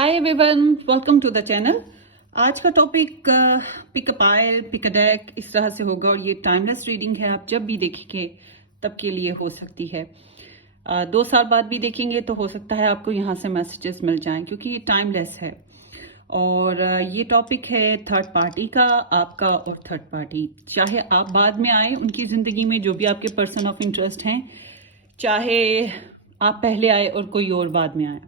Hi everyone, welcome to the channel. आज का topic pick a pile pick a deck इस तरह से होगा और ये टाइमलेस रीडिंग है। आप जब भी देखेंगे तब के लिए हो सकती है। 2 साल बाद भी देखेंगे तो हो सकता है आपको यहाँ से मैसेजेस मिल जाएं क्योंकि ये टाइमलेस है। और ये टॉपिक है थर्ड पार्टी का, आपका और थर्ड पार्टी। चाहे आप बाद में आए उनकी ज़िंदगी में, जो भी आपके पर्सन ऑफ इंटरेस्ट हैं, चाहे आप पहले आए और कोई और बाद में आए,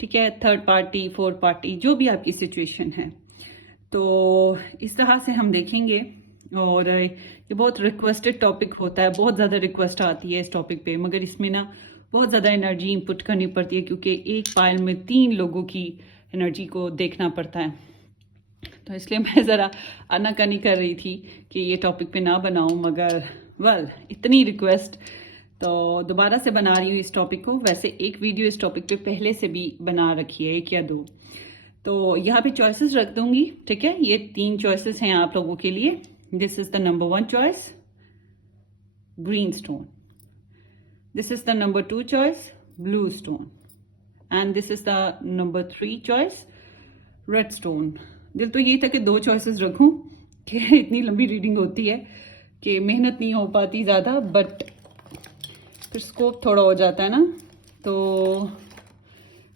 ठीक है। थर्ड पार्टी, फोर्थ पार्टी, जो भी आपकी सिचुएशन है, तो इस तरह से हम देखेंगे। और ये बहुत रिक्वेस्टेड टॉपिक होता है, बहुत ज़्यादा रिक्वेस्ट आती है इस टॉपिक पे, मगर इसमें ना बहुत ज़्यादा एनर्जी इनपुट करनी पड़ती है क्योंकि एक पाइल में 3 लोगों की एनर्जी को देखना पड़ता है। तो इसलिए मैं ज़रा आनाकानी कर रही थी कि ये टॉपिक पे ना बनाऊं, मगर इतनी रिक्वेस्ट तो दोबारा से बना रही हूँ इस टॉपिक को। वैसे एक वीडियो इस टॉपिक पे पहले से भी बना रखी है, 1 या 2। तो यहाँ पे चॉइसेस रख दूंगी, ठीक है। ये 3 चॉइसेस हैं आप लोगों के लिए। This is the number 1 choice, green stone. This is the number 2 choice, blue stone. And this is the number 3 choice, red stone. दिल तो यही था कि 2 चॉइसेस रखूं कि इतनी लंबी रीडिंग होती है कि मेहनत नहीं हो पाती ज़्यादा, बट फिर स्कोप थोड़ा हो जाता है ना। तो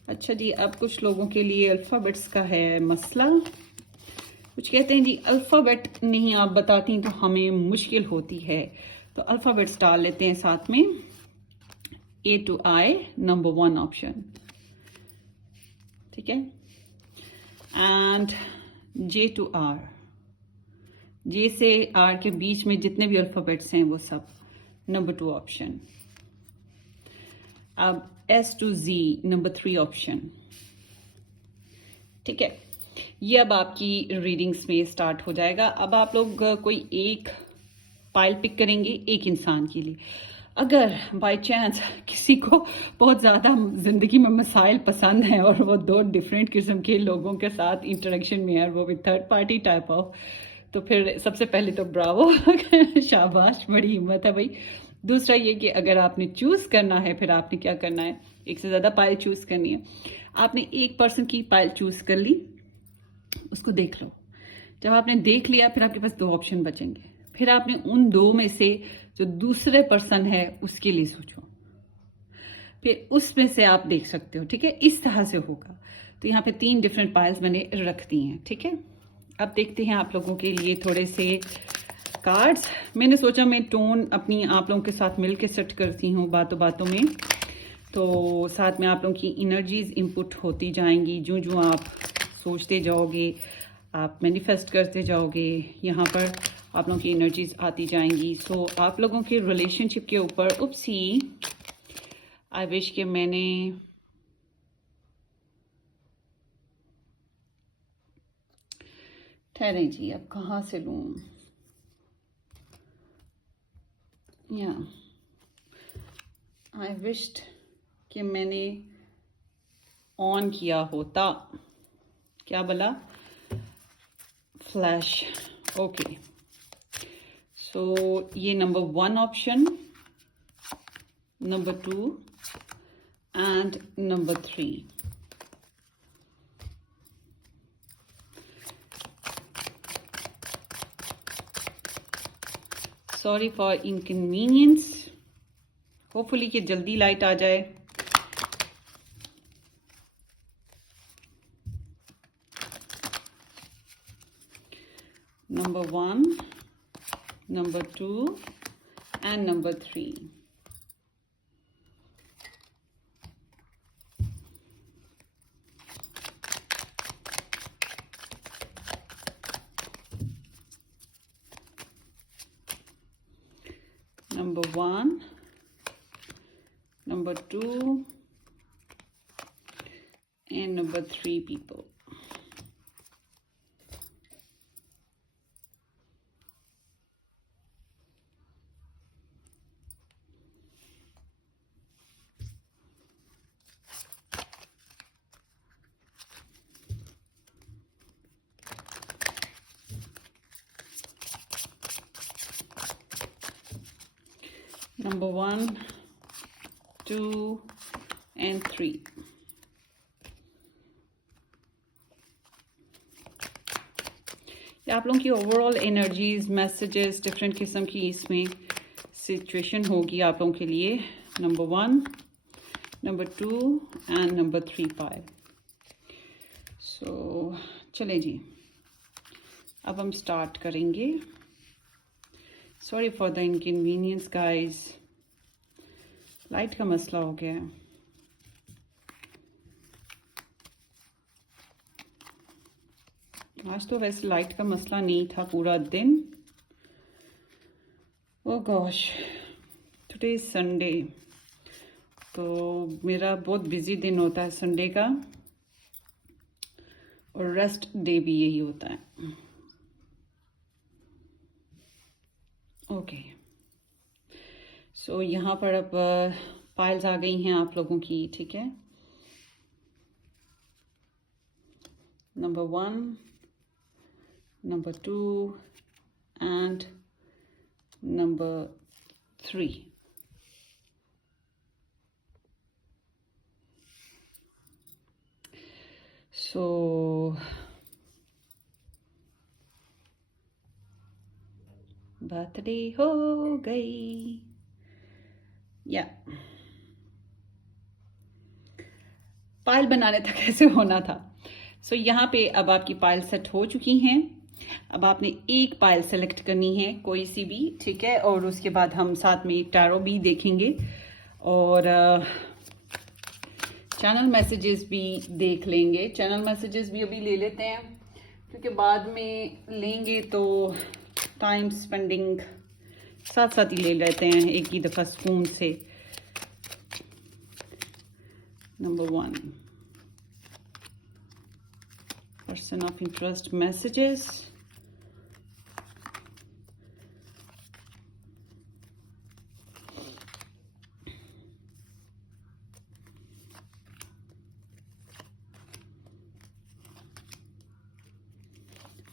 अच्छा जी, अब कुछ लोगों के लिए अल्फ़ाबेट्स का है मसला। कुछ कहते हैं जी अल्फ़ाबेट नहीं आप बताती तो हमें मुश्किल होती है, तो अल्फ़ाबेट्स डाल लेते हैं साथ में। A to I, number 1 option, ठीक है। And J to R, J से R के बीच में जितने भी अल्फ़ाबेट्स हैं वो सब, नंबर 2 ऑप्शन। अब S to Z, number 3 option, ठीक है। ये अब आपकी रीडिंग्स में स्टार्ट हो जाएगा। अब आप लोग कोई एक पाइल पिक करेंगे एक इंसान के लिए। अगर बाय चांस किसी को बहुत ज़्यादा ज़िंदगी में मसाइल पसंद हैं और वो 2 डिफरेंट किस्म के लोगों के साथ इंटरेक्शन में है, वो भी थर्ड पार्टी टाइप ऑफ, तो फिर सबसे पहले तो ब्रावो शाबाश, बड़ी हिम्मत है भाई। दूसरा ये कि अगर आपने चूज़ करना है, फिर आपने क्या करना है, एक से ज़्यादा पाइल चूज़ करनी है। आपने एक पर्सन की पाइल चूज़ कर ली, उसको देख लो। जब आपने देख लिया, फिर आपके पास 2 ऑप्शन बचेंगे। फिर आपने उन 2 में से जो दूसरे पर्सन है उसके लिए सोचो, फिर उसमें से आप देख सकते हो, ठीक है। इस तरह से होगा। तो यहाँ पे 3 डिफरेंट पाइल्स मैंने रख दी हैं, ठीक है। अब देखते हैं आप लोगों के लिए थोड़े से कार्ड्स। मैंने सोचा मैं टोन अपनी आप लोगों के साथ मिल के सेट करती हूँ बातों बातों में, तो साथ में आप लोगों की एनर्जीज इनपुट होती जाएंगी। जो जो आप सोचते जाओगे, आप मैनिफेस्ट करते जाओगे, यहाँ पर आप लोगों की एनर्जीज आती जाएंगी। सो आप लोगों के रिलेशनशिप के ऊपर, उपसी आई विश कि मैंने ठहरे जी, अब कहाँ से लूँ, या आई विश्ड कि मैंने ऑन किया होता, क्या बोला, फ्लैश। ओके, सो ये number 1 option, number 2 and number 3। Sorry for inconvenience, hopefully कि जल्दी लाइट आ जाए। Number 1, number 2 and number 3। Number 1, number 2 and number 3 people. Number 1, 2 and 3. आप लोगों की ओवरऑल एनर्जीज, मैसेजेस, डिफरेंट किस्म की इसमें सिचुएशन होगी आप लोगों के लिए। नंबर 1, नंबर 2 एंड नंबर 3 पाइल। सो चलें जी, अब हम स्टार्ट करेंगे। Sorry for the inconvenience guys, light का मसला हो गया है। आज तो वैसे लाइट का मसला नहीं था पूरा दिन। ओह गॉश, टुडे इज संडे, तो मेरा बहुत बिजी दिन होता है संडे का, और रेस्ट डे भी यही होता है। ओके, सो यहाँ पर अब पाइल्स आ गई हैं आप लोगों की, ठीक है। Number 1, number 2 and number 3। So birthday हो गई या पाइल बनाने तक ऐसे होना था। सो यहाँ पे अब आपकी पाइल सेट हो चुकी हैं। अब आपने एक पाइल सेलेक्ट करनी है, कोई सी भी, ठीक है। और उसके बाद हम साथ में टैरो भी देखेंगे और चैनल मैसेजेस भी देख लेंगे। चैनल मैसेजेस भी अभी ले लेते हैं, क्योंकि बाद में लेंगे तो टाइम स्पेंडिंग साथ साथ ही ले लेते हैं एक ही दफ़ा सुकून से। Number 1, person of interest messages.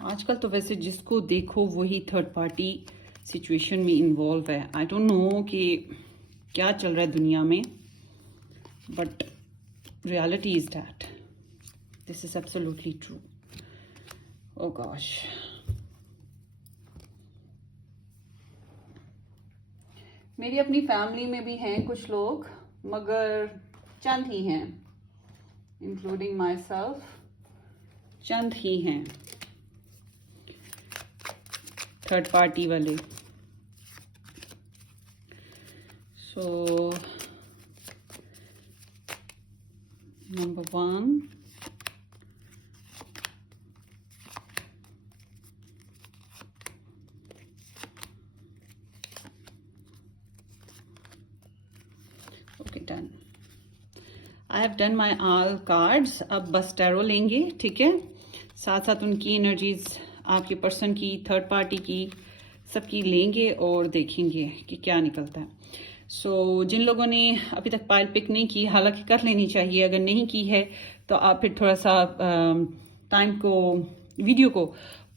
आजकल तो वैसे जिसको देखो वही थर्ड पार्टी सिचुएशन में इन्वॉल्व है। आई डोंट नो कि क्या चल रहा है दुनिया में, but reality is that this is absolutely true. Oh gosh, मेरी अपनी फैमिली में भी हैं कुछ लोग, मगर चंद ही हैं, इंक्लूडिंग माई सेल्फ, चंद ही हैं थर्ड पार्टी वाले। So number 1, okay done. I have done my all cards. अब बस टैरो लेंगे, ठीक है। साथ साथ उनकी एनर्जीज, आपके पर्सन की, थर्ड पार्टी की, सबकी लेंगे और देखेंगे कि क्या निकलता है। सो जिन लोगों ने अभी तक पाइल पिक नहीं की, हालांकि कर लेनी चाहिए, अगर नहीं की है तो आप फिर थोड़ा सा टाइम को, वीडियो को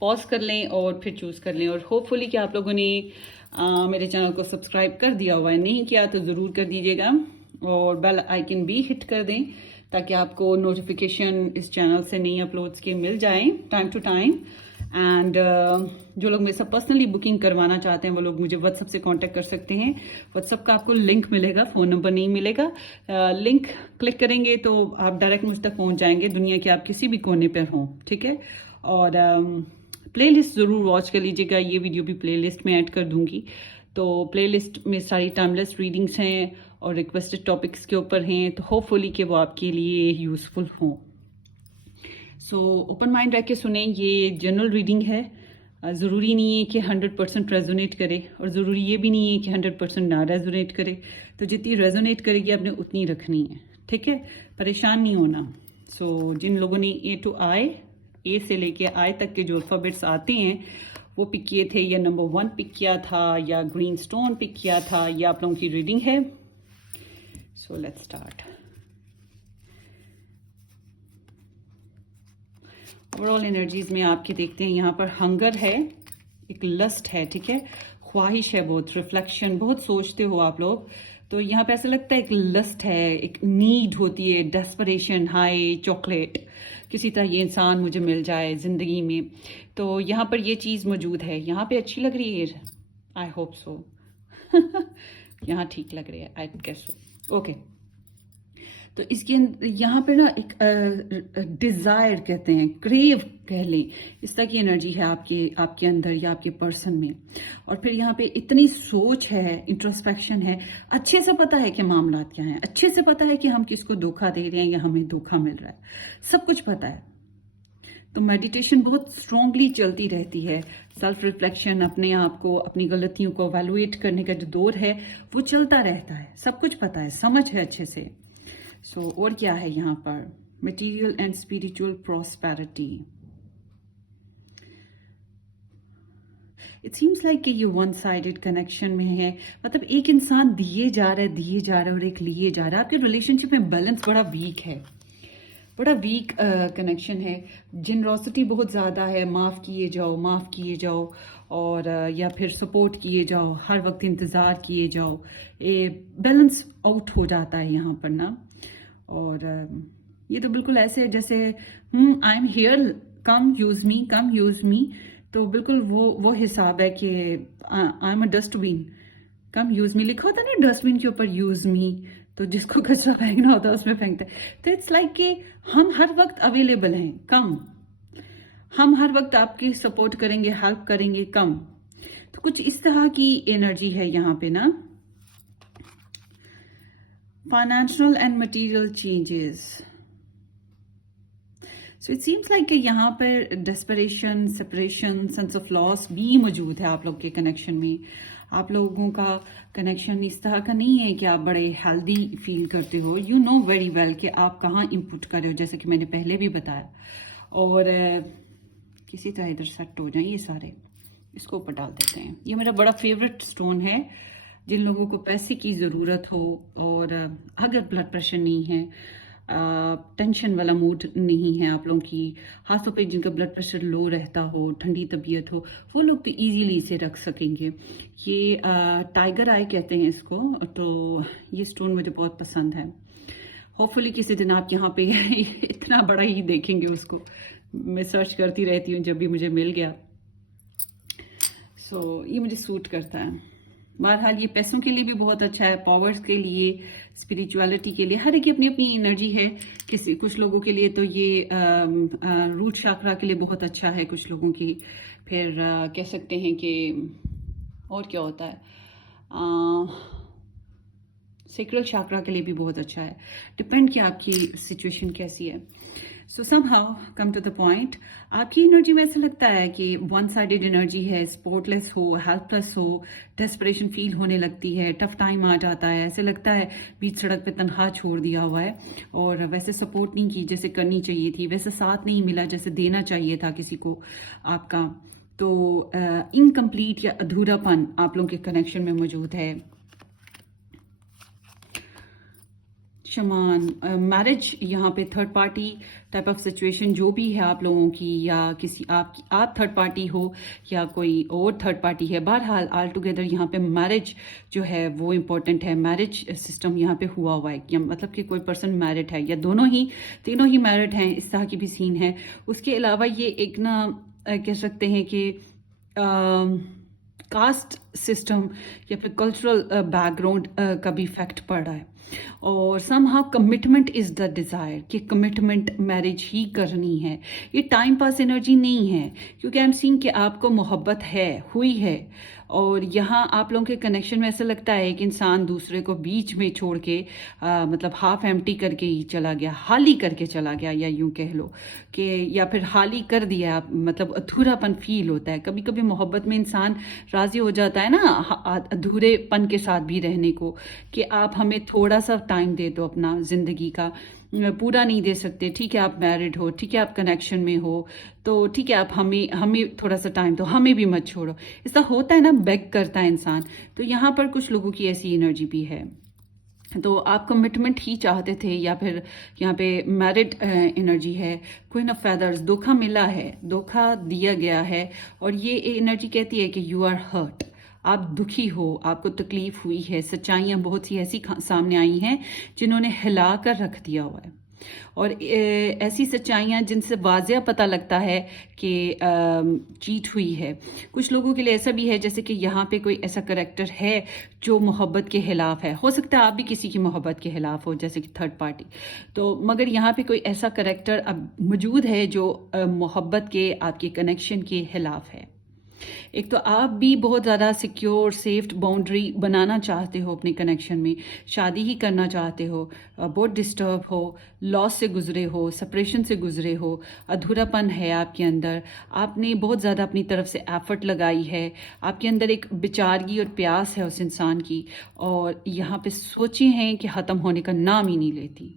पॉज कर लें और फिर चूज़ कर लें। और होपफुली कि आप लोगों ने मेरे चैनल को सब्सक्राइब कर दिया हुआ है, नहीं किया तो ज़रूर कर दीजिएगा, और बेल आइकन भी हिट कर दें ताकि आपको नोटिफिकेशन इस चैनल से नई अपलोड्स के मिल जाएं टाइम टू टाइम। एंड जो लोग मेरे साथ पर्सनली बुकिंग करवाना चाहते हैं वो लोग मुझे व्हाट्सएप से कांटेक्ट कर सकते हैं। व्हाट्सएप का आपको लिंक मिलेगा, फ़ोन नंबर नहीं मिलेगा। लिंक क्लिक करेंगे तो आप डायरेक्ट मुझ तक पहुंच जाएंगे, दुनिया के आप किसी भी कोने पर हों, ठीक है। और प्लेलिस्ट ज़रूर वॉच कर लीजिएगा, ये वीडियो भी प्लेलिस्ट में ऐड कर दूंगी। तो प्लेलिस्ट में सारी टाइमलेस रीडिंग्स हैं और रिक्वेस्टेड टॉपिक्स के ऊपर हैं, तो होपफुली कि वो आपके लिए यूज़फुल हों। सो ओपन माइंड रह के सुने, ये जनरल रीडिंग है। ज़रूरी नहीं है कि 100% रेजोनेट करे, और ज़रूरी ये भी नहीं है कि 100% ना रेजोनेट करे। तो जितनी रेजोनेट करेगी आपने उतनी रखनी है, ठीक है, परेशान नहीं होना। सो जिन लोगों ने ए टू आई, ए से लेके आई तक के जो अल्फ़ाबेट्स आते हैं वो पिक किए थे, या नंबर 1 पिक किया था, या ग्रीन स्टोन पिक किया था, या आप लोगों की रीडिंग है। सो लेट्स स्टार्ट। ओवरऑल एनर्जीज में आपके देखते हैं, यहाँ पर हंगर है, एक लस्ट है, ठीक है, ख्वाहिश है, बहुत रिफ्लेक्शन, बहुत सोचते हो आप लोग, तो यहाँ पे ऐसा लगता है एक लस्ट है, एक नीड होती है, डेस्परेशन, हाय चॉकलेट, किसी तरह ये इंसान मुझे मिल जाए ज़िंदगी में। तो यहाँ पर ये चीज़ मौजूद है। यहाँ पे अच्छी लग रही है, आई होप सो। यहाँ ठीक लग रही है, आई गेस सो। ओके, तो इसके यहाँ पे ना एक डिज़ायर कहते हैं, क्रेव कह लें, इस तरह की एनर्जी है आपके आपके अंदर या आपके पर्सन में। और फिर यहाँ पे इतनी सोच है, इंट्रोस्पेक्शन है, अच्छे से पता है कि मामला क्या है, अच्छे से पता है कि हम किसको धोखा दे रहे हैं या हमें धोखा मिल रहा है, सब कुछ पता है। तो मेडिटेशन बहुत स्ट्रांगली चलती रहती है। सेल्फ रिफ्लेक्शन, अपने आप को, अपनी गलतियों को एवेलुएट करने का जो दौर है वो चलता रहता है। सब कुछ पता है, समझ है अच्छे से। और क्या है यहाँ पर? Material and spiritual prosperity. It seems like कि ये वन साइडेड कनेक्शन में है, मतलब एक इंसान दिए जा रहा है और एक लिए जा रहा है। आपके रिलेशनशिप में बैलेंस बड़ा वीक है, बड़ा वीक कनेक्शन है। जनरोसिटी बहुत ज़्यादा है, माफ़ किए जाओ और या फिर सपोर्ट किए जाओ, हर वक्त इंतज़ार किए जाओ। बैलेंस आउट हो जाता है यहाँ पर ना। और ये तो बिल्कुल ऐसे है जैसे I am here, come use me. तो बिल्कुल वो हिसाब है कि I am a dustbin, come use me लिखा होता है ना डस्टबिन के ऊपर, यूज़ मी। तो जिसको कचरा फेंकना होता है उसमें फेंकते हैं। तो इट्स लाइक कि हम हर वक्त अवेलेबल हैं, कम। हम हर वक्त आपकी सपोर्ट करेंगे, हेल्प करेंगे, कम। तो कुछ इस तरह की एनर्जी है यहाँ पे ना। Financial and material changes. So it seems like कि यहाँ पर desperation, separation, sense of loss भी मौजूद है आप लोग के कनेक्शन में। आप लोगों का कनेक्शन इस तरह का नहीं है कि आप बड़े हेल्दी फील करते हो। यू नो वेरी वेल कि आप कहाँ इनपुट कर रहे हो, जैसे कि मैंने पहले भी बताया। और किसी तरह इधर सेट हो जाए ये सारे, इसको ऊपर डाल देते हैं। ये मेरा बड़ा फेवरेट स्टोन है। जिन लोगों को पैसे की ज़रूरत हो और अगर ब्लड प्रेशर नहीं है, टेंशन वाला मूड नहीं है आप लोगों की, खासतौर पे जिनका ब्लड प्रेशर लो रहता हो, ठंडी तबीयत हो, वो लोग तो इजीली इसे रख सकेंगे। ये टाइगर आई कहते हैं इसको। तो ये स्टोन मुझे बहुत पसंद है। होपफुली किसी दिन आप यहाँ पे इतना बड़ा ही देखेंगे उसको। मैं सर्च करती रहती हूँ जब भी मुझे मिल गया। ये मुझे सूट करता है। बहरहाल ये पैसों के लिए भी बहुत अच्छा है, पावर्स के लिए, स्पिरिचुअलिटी के लिए, हर एक की अपनी अपनी एनर्जी है। कुछ लोगों के लिए तो ये रूट चक्रा के लिए बहुत अच्छा है, कुछ लोगों की फिर कह सकते हैं कि और क्या होता है, सेक्रल चक्रा के लिए भी बहुत अच्छा है। डिपेंड कि आपकी सिचुएशन कैसी है। So somehow come to the point, आपकी एनर्जी में ऐसा लगता है कि वन साइडेड एनर्जी है, सपोर्टलेस हो, हेल्पलेस हो, डेस्परेशन फील होने लगती है, टफ टाइम आ जाता है, ऐसे लगता है बीच सड़क पे तनहा छोड़ दिया हुआ है और वैसे सपोर्ट नहीं की जैसे करनी चाहिए थी, वैसे साथ नहीं मिला जैसे देना चाहिए था किसी को आपका। तो इनकम्प्लीट या अधूरापन आप लोगों के कनेक्शन में मौजूद है। शमान, मैरिज, यहाँ पे third party type of situation जो भी है आप लोगों की, या किसी आप थर्ड पार्टी हो या कोई और थर्ड पार्टी है। बहरहाल ऑल टुगेदर यहाँ पे मैरिज जो है वो इम्पोर्टेंट है। मैरिज सिस्टम यहाँ पे हुआ हुआ है, या मतलब कि कोई पर्सन मैरिड है या तीनों ही मैरिड हैं, इस तरह की भी सीन है। उसके अलावा ये एक ना कह सकते हैं कि कास्ट सिस्टम या फिर कल्चरल बैकग्राउंड का भी इफेक्ट पड़ रहा है। और somehow commitment is the desire, कि कमिटमेंट मैरिज ही करनी है। ये टाइम पास एनर्जी नहीं है, क्योंकि आई एम सीइंग कि आपको मोहब्बत हुई है और यहाँ आप लोगों के कनेक्शन में ऐसा लगता है कि इंसान दूसरे को बीच में छोड़ के मतलब हाफ एम्प्टी करके ही चला गया, खाली करके चला गया, या यूं कह लो कि या फिर खाली कर दिया, मतलब अधूरापन फील होता है। कभी कभी मोहब्बत में इंसान राजी हो जाता है ना अधूरेपन के साथ भी रहने को, कि आप हमें थोड़ा सा टाइम दे दो, अपना जिंदगी का पूरा नहीं दे सकते, ठीक है आप मैरिड हो, ठीक है आप कनेक्शन में हो, तो ठीक है आप हमें थोड़ा सा टाइम दो, हमें भी मत छोड़ो। ऐसा होता है ना, बेग करता है इंसान। तो यहाँ पर कुछ लोगों की ऐसी एनर्जी भी है। तो आप कमिटमेंट ही चाहते थे, या फिर यहाँ पे मैरिड एनर्जी है। क्वीन ऑफ फेदर्स, धोखा मिला है, धोखा दिया गया है, और ये एनर्जी कहती है कि यू आर हर्ट, आप दुखी हो, आपको तकलीफ हुई है, सच्चाइयाँ बहुत सी ऐसी सामने आई हैं जिन्होंने हिला कर रख दिया हुआ है, और ऐसी सच्चाइयाँ जिनसे वाज़िया पता लगता है कि चीट हुई है। कुछ लोगों के लिए ऐसा भी है जैसे कि यहाँ पे कोई ऐसा करैक्टर है जो मोहब्बत के ख़िलाफ़ है। हो सकता है आप भी किसी की मोहब्बत के ख़िलाफ़ हो, जैसे कि थर्ड पार्टी। तो मगर यहाँ पे कोई ऐसा करैक्टर अब मौजूद है जो मोहब्बत के, आपके कनेक्शन के ख़िलाफ़ है। एक तो आप भी बहुत ज़्यादा सिक्योर सेफ बाउंड्री बनाना चाहते हो अपने कनेक्शन में, शादी ही करना चाहते हो, बहुत डिस्टर्ब हो, लॉस से गुजरे हो, सेपरेशन से गुजरे हो, अधूरापन है आपके अंदर, आपने बहुत ज़्यादा अपनी तरफ से एफर्ट लगाई है, आपके अंदर एक बेचारगी और प्यास है उस इंसान की, और यहाँ पे सोचे हैं कि ख़त्म होने का नाम ही नहीं लेती।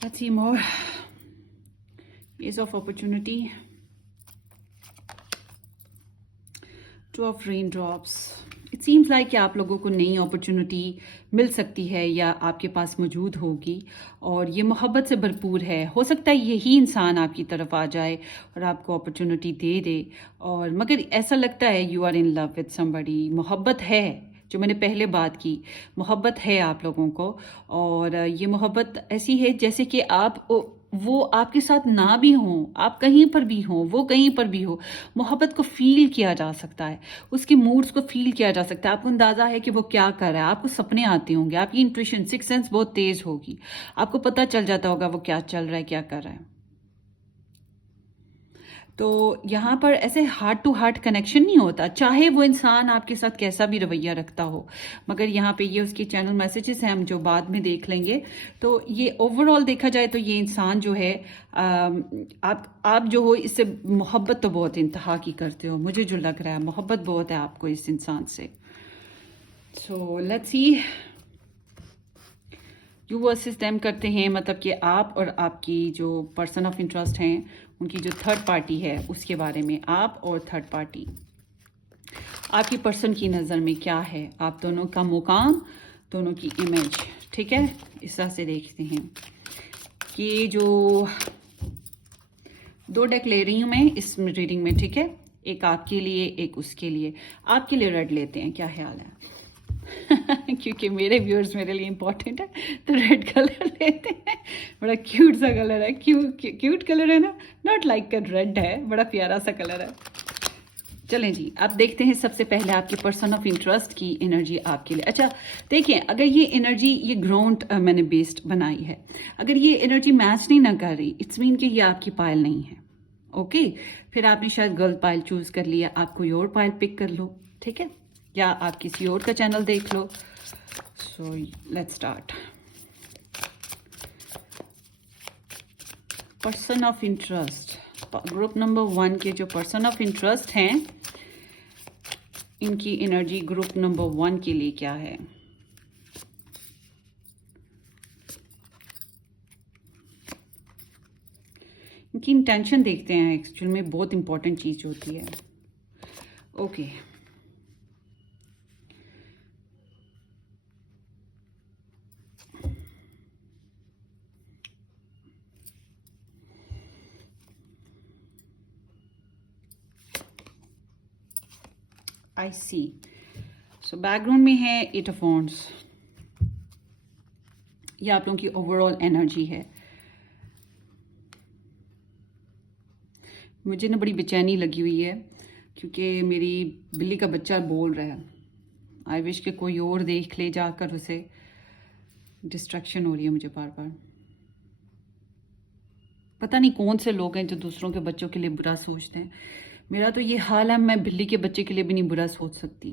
Let's see more. Ace of opportunity, Two of raindrops. It seems like कि आप लोगों को नई अपॉर्चुनिटी मिल सकती है या आपके पास मौजूद होगी, और ये मोहब्बत से भरपूर है। हो सकता है यही इंसान आपकी तरफ आ जाए और आपको अपॉर्चुनिटी दे दे, और मगर ऐसा लगता है you are in love with somebody. मोहब्बत है, जो मैंने पहले बात की, मोहब्बत है आप लोगों को, और ये मोहब्बत ऐसी है जैसे कि आप वो आपके साथ ना भी हों, आप कहीं पर भी हों, वो कहीं पर भी हो, मोहब्बत को फील किया जा सकता है, उसके मूड्स को फील किया जा सकता है। आपको अंदाज़ा है कि वो क्या कर रहा है, आपको सपने आते होंगे, आपकी इंट्यूशन, सिक्स सेंस बहुत तेज़ होगी, आपको पता चल जाता होगा वो क्या चल रहा है, क्या कर रहा है। तो यहाँ पर ऐसे हार्ट टू हार्ट कनेक्शन नहीं होता, चाहे वो इंसान आपके साथ कैसा भी रवैया रखता हो। मगर यहाँ पे ये उसके चैनल मैसेजेस हैं, हम जो बाद में देख लेंगे। तो ये ओवरऑल देखा जाए तो ये इंसान जो है, आप जो हो इससे मोहब्बत तो बहुत इंतहा की करते हो, मुझे जो लग रहा है मोहब्बत बहुत है आपको इस इंसान से। So let's see, you versus them करते हैं, मतलब कि आप और आपकी जो पर्सन ऑफ इंटरेस्ट हैं, उनकी जो थर्ड पार्टी है उसके बारे में। आप और थर्ड पार्टी, आपकी पर्सन की नज़र में क्या है, आप दोनों का मुकाम, दोनों की इमेज। ठीक है, इस तरह से देखते हैं कि जो दो डेक ले रही हूँ मैं इस रीडिंग में। ठीक है, एक आपके लिए, एक उसके लिए। आपके लिए रेड लेते हैं, क्या ख्याल है? क्योंकि मेरे व्यूअर्स मेरे लिए इंपॉर्टेंट है, तो रेड कलर लेते हैं। बड़ा क्यूट सा कलर है, क्यूट कलर है ना, नॉट लाइक रेड है, बड़ा प्यारा सा कलर है। चलें जी, अब देखते हैं सबसे पहले आपके पर्सन ऑफ इंटरेस्ट की एनर्जी आपके लिए। अच्छा देखिए, अगर ये एनर्जी, ये ग्राउंड मैंने बेस्ड बनाई है, अगर ये एनर्जी मैच नहीं ना कर रही, इट्स मीन कि ये आपकी पायल नहीं है। ओके, फिर आपने शायद गलत पायल चूज कर लिया, आप कोई और पायल पिक कर लो। ठीक है, या आप किसी और का चैनल देख लो। So let's start. Person of interest, group number 1 के जो पर्सन ऑफ इंटरेस्ट हैं, इनकी एनर्जी ग्रुप नंबर 1 के लिए क्या है? इनकी इंटेंशन देखते हैं, एक्चुअल में बहुत इंपॉर्टेंट चीज होती है। ओके, आई सी। सो बैकग्राउंड में है 8 ऑफ वॉन्ड्स, ये आप लोगों की ओवरऑल एनर्जी है। मुझे ना बड़ी बेचैनी लगी हुई है क्योंकि मेरी बिल्ली का बच्चा बोल रहा है। आई विश कि कोई और देख ले जाकर, उसे डिस्ट्रैक्शन हो रही है मुझे बार बार। पता नहीं कौन से लोग हैं जो दूसरों के बच्चों के लिए बुरा सोचते हैं। मेरा तो ये हाल है, मैं बिल्ली के बच्चे के लिए भी नहीं बुरा सोच सकती।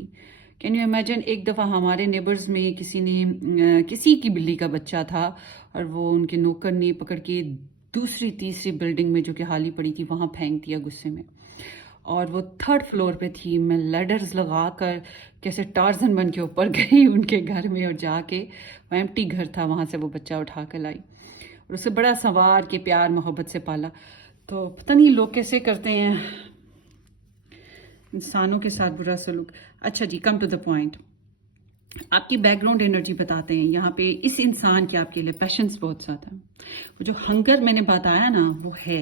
कैन यू इमेजिन, एक दफ़ा हमारे नेबर्स में किसी की बिल्ली का बच्चा था, और वो उनके नौकर ने पकड़ के दूसरी तीसरी बिल्डिंग में जो कि खाली पड़ी थी वहाँ फेंक दिया गुस्से में। और वो 3rd फ्लोर पे थी। मैं लैडर्स लगा कर कैसे टार्जन बन के ऊपर गई उनके घर में, और जाके वो एम्प्टी घर था, वहाँ से वो बच्चा उठा कर लाई और उसे बड़ा संवार के प्यार मोहब्बत से पाला। तो पता नहीं लोग कैसे करते हैं इंसानों के साथ बुरा सलूक। अच्छा जी, कम टू द पॉइंट। आपकी बैकग्राउंड एनर्जी बताते हैं यहाँ पे। इस इंसान के आपके लिए पैशंस बहुत ज़्यादा, वो जो हंगर मैंने बताया ना वो है।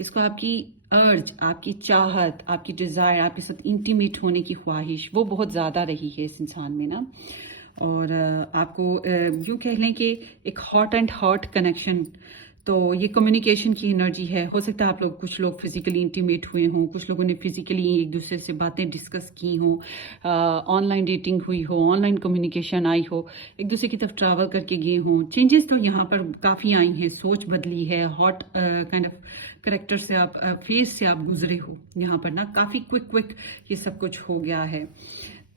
इसको आपकी अर्ज, आपकी चाहत, आपकी डिज़ायर, आपके साथ इंटीमेट होने की ख्वाहिश वो बहुत ज़्यादा रही है इस इंसान में ना। और आपको यूँ कह लें कि एक हॉट एंड हॉट कनेक्शन, तो ये कम्युनिकेशन की एनर्जी है। हो सकता है आप लोग, कुछ लोग फिजिकली इंटीमेट हुए हों, कुछ लोगों ने फिजिकली एक दूसरे से बातें डिस्कस की हों, ऑनलाइन डेटिंग हुई हो, ऑनलाइन कम्युनिकेशन आई हो, एक दूसरे की तरफ ट्रैवल करके गए हों। चेंजेस तो यहाँ पर काफ़ी आई हैं, सोच बदली है, हॉट काइंड ऑफ करेक्टर से आप, फेस से आप गुजरे हो यहाँ पर ना, काफ़ी क्विक ये सब कुछ हो गया है।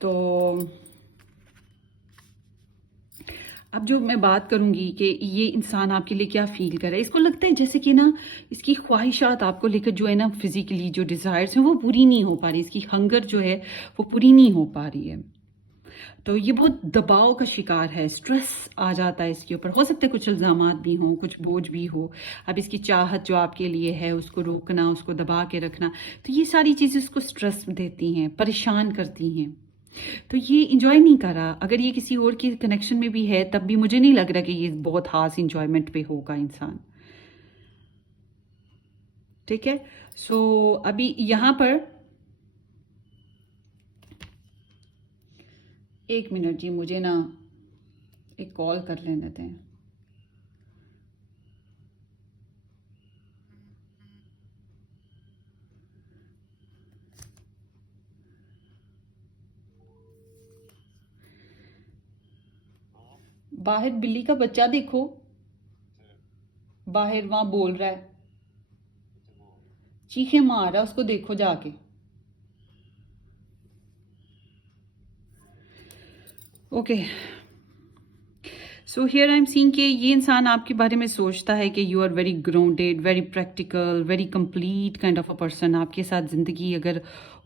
तो अब जो मैं बात करूंगी कि ये इंसान आपके लिए क्या फील कर रहा है, इसको लगता है जैसे कि ना इसकी ख्वाहिशात आपको लेकर जो है ना, फिजिकली जो डिज़ायर्स हैं वो पूरी नहीं हो पा रही, इसकी हंगर जो है वो पूरी नहीं हो पा रही है। तो ये बहुत दबाव का शिकार है, स्ट्रेस आ जाता है इसके ऊपर। हो सकता है कुछ इल्ज़ामात भी हों, कुछ बोझ भी हो। अब इसकी चाहत जो आपके लिए है उसको रोकना, उसको दबा के रखना, तो ये सारी चीज़ें उसको स्ट्रेस देती हैं, परेशान करती हैं। तो ये इंजॉय नहीं कर रहा। अगर ये किसी और के कनेक्शन में भी है तब भी मुझे नहीं लग रहा कि ये बहुत खास इंजॉयमेंट पे होगा इंसान। ठीक है, सो अभी यहाँ पर 1 मिनट जी, मुझे ना एक कॉल कर लेने दें। बाहर बिल्ली का बच्चा देखो, बाहर वहां बोल रहा है, चीखे मार रहा है, उसको देखो जाके। Okay, so here I am seeing कि ये इंसान आपके बारे में सोचता है कि you are very grounded, very practical, very complete kind of a person. आपके साथ ज़िंदगी अगर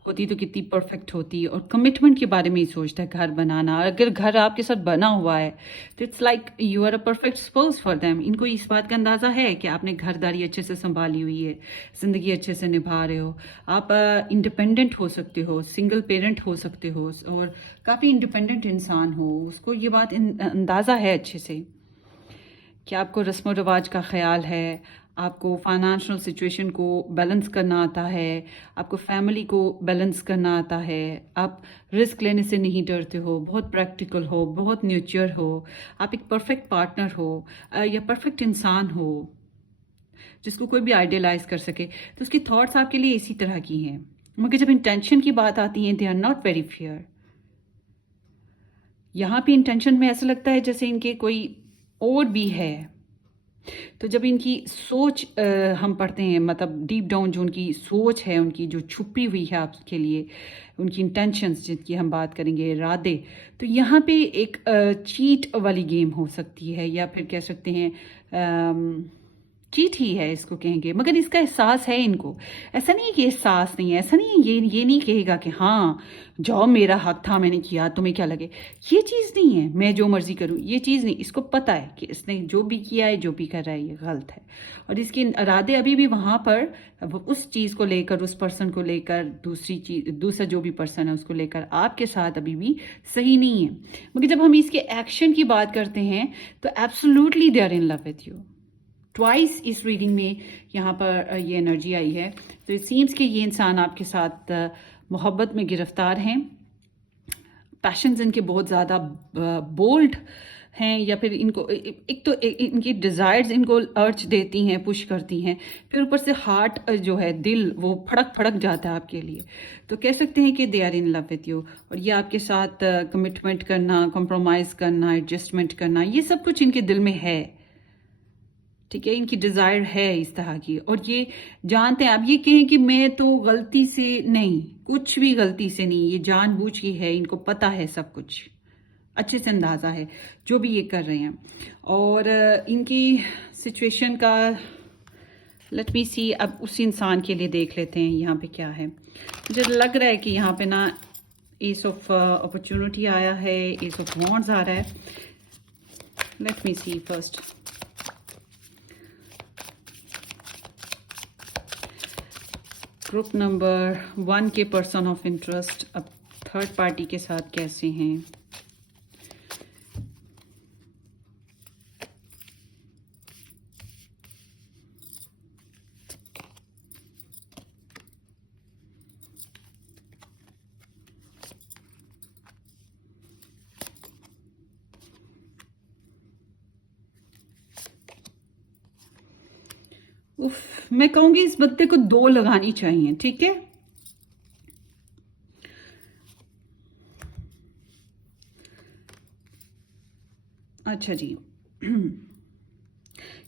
होती तो कितनी परफेक्ट होती। और कमिटमेंट के बारे में ही सोचता है, घर बनाना। अगर घर आपके साथ बना हुआ है तो it's like you are a perfect spouse for them. इनको इस बात का अंदाज़ा है कि आपने घरदारी अच्छे से संभाली हुई है, ज़िंदगी अच्छे से निभा रहे हो, आप इंडिपेंडेंट हो सकते हो, सिंगल पेरेंट हो सकते हो और काफ़ी इंडिपेंडेंट इंसान हो। उसको ये बात अंदाज़ा है अच्छे से कि आपको रस्म रिवाज का ख्याल है, आपको फाइनेंशियल सिचुएशन को बैलेंस करना आता है, आपको फैमिली को बैलेंस करना आता है, आप रिस्क लेने से नहीं डरते हो, बहुत प्रैक्टिकल हो, बहुत न्यूचर हो, आप एक परफेक्ट पार्टनर हो या परफेक्ट इंसान हो जिसको कोई भी आइडियलाइज कर सके। तो उसकी थॉट्स आपके लिए इसी तरह की हैं। मगर जब इंटेंशन की बात आती है, they are not very fair. यहाँ पे इंटेंशन में ऐसा लगता है जैसे इनके कोई और भी है। तो जब इनकी सोच हम पढ़ते हैं, मतलब डीप डाउन जो उनकी सोच है, उनकी जो छुपी हुई है आपके लिए, उनकी इंटेंशंस जिनकी हम बात करेंगे, इरादे, तो यहाँ पे एक चीट वाली गेम हो सकती है, या फिर कह सकते हैं चीट ही है इसको कहेंगे। मगर इसका एहसास है इनको। ऐसा नहीं है कि एहसास नहीं है, ऐसा नहीं है, ये नहीं कहेगा कि हाँ जाओ मेरा हक था मैंने किया तुम्हें क्या लगे। ये चीज़ नहीं है मैं जो मर्जी करूँ, ये चीज़ नहीं। इसको पता है कि इसने जो भी किया है, जो भी कर रहा है, ये गलत है। और इसके इरादे अभी भी वहाँ पर उस चीज़ को लेकर, उस पर्सन को लेकर, दूसरी चीज, दूसरा जो भी पर्सन है उसको लेकर आपके साथ अभी भी सही नहीं है। मगर जब हम इसके एक्शन की बात करते हैं तो absolutely they are in love with you. Twice इस रीडिंग में यहाँ पर ये एनर्जी आई है। तो इट सीम्स कि ये इंसान आपके साथ मोहब्बत में गिरफ्तार हैं। पैशंस इनके बहुत ज़्यादा बोल्ड हैं, या फिर इनको एक तो इनकी डिज़ायर्स इनको अर्ज देती हैं, पुश करती हैं, फिर ऊपर से हार्ट जो है, दिल, वो फड़क फड़क जाता है आपके लिए। तो कह सकते हैं कि they are in love with you. और ये आपके साथ कमिटमेंट करना, कॉम्प्रोमाइज़ करना, एडजस्टमेंट करना, ये सब कुछ इनके दिल में है। ठीक है, इनकी डिज़ायर है इस तरह की। और ये जानते हैं, अब ये कहें कि मैं तो गलती से नहीं, कुछ भी गलती से नहीं, ये जानबूझ के है, इनको पता है सब कुछ, अच्छे से अंदाज़ा है जो भी ये कर रहे हैं। और इनकी सिचुएशन का लेट मी सी, अब उस इंसान के लिए देख लेते हैं यहाँ पे क्या है। मुझे लग रहा है कि यहाँ पे ना एस ऑफ अपॉर्चुनिटी आया है, एस ऑफ वॉन्ड्स आ रहा है। लेट मी सी फर्स्ट। ग्रुप नंबर 1 के पर्सन ऑफ इंटरेस्ट अब थर्ड पार्टी के साथ कैसे हैं। उफ, मैं कहूंगी इस बत्ते को 2 लगानी चाहिए, ठीक है। अच्छा जी।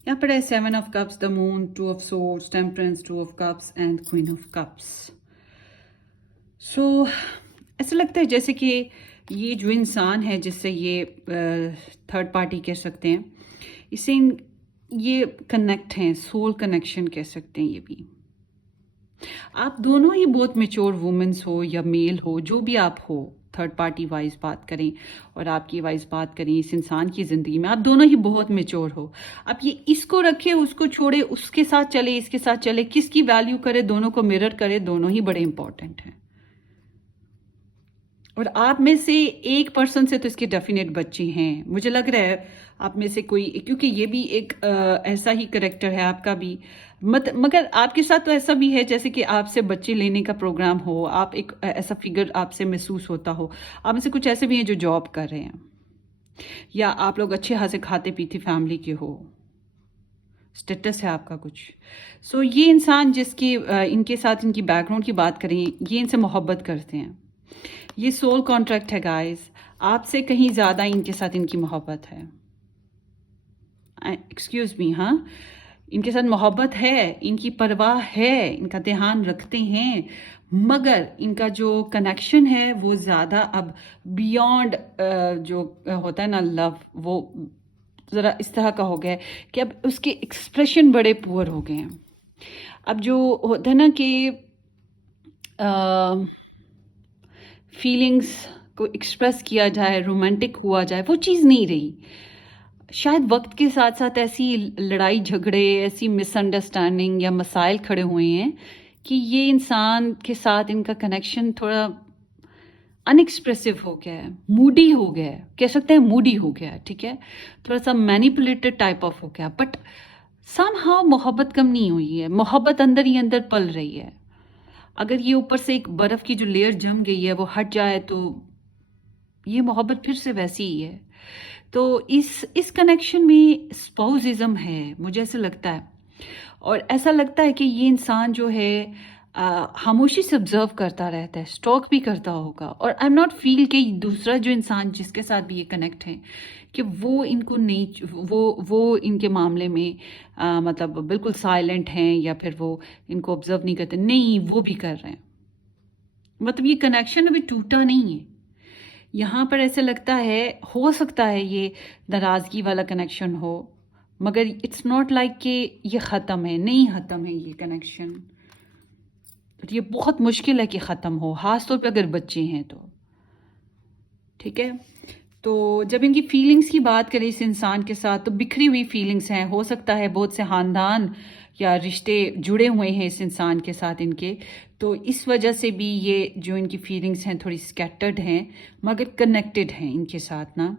यहाँ पर है 7 of cups, the moon, 2 of swords, temperance, 2 of cups and queen of cups. So ऐसा लगता है जैसे कि ये जो इंसान है जिससे ये थर्ड पार्टी कह सकते हैं, इसे ये कनेक्ट हैं, सोल कनेक्शन कह सकते हैं ये भी। आप दोनों ही बहुत मेच्योर वुमेन्स हो या मेल हो, जो भी आप हो, थर्ड पार्टी वाइज बात करें और आपकी वाइज बात करें, इस इंसान की ज़िंदगी में आप दोनों ही बहुत मेच्योर हो। आप ये इसको रखे, उसको छोड़े, उसके साथ चले, इसके साथ चले, किसकी वैल्यू करे, दोनों को मिरर करे, दोनों ही बड़े इंपॉर्टेंट हैं। और आप में से एक पर्सन से तो इसके डेफिनेट बच्चे हैं, मुझे लग रहा है आप में से कोई, क्योंकि ये भी एक ऐसा ही करेक्टर है आपका भी। मगर आपके साथ तो ऐसा भी है जैसे कि आपसे बच्चे लेने का प्रोग्राम हो, आप एक ऐसा फिगर आपसे महसूस होता हो। आप में से कुछ ऐसे भी हैं जो जॉब कर रहे हैं, या आप लोग अच्छे खासे खाते पीते फैमिली के हो, स्टेटस है आपका कुछ। सो ये इंसान जिसकी इनके साथ इनकी बैकग्राउंड की बात करें, ये इनसे मोहब्बत करते हैं। ये सोल कॉन्ट्रैक्ट है गाइस, आपसे कहीं ज़्यादा इनके साथ इनकी मोहब्बत है। एक्सक्यूज मी, हाँ, इनके साथ मोहब्बत है, इनकी परवाह है, इनका ध्यान रखते हैं, मगर इनका जो कनेक्शन है वो ज़्यादा अब बियॉन्ड जो होता है ना लव, वो ज़रा इस तरह का हो गया है कि अब उसके एक्सप्रेशन बड़े पुअर हो गए हैं। अब जो होता है ना कि फीलिंग्स को एक्सप्रेस किया जाए, रोमांटिक हुआ जाए, वो चीज़ नहीं रही। शायद वक्त के साथ साथ ऐसी लड़ाई झगड़े, ऐसी मिसअंडरस्टैंडिंग या मसाइल खड़े हुए हैं कि ये इंसान के साथ इनका कनेक्शन थोड़ा अनएक्सप्रेसिव हो गया है, मूडी हो गया है, कह सकते हैं मूडी हो गया है, ठीक है, थोड़ा सा मैनिपुलेटेड टाइप ऑफ हो गया। बट समहाउ मोहब्बत कम नहीं हुई है, मोहब्बत अंदर ही अंदर पल रही है। अगर ये ऊपर से एक बर्फ की जो लेयर जम गई है वो हट जाए तो ये मोहब्बत फिर से वैसी ही है। तो इस कनेक्शन में स्पाउसिज्म है, मुझे ऐसा लगता है। और ऐसा लगता है कि ये इंसान जो है खामोशी से ऑब्जर्व करता रहता है, स्टॉक भी करता होगा। और आई एम नॉट फील कि दूसरा जो इंसान जिसके साथ भी ये कनेक्ट है कि वो इनको नहीं, वो इनके मामले में मतलब बिल्कुल साइलेंट हैं या फिर वो इनको ऑब्जर्व नहीं करते, नहीं, वो भी कर रहे हैं। मतलब ये कनेक्शन अभी टूटा नहीं है। यहाँ पर ऐसे लगता है, हो सकता है ये नाराज़गी वाला कनेक्शन हो, मगर इट्स नॉट लाइक कि ये ख़त्म है, नहीं ख़त्म है ये कनेक्शन। ये बहुत मुश्किल है कि ख़त्म हो, ख़ास तौर पे अगर बच्चे हैं तो, ठीक है। तो जब इनकी फीलिंग्स की बात करें इस इंसान के साथ, तो बिखरी हुई फीलिंग्स हैं। हो सकता है बहुत से ख़ानदान या रिश्ते जुड़े हुए हैं इस इंसान के साथ इनके, तो इस वजह से भी ये जो इनकी फीलिंग्स हैं थोड़ी स्कैटर्ड हैं, मगर कनेक्टेड हैं इनके साथ ना।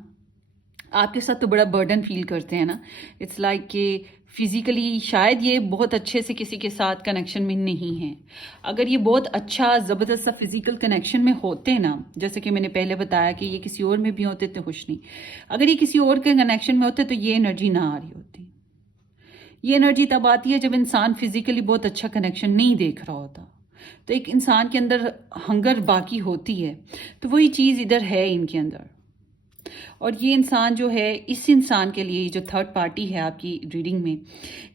आपके साथ तो बड़ा बर्डन फील करते हैं ना, इट्स लाइक कि फिजिकली शायद ये बहुत अच्छे से किसी के साथ कनेक्शन में नहीं है। अगर ये बहुत अच्छा ज़बरदस्त सा फिजिकल कनेक्शन में होते ना, जैसे कि मैंने पहले बताया कि ये किसी और में भी होते तो कुछ नहीं, अगर ये किसी और के कनेक्शन में होते तो ये एनर्जी ना आ रही होती। ये एनर्जी तब आती है जब इंसान फिजिकली बहुत अच्छा कनेक्शन नहीं देख रहा होता, तो एक इंसान के अंदर हंगर बाकी होती है, तो वही चीज़ इधर है इनके अंदर। और ये इंसान जो है, इस इंसान के लिए जो थर्ड पार्टी है आपकी रीडिंग में,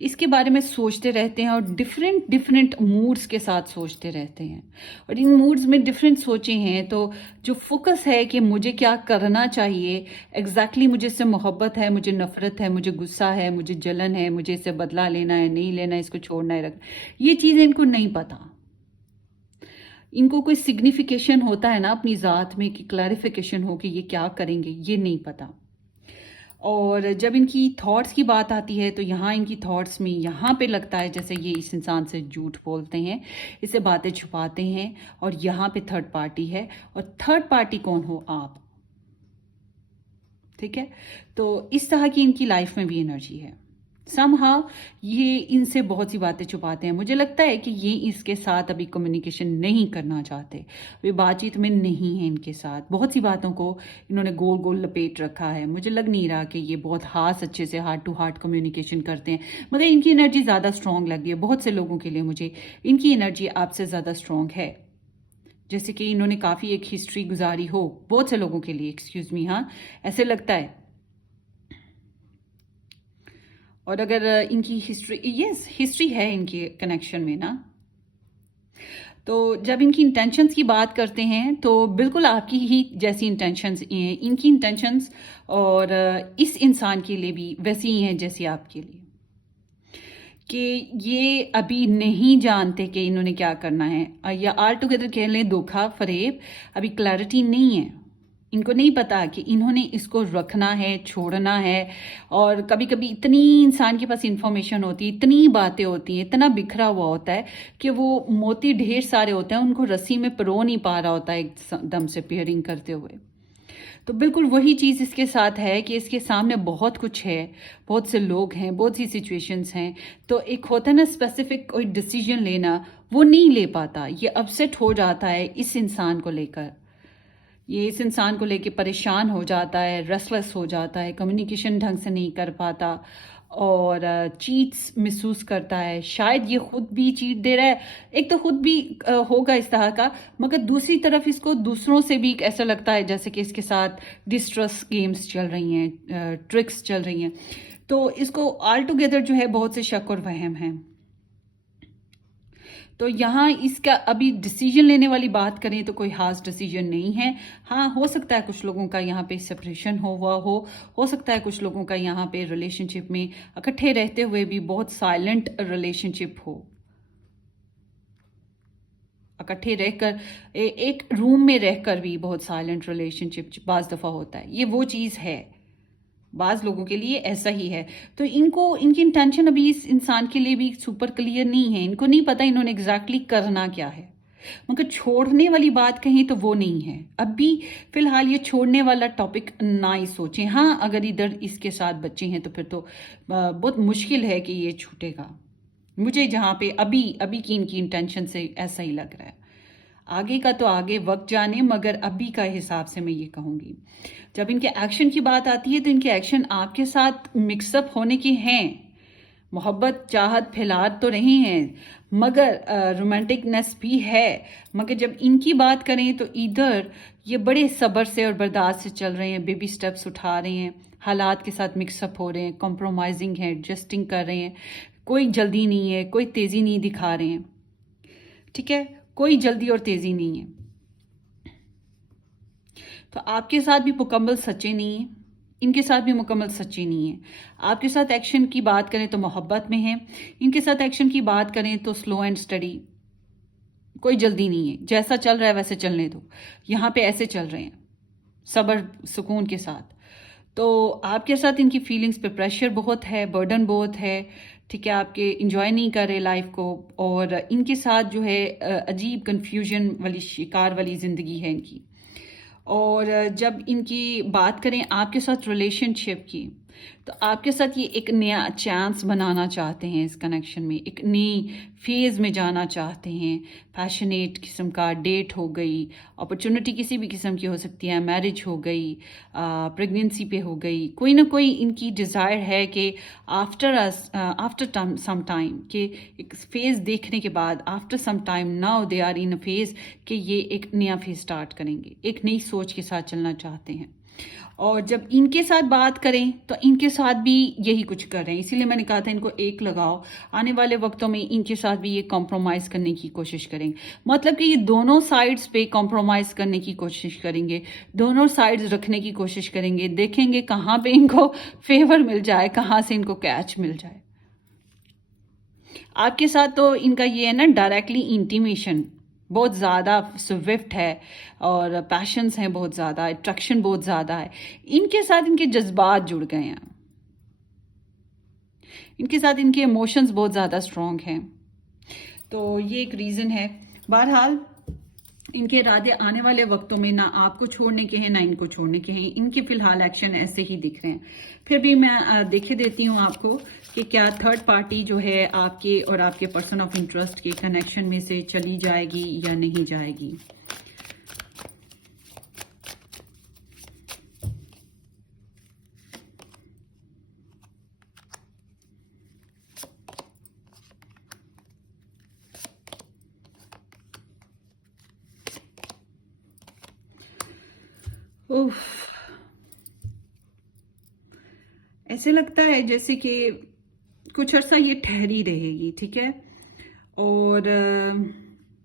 इसके बारे में सोचते रहते हैं और डिफरेंट डिफरेंट मूड्स के साथ सोचते रहते हैं। और इन मूड्स में डिफरेंट सोचे हैं, तो जो फोकस है कि मुझे क्या करना चाहिए, एग्जैक्टली मुझे इससे मोहब्बत है, मुझे नफरत है, मुझे गुस्सा है, मुझे जलन है, मुझे इससे बदला लेना है, नहीं लेना, इसको छोड़ना है, रखना, ये चीज़ें इनको नहीं पता। इनको कोई सिग्निफिकेशन होता है ना अपनी ज़ात में कि क्लैरिफिकेशन हो कि ये क्या करेंगे, ये नहीं पता। और जब इनकी थॉट्स की बात आती है तो यहाँ इनकी थॉट्स में यहाँ पे लगता है जैसे ये इस इंसान से झूठ बोलते हैं, इससे बातें छुपाते हैं, और यहाँ पे थर्ड पार्टी है। और थर्ड पार्टी कौन हो? आप, ठीक है। तो इस तरह की इनकी लाइफ में भी एनर्जी है। समहाउ ये इनसे बहुत सी बातें छुपाते हैं। मुझे लगता है कि ये इसके साथ अभी कम्युनिकेशन नहीं करना चाहते, वे बातचीत में नहीं है इनके साथ। बहुत सी बातों को इन्होंने गोल गोल लपेट रखा है। मुझे लग नहीं रहा कि ये बहुत हाथ अच्छे से हार्ट टू हार्ट कम्युनिकेशन करते हैं, मगर इनकी एनर्जी ज़्यादा स्ट्रॉन्ग लग रही है बहुत से लोगों के लिए। मुझे इनकी एनर्जी आपसे ज़्यादा स्ट्रॉन्ग है, जैसे कि इन्होंने काफ़ी एक हिस्ट्री गुजारी हो बहुत से लोगों के लिए। एक्सक्यूज मी, हाँ ऐसे लगता है। और अगर इनकी हिस्ट्री, यस हिस्ट्री है इनके कनेक्शन में ना, तो जब इनकी इंटेंशंस की बात करते हैं तो बिल्कुल आपकी ही जैसी इंटेंशंस इनकी इंटेंशंस, और इस इंसान के लिए भी वैसी ही हैं जैसी आपके लिए। कि ये अभी नहीं जानते कि इन्होंने क्या करना है, या आल टुगेदर कह लें धोखा फरेब। अभी क्लैरिटी नहीं है, इनको नहीं पता कि इन्होंने इसको रखना है, छोड़ना है। और कभी कभी इतनी इंसान के पास इंफॉर्मेशन होती है, इतनी बातें होती हैं, इतना बिखरा हुआ होता है कि वो मोती ढेर सारे होते हैं, उनको रस्सी में पिरो नहीं पा रहा होता है एकदम से पेयरिंग करते हुए। तो बिल्कुल वही चीज़ इसके साथ है कि इसके सामने बहुत कुछ है, बहुत से लोग हैं, बहुत सी सिचुएशंस हैं। तो एक होता है ना स्पेसिफिक कोई डिसीजन लेना, वो नहीं ले पाता। ये अपसेट हो जाता है इस इंसान को लेकर, ये इस इंसान को लेकर परेशान हो जाता है, रेस्टलेस हो जाता है, कम्युनिकेशन ढंग से नहीं कर पाता और चीट्स महसूस करता है। शायद ये खुद भी चीट दे रहा है, एक तो खुद भी होगा इस तरह का, मगर दूसरी तरफ इसको दूसरों से भी ऐसा लगता है जैसे कि इसके साथ डिस्ट्रस गेम्स चल रही हैं, ट्रिक्स चल रही हैं। तो इसको ऑल टुगेदर जो है बहुत से शक और वहम हैं। तो यहाँ इसका अभी डिसीजन लेने वाली बात करें तो कोई खास डिसीजन नहीं है। हाँ हो सकता है कुछ लोगों का यहाँ पे सेपरेशन हुआ हो सकता है कुछ लोगों का यहाँ पे रिलेशनशिप में इकट्ठे रहते हुए भी बहुत साइलेंट रिलेशनशिप हो, इकट्ठे रहकर एक रूम में रहकर भी बहुत साइलेंट रिलेशनशिप बाज दफा होता है। ये वो चीज़ है, बाज लोगों के लिए ऐसा ही है। तो इनको इनकी इंटेंशन अभी इस इंसान के लिए भी सुपर क्लियर नहीं है, इनको नहीं पता इन्होंने एग्जैक्टली करना क्या है। मगर छोड़ने वाली बात कहीं तो वो नहीं है अभी फिलहाल। ये छोड़ने वाला टॉपिक ना ही सोचें। हाँ अगर इधर इसके साथ बच्चे हैं तो फिर तो बहुत मुश्किल है कि ये छूटेगा। मुझे जहाँ पे अभी अभी की इनकी इंटेंशन से ऐसा ही लग रहा है। आगे का तो आगे वक्त जाने, मगर अभी का हिसाब से मैं ये कहूँगी। जब इनके एक्शन की बात आती है तो इनके एक्शन आपके साथ मिक्सअप होने के हैं, मोहब्बत चाहत फैला तो रहे हैं, मगर रोमांटिकनेस भी है। मगर जब इनकी बात करें तो इधर ये बड़े सब्र से और बर्दाश्त से चल रहे हैं, बेबी स्टेप्स उठा रहे हैं, हालात के साथ मिक्सअप हो रहे हैं, कॉम्प्रोमाइजिंग है, एडजस्टिंग कर रहे हैं। कोई जल्दी नहीं है, कोई तेज़ी नहीं दिखा रहे हैं, ठीक है, कोई जल्दी और तेज़ी नहीं है। तो आपके साथ भी मुकम्मल सच्चे नहीं है, इनके साथ भी मुकम्मल सच्चे नहीं है। आपके साथ एक्शन की बात करें तो मोहब्बत में है, इनके साथ एक्शन की बात करें तो स्लो एंड स्टडी, कोई जल्दी नहीं है, जैसा चल रहा है वैसे चलने दो। यहाँ पे ऐसे चल रहे हैं सब्र सुकून के साथ। तो आपके साथ इनकी फीलिंग्स पे प्रेशर बहुत है, बर्डन बहुत है, ठीक है, आपके इंजॉय नहीं कर रहे लाइफ को। और इनके साथ जो है अजीब कन्फ्यूजन वाली शिकार वाली ज़िंदगी है इनकी। और जब इनकी बात करें आपके साथ रिलेशनशिप की, तो आपके साथ ये एक नया चांस बनाना चाहते हैं, इस कनेक्शन में एक नई फेज़ में जाना चाहते हैं। पैशनेट किस्म का डेट हो गई, अपॉर्चुनिटी किसी भी किस्म की हो सकती है, मैरिज हो गई, प्रेगनेंसी पे हो गई, कोई ना कोई इनकी डिज़ायर है कि आफ्टर सम टाइम, कि एक फेज़ देखने के बाद after some time now they are in a phase कि ये एक नया फेज़ स्टार्ट करेंगे, एक नई सोच के साथ चलना चाहते हैं। और जब इनके साथ बात करें तो इनके साथ भी यही कुछ कर रहे हैं, इसीलिए मैंने कहा था इनको एक लगाओ। आने वाले वक्तों में इनके साथ भी ये कॉम्प्रोमाइज़ करने की कोशिश करेंगे, मतलब कि ये दोनों साइड्स पे कॉम्प्रोमाइज़ करने की कोशिश करेंगे, दोनों साइड्स रखने की कोशिश करेंगे। देखेंगे कहाँ पे इनको फेवर मिल जाए, कहाँ से इनको कैच मिल जाए। आपके साथ तो इनका ये है ना डायरेक्टली इंटीमेशन बहुत ज़्यादा स्विफ्ट है, और पैशंस हैं बहुत ज़्यादा, अट्रैक्शन बहुत ज़्यादा है। इनके साथ इनके जज्बात जुड़ गए हैं, इनके साथ इनके इमोशंस बहुत ज़्यादा स्ट्रॉन्ग हैं। तो ये एक रीज़न है। बहरहाल इनके इरादे आने वाले वक्तों में ना आपको छोड़ने के हैं ना इनको छोड़ने के हैं। इनके फिलहाल एक्शन ऐसे ही दिख रहे हैं। फिर भी मैं देखे देती हूँ आपको कि क्या थर्ड पार्टी जो है आपके और आपके पर्सन ऑफ इंटरेस्ट के कनेक्शन में से चली जाएगी या नहीं जाएगी। उफ, ऐसे लगता है जैसे कि कुछ अर्सा ये ठहरी रहेगी, ठीक है। और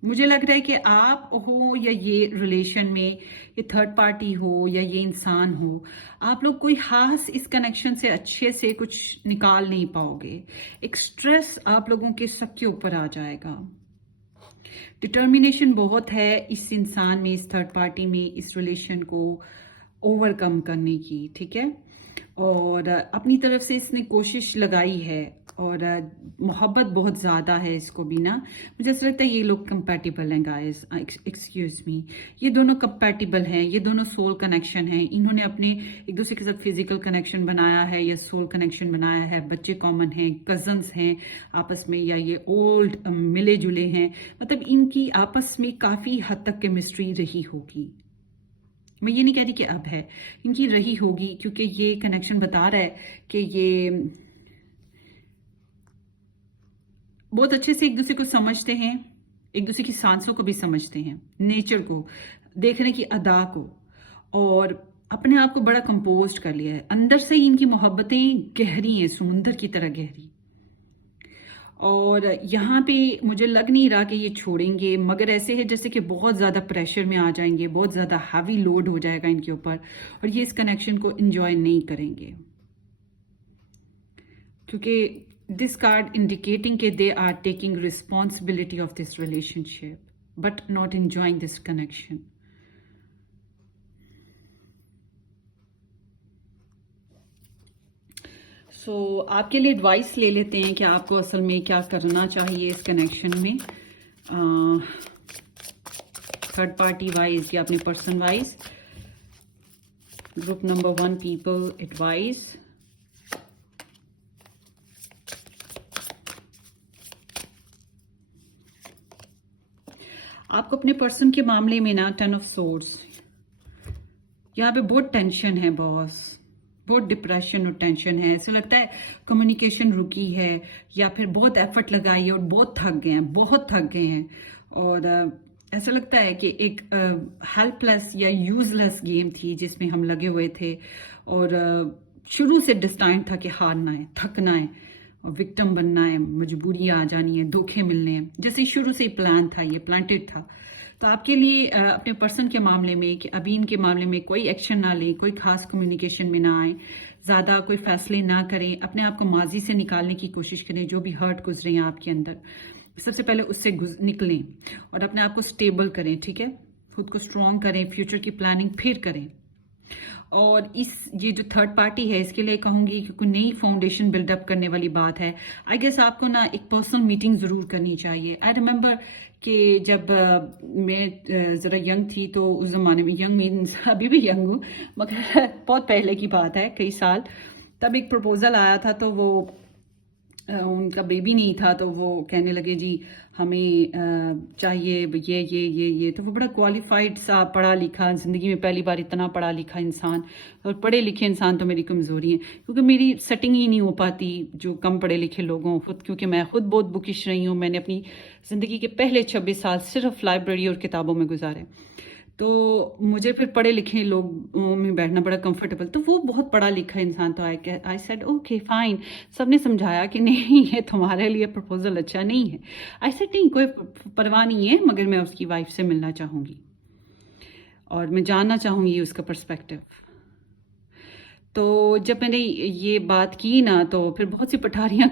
मुझे लग रहा है कि आप हो या ये रिलेशन में ये थर्ड पार्टी हो या ये इंसान हो, आप लोग कोई खास इस कनेक्शन से अच्छे से कुछ निकाल नहीं पाओगे। एक स्ट्रेस आप लोगों के सबके ऊपर आ जाएगा। डिटर्मिनेशन बहुत है इस इंसान में, इस थर्ड पार्टी में, इस रिलेशन को ओवरकम करने की, ठीक है। और अपनी तरफ से इसने कोशिश लगाई है और मोहब्बत बहुत ज़्यादा है इसको भी ना। मुझे ऐसा लगता है ये लोग कंपैटिबल हैं गाइस, एक्सक्यूज मी। ये दोनों कंपैटिबल हैं, ये दोनों सोल कनेक्शन हैं। इन्होंने अपने एक दूसरे के साथ फिजिकल कनेक्शन बनाया है या सोल कनेक्शन बनाया है। बच्चे कॉमन हैं, कजन्स हैं आपस में, या ये ओल्ड मिले जुले हैं। मतलब इनकी आपस में काफ़ी हद तक केमिस्ट्री रही होगी। मैं ये नहीं कह रही कि अब है, इनकी रही होगी, क्योंकि ये कनेक्शन बता रहा है कि ये बहुत अच्छे से एक दूसरे को समझते हैं, एक दूसरे की सांसों को भी समझते हैं, नेचर को, देखने की अदा को, और अपने आप को बड़ा कंपोज कर लिया है। अंदर से ही इनकी मोहब्बतें गहरी हैं, समुंदर की तरह गहरी। और यहाँ पे मुझे लग नहीं रहा कि ये छोड़ेंगे, मगर ऐसे है जैसे कि बहुत ज़्यादा प्रेशर में आ जाएंगे, बहुत ज़्यादा हैवी लोड हो जाएगा इनके ऊपर, और ये इस कनेक्शन को एंजॉय नहीं करेंगे। क्योंकि दिस कार्ड इंडिकेटिंग कि they are taking responsibility of this relationship but not enjoying this connection. So आपके लिए एडवाइस ले लेते हैं कि आपको असल में क्या करना चाहिए इस कनेक्शन में, थर्ड पार्टी वाइज या अपने person wise. Group number 1 people advice. आपको अपने पर्सन के मामले में ना 10 ऑफ सोर्ड्स, यहाँ पे बहुत टेंशन है बॉस, बहुत डिप्रेशन और टेंशन है। ऐसा लगता है कम्युनिकेशन रुकी है, या फिर बहुत एफर्ट लगाई है और बहुत थक गए हैं, बहुत थक गए हैं। और ऐसा लगता है कि एक हेल्पलेस या यूजलेस गेम थी जिसमें हम लगे हुए थे, और शुरू से डिस्टाइंड था कि हारना है, थकना है, और विक्टिम बनना है, मजबूरी आ जानी है, धोखे मिलने हैं, जैसे शुरू से ही प्लान था, ये प्लांटेड था। तो आपके लिए अपने पर्सन के मामले में कि अभी इनके मामले में कोई एक्शन ना लें, कोई खास कम्युनिकेशन में ना आए, ज़्यादा कोई फैसले ना करें, अपने आप को माजी से निकालने की कोशिश करें। जो भी हर्ट गुजरे हैं आपके अंदर, सबसे पहले उससे निकलें और अपने आप को स्टेबल करें, ठीक है। खुद को स्ट्रॉन्ग करें, फ्यूचर की प्लानिंग फिर करें। और ये जो थर्ड पार्टी है, इसके लिए कहूंगी कि कोई नई फाउंडेशन बिल्डअप करने वाली बात है। आई गेस आपको ना एक पर्सनल मीटिंग ज़रूर करनी चाहिए। आई रिमेंबर कि जब मैं ज़रा यंग थी, तो उस ज़माने में, यंग मीन्स अभी भी यंग हूँ, मगर बहुत पहले की बात है, कई साल, तब एक प्रपोज़ल आया था। तो वो उनका बेबी नहीं था, तो वो कहने लगे जी हमें चाहिए ये। तो वो बड़ा क्वालिफाइड सा, पढ़ा लिखा, ज़िंदगी में पहली बार इतना पढ़ा लिखा इंसान। और पढ़े लिखे इंसान तो मेरी कमज़ोरी है, क्योंकि मेरी सेटिंग ही नहीं हो पाती जो कम पढ़े लिखे लोगों खुद, क्योंकि मैं खुद बहुत बुकिश रही हूँ। मैंने अपनी ज़िंदगी के पहले 26 साल सिर्फ लाइब्रेरी और किताबों में गुजारे, तो मुझे फिर पढ़े लिखे लोगों में बैठना बड़ा कंफर्टेबल। तो वो बहुत पढ़ा लिखा इंसान, तो आई सेड ओके फाइन। सबने समझाया कि नहीं, ये तुम्हारे लिए प्रपोजल अच्छा नहीं है। आई सेड नहीं, कोई परवाह नहीं है, मगर मैं उसकी वाइफ से मिलना चाहूँगी और मैं जानना चाहूँगी उसका पर्सपेक्टिव। तो जब मैंने ये बात की ना, तो फिर बहुत सी पठारियाँ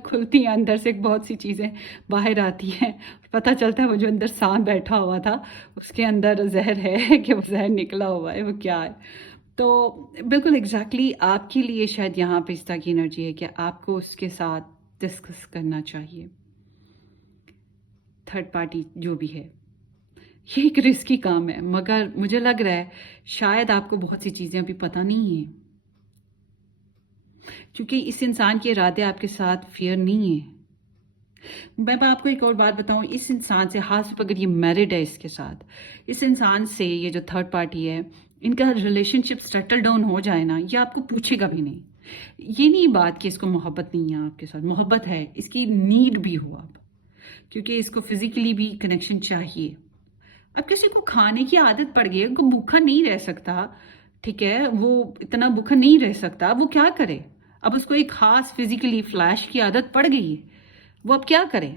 खुलती हैं अंदर से, बहुत सी चीज़ें बाहर आती हैं। पता चलता है वो जो अंदर सांप बैठा हुआ था, उसके अंदर जहर है कि वो जहर निकला हुआ है, वो क्या है। तो बिल्कुल एग्जैक्टली आपके लिए शायद यहाँ पे इस तरह की एनर्जी है कि आपको उसके साथ डिस्कस करना चाहिए, थर्ड पार्टी जो भी है। ये एक रिस्की काम है, मगर मुझे लग रहा है शायद आपको बहुत सी चीज़ें अभी पता नहीं है, क्योंकि इस इंसान के इरादे आपके साथ फेयर नहीं है। मैं आपको एक और बात बताऊं, इस इंसान से, खास अगर ये मैरिड है इसके साथ, इस इंसान से, ये जो थर्ड पार्टी है, इनका रिलेशनशिप सेटल डाउन हो जाए ना, ये आपको पूछेगा भी नहीं। ये नहीं बात कि इसको मोहब्बत नहीं है आपके साथ, मोहब्बत है, इसकी नीड भी हो आप, क्योंकि इसको फिजिकली भी कनेक्शन चाहिए। अब किसी को खाने की आदत पड़ गई है, वो भूखा नहीं रह सकता, ठीक है, वो इतना भूखा नहीं रह सकता, वो क्या करे? अब उसको एक खास फिजिकली फ्लैश की आदत पड़ गई है, वो अब क्या करे?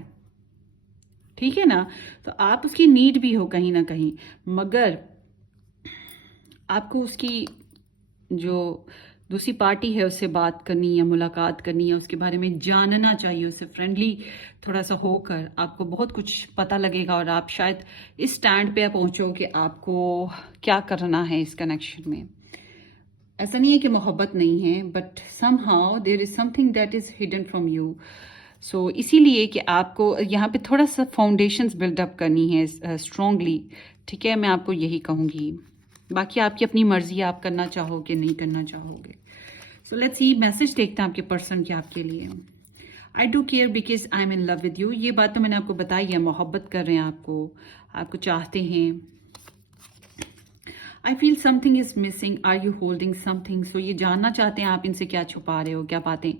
ठीक है ना? तो आप उसकी नीड भी हो कहीं ना कहीं, मगर आपको उसकी जो दूसरी पार्टी है उससे बात करनी या मुलाकात करनी है, उसके बारे में जानना चाहिए, उससे फ्रेंडली थोड़ा सा होकर आपको बहुत कुछ पता लगेगा, और आप शायद इस स्टैंड पे पहुंचो कि आपको क्या करना है इस कनेक्शन में। ऐसा नहीं है कि मोहब्बत नहीं है, but somehow there is something that is hidden from you. So इसीलिए कि आपको यहाँ पे थोड़ा सा फाउंडेशंस बिल्डअप करनी है स्ट्रांगली, ठीक है, मैं आपको यही कहूँगी। बाकी आपकी अपनी मर्जी, आप करना चाहोगे नहीं करना चाहोगे। सो लेट्स सी, मैसेज देखते हैं आपके पर्सन के आपके लिए। I do care because I am in love with you, ये बात तो मैंने आपको बताई है, मोहब्बत कर रहे हैं आपको चाहते हैं। I feel something is missing, are you holding something, so ये जानना चाहते हैं आप इनसे क्या छुपा रहे हो, क्या बातें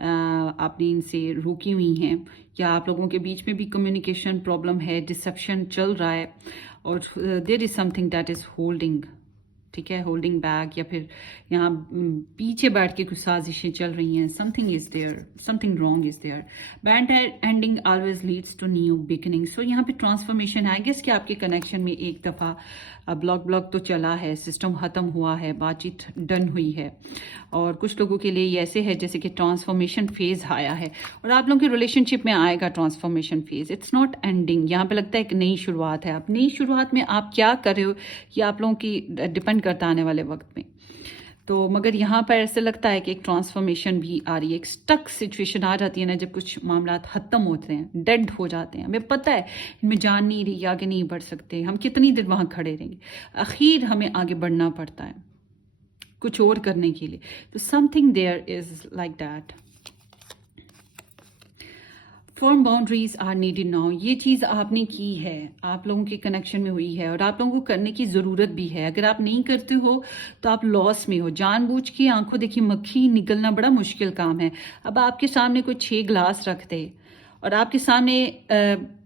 आपने इनसे रोकी हुई हैं, या आप लोगों के बीच में भी कम्युनिकेशन प्रॉब्लम है, डिसेप्शन चल रहा है, और there is something that is holding, ठीक है, होल्डिंग बैक, या फिर यहाँ पीछे बैठ के कुछ साजिशें चल रही हैं। Something is there, something wrong is there. Bad ending always leads to new beginning, so यहाँ पे ट्रांसफॉर्मेशन है। आई गेस कि आपके कनेक्शन में एक दफ़ा ब्लॉक तो चला है, सिस्टम ख़त्म हुआ है, बातचीत डन हुई है, और कुछ लोगों के लिए ये ऐसे है जैसे कि ट्रांसफॉर्मेशन फेज़ आया है, और आप लोगों के रिलेशनशिप में आएगा transformation phase. It's not ending, यहाँ पे लगता है एक नई शुरुआत है। अब नई शुरुआत में आप क्या कर रहे हो ये आप लोगों की डिपेंड करता आने वाले वक्त में। तो मगर यहाँ पर ऐसे लगता है कि एक ट्रांसफॉर्मेशन भी आ रही है, एक स्टक सिचुएशन आ जाती है ना, जब कुछ मामला ख़त्म होते हैं, डेड हो जाते हैं, हमें पता है इनमें जान नहीं रही, आगे नहीं बढ़ सकते, हम कितनी देर वहाँ खड़े रहेंगे, आखिर हमें आगे बढ़ना पड़ता है कुछ और करने के लिए। तो something there is like that. Firm boundaries are needed now, ये चीज़ आपने की है, आप लोगों के कनेक्शन में हुई है, और आप लोगों को करने की ज़रूरत भी है। अगर आप नहीं करते हो तो आप लॉस में हो। जानबूझ के आंखों देखी मक्खी निकलना बड़ा मुश्किल काम है। अब आपके सामने कोई 6 ग्लास रख दे और आपके सामने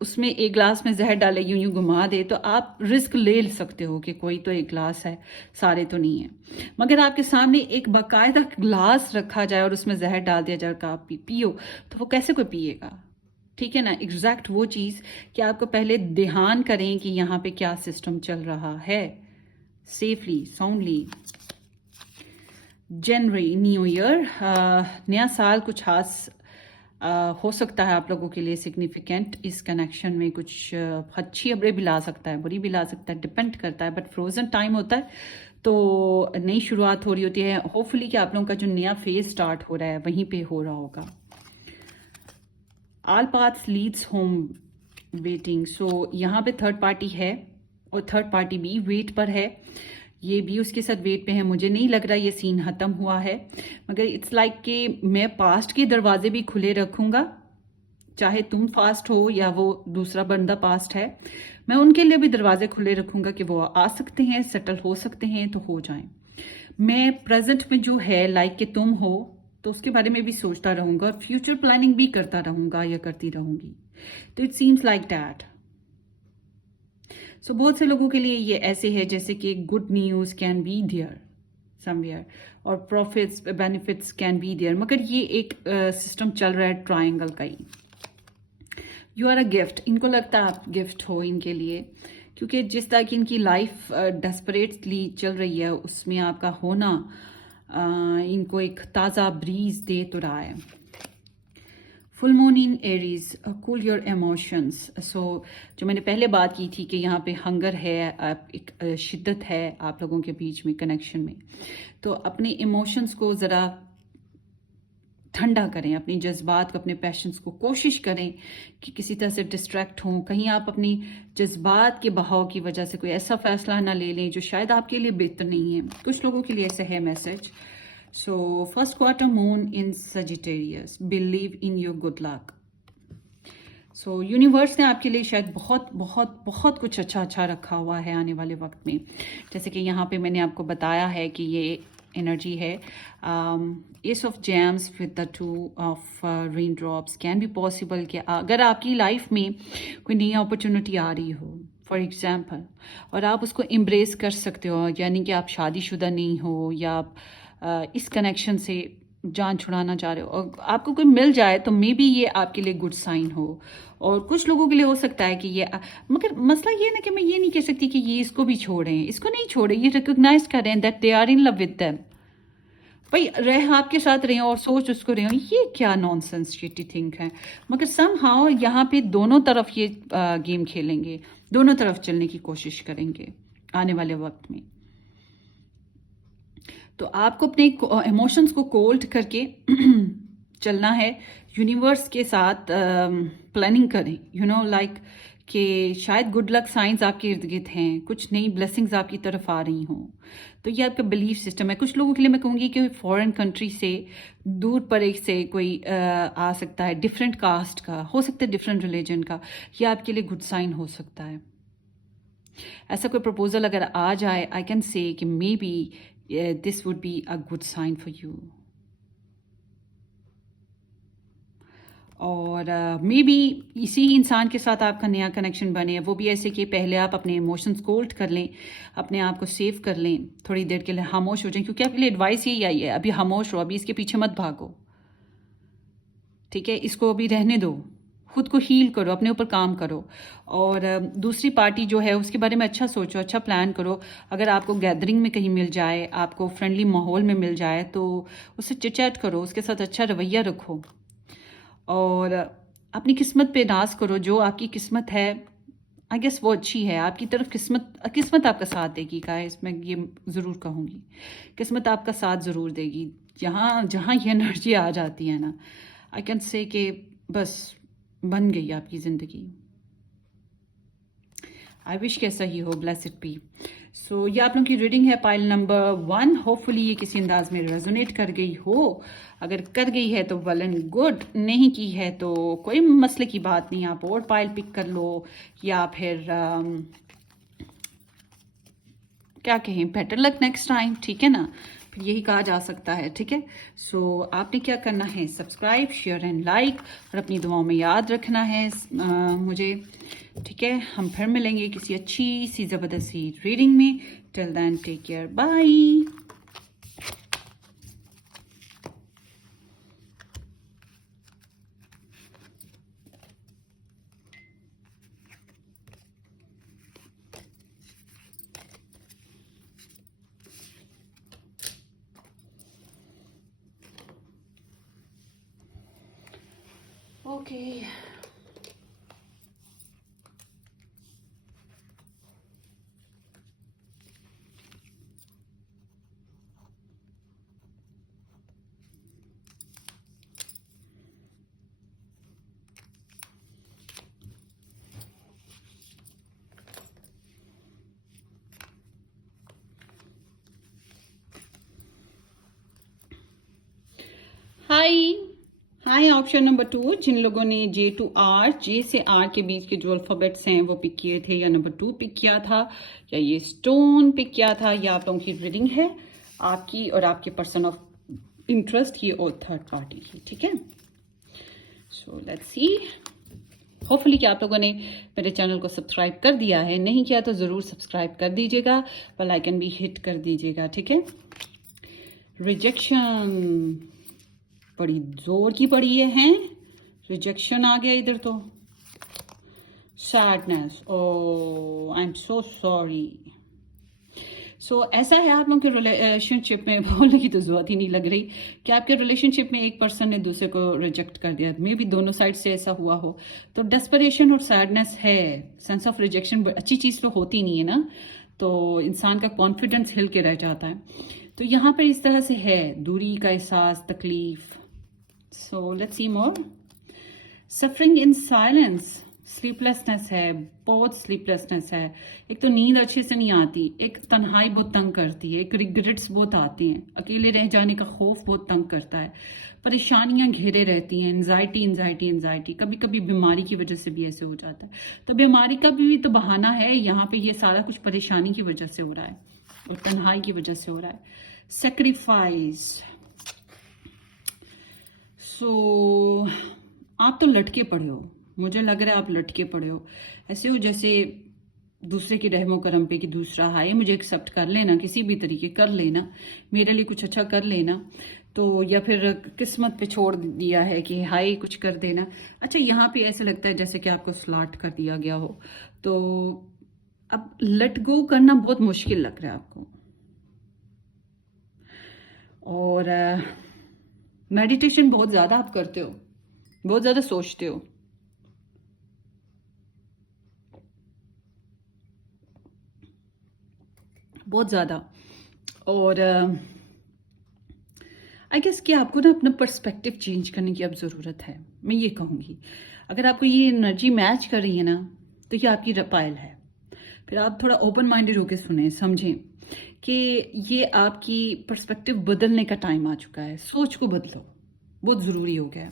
उसमें एक ग्लास में जहर डाले, यूं यूं घुमा दे, तो आप रिस्क ले सकते हो कि कोई तो एक ग्लास है, सारे तो नहीं है। मगर आपके सामने एक बाकायदा ग्लास रखा जाए और उसमें जहर डाल दिया जाए और आप पियो, तो वो कैसे कोई पिएगा? ठीक है ना? एग्जैक्ट वो चीज़ कि आपको पहले ध्यान करें कि यहाँ पे क्या सिस्टम चल रहा है, सेफली, साउंडली। जनवरी, न्यू ईयर, नया साल कुछ खास हो सकता है आप लोगों के लिए सिग्निफिकेंट। इस कनेक्शन में कुछ अच्छी खबरें भी ला सकता है, बुरी भी ला सकता है, डिपेंड करता है, बट फ्रोजन टाइम होता है तो नई शुरुआत हो रही होती है। होपफुली कि आप लोगों का जो नया फेज स्टार्ट हो रहा है वहीं पे हो रहा होगा। All paths leads home waiting, so यहाँ पे थर्ड पार्टी है और थर्ड पार्टी भी वेट पर है, ये भी उसके साथ वेट पे है। मुझे नहीं लग रहा ये सीन ख़त्म हुआ है, मगर इट्स लाइक कि मैं पास्ट के दरवाजे भी खुले रखूँगा, चाहे तुम फास्ट हो या वो दूसरा बंदा पास्ट है, मैं उनके लिए भी दरवाजे खुले रखूँगा कि वो आ सकते हैं, सेटल हो सकते हैं तो हो जाएं। मैं प्रेजेंट में जो है लाइक कि तुम हो, तो उसके बारे में भी सोचता रहूँगा और फ्यूचर प्लानिंग भी करता रहूँगा या करती रहूँगी। तो इट सीम्स लाइक दैट। सो बहुत से लोगों के लिए ये ऐसे है जैसे कि good news can be there somewhere और profits benefits can be there, मगर ये एक सिस्टम चल रहा है ट्रायंगल का ही। यू आर अ गिफ्ट, इनको लगता है आप गिफ्ट हो इनके लिए, क्योंकि जिस तरह की इनकी लाइफ डेस्परेटली चल रही है उसमें आपका होना इनको एक ताज़ा ब्रीज दे तो रहा है। Full moon in Aries, cool your emotions, so जो मैंने पहले बात की थी कि यहाँ पे हंगर है, एक शिद्दत है आप लोगों के बीच में कनेक्शन में, तो अपने इमोशंस को ज़रा ठंडा करें अपनी जज्बात को, अपने पैशंस को। कोशिश करें कि किसी तरह से डिस्ट्रैक्ट हों, कहीं आप अपनी जज्बात के बहाव की वजह से कोई ऐसा फैसला ना ले लें जो शायद आपके लिए बेहतर नहीं है। कुछ लोगों के लिए ऐसा है message. So first quarter moon in Sagittarius, believe in your good luck. So universe ने आपके लिए शायद बहुत बहुत बहुत कुछ अच्छा रखा हुआ है आने वाले वक्त में। जैसे कि यहाँ पे मैंने आपको बताया है कि ये एनर्जी है ace of gems with the 2 of rain drops. Can be possible कि अगर आपकी लाइफ में कोई नई अपॉर्चुनिटी आ रही हो फॉर एग्जाम्पल, और आप उसको एम्ब्रेस कर सकते हो, यानी कि आप शादीशुदा नहीं हो या आप इस कनेक्शन से जान छुड़ाना चाह रहे हो और आपको कोई मिल जाए, तो मे बी ये आपके लिए गुड साइन हो। और कुछ लोगों के लिए हो सकता है कि ये मगर मसला ये ना कि मैं ये नहीं कह सकती कि ये इसको भी छोड़ें, इसको नहीं छोड़ें, ये रिकॉग्नाइज करें that they are in love with them. भाई रह आपके साथ रहे और सोच उसको रहे हो, ये क्या नॉनसेंस शिटी थिंक है। मगर सम हाउ यहाँ पे दोनों तरफ ये गेम खेलेंगे, दोनों तरफ चलने की कोशिश करेंगे आने वाले वक्त में। तो आपको अपने इमोशंस को कोल्ड करके चलना है, यूनिवर्स के साथ प्लानिंग करें, यू नो लाइक कि शायद गुड लक साइंस आपके इर्द गिर्द हैं, कुछ नई ब्लेसिंग्स आपकी तरफ आ रही हों। तो ये आपका बिलीफ सिस्टम है। कुछ लोगों के लिए मैं कहूँगी कि फॉरेन कंट्री से दूर परे से कोई आ सकता है, डिफरेंट कास्ट का हो सकता है, डिफरेंट रिलीजन का, ये आपके लिए गुड साइन हो सकता है। ऐसा कोई प्रपोजल अगर आ जाए, आई कैन से कि may be this would be a good sign for you। और मे बी इसी इंसान के साथ आपका नया कनेक्शन बने, वो भी ऐसे कि पहले आप अपने इमोशंस कोल्ड कर लें, अपने आप को सेव कर लें, थोड़ी देर के लिए खामोश हो जाएं, क्योंकि आपके लिए एडवाइस यही आई है, अभी खामोश रहो, अभी इसके पीछे मत भागो, ठीक है, इसको अभी रहने दो, खुद को हील करो, अपने ऊपर काम करो। और दूसरी पार्टी जो है उसके बारे में अच्छा सोचो, अच्छा प्लान करो। अगर आपको गैदरिंग में कहीं मिल जाए, आपको फ्रेंडली माहौल में मिल जाए, तो उससे चिट-चैट करो, उसके साथ अच्छा रवैया रखो और अपनी किस्मत पे नाज करो। जो आपकी किस्मत है आई गेस वो अच्छी है, आपकी तरफ किस्मत आपका साथ देगी गाइस, मैं ये ज़रूर कहूँगी, किस्मत आपका साथ ज़रूर देगी। जहाँ ये एनर्जी आ जाती है ना, आई कैन से कि बस बन गई आपकी ज़िंदगी। आई विश कि ऐसा ही हो, ब्लेस इट बी। सो ये आप लोगों की रीडिंग है पाइल नंबर 1। होपफुली ये किसी अंदाज में रेजोनेट कर गई हो। अगर कर गई है तो वेल एंड गुड, नहीं की है तो कोई मसले की बात नहीं, आप और पाइल पिक कर लो या फिर क्या कहें, बेटर लक नेक्स्ट टाइम, ठीक है ना, फिर यही कहा जा सकता है, ठीक है। सो आपने क्या करना है, सब्सक्राइब, शेयर एंड लाइक, और अपनी दुआओं में याद रखना है मुझे, ठीक है। हम फिर मिलेंगे किसी अच्छी सी ज़बरदस्त सी रीडिंग में। Till then take care, bye. Okay. Hi option number 2, जिन लोगों ने जे टू आर, जे से आर के बीच के जो अल्फ़ाबेट्स हैं वो पिक किए थे, या नंबर 2 पिक किया था, या ये स्टोन पिक किया था, या आप लोगों की रीडिंग है आपकी और आपके पर्सन ऑफ इंटरेस्ट की और थर्ड पार्टी की, ठीक है। सो लेट्स सी, होपफुली कि आप लोगों ने मेरे चैनल को सब्सक्राइब कर दिया है, नहीं किया तो ज़रूर सब्सक्राइब कर दीजिएगा, बेल आइकन भी हिट कर दीजिएगा, ठीक है। रिजेक्शन बड़ी जोर की पड़ी है, रिजेक्शन आ गया इधर तो। Sadness, oh I am so sorry. So ऐसा है आप लोगों के रिलेशनशिप में, बोलने की तो जरूरत ही नहीं लग रही, कि आपके रिलेशनशिप में एक पर्सन ने दूसरे को रिजेक्ट कर दिया, मे भी दोनों साइड से ऐसा हुआ हो, तो डेस्परेशन और सैडनेस है। सेंस ऑफ रिजेक्शन अच्छी चीज़ तो होती नहीं है ना, तो इंसान का कॉन्फिडेंस हिल के रह जाता है। तो यहाँ पर इस तरह से है, दूरी का एहसास, तकलीफ, so let's see more. Suffering in silence, sleeplessness है, बहुत स्लीपलेसनेस है। एक तो नींद अच्छे से नहीं आती, एक तन्हाई बहुत तंग करती है, एक रिग्रेट्स बहुत आती हैं, अकेले रह जाने का खौफ बहुत तंग करता है, परेशानियां घेरे रहती हैं, एंजाइटी एंजाइटी एंजाइटी, कभी कभी बीमारी की वजह से भी ऐसे हो जाता है। तो बीमारी का भी तो बहाना है, यहाँ पे ये सारा कुछ परेशानी की वजह से हो रहा है और तन्हाई की वजह से हो रहा है। सेक्रीफाइस, सो आप तो लटके पड़े हो, मुझे लग रहा है आप लटके पड़े हो, ऐसे हो जैसे दूसरे की रहमो करम पे कि दूसरा हाय मुझे एक्सेप्ट कर लेना, किसी भी तरीके कर लेना, मेरे लिए कुछ अच्छा कर लेना, तो या फिर किस्मत पे छोड़ दिया है कि हाय कुछ कर देना। अच्छा, यहाँ पे ऐसे लगता है जैसे कि आपको स्लॉट कर दिया गया हो, तो अब लेट गो करना बहुत मुश्किल लग रहा है आपको। और मेडिटेशन बहुत ज़्यादा आप करते हो, बहुत ज़्यादा सोचते हो, बहुत ज़्यादा। और आई गेस कि आपको ना अपना पर्सपेक्टिव चेंज करने की अब ज़रूरत है, मैं ये कहूँगी। अगर आपको ये एनर्जी मैच कर रही है ना, तो ये आपकी रपायल है। फिर आप थोड़ा ओपन माइंडेड होकर सुने, समझें कि ये आपकी पर्सपेक्टिव बदलने का टाइम आ चुका है। सोच को बदलो, बहुत ज़रूरी हो गया है।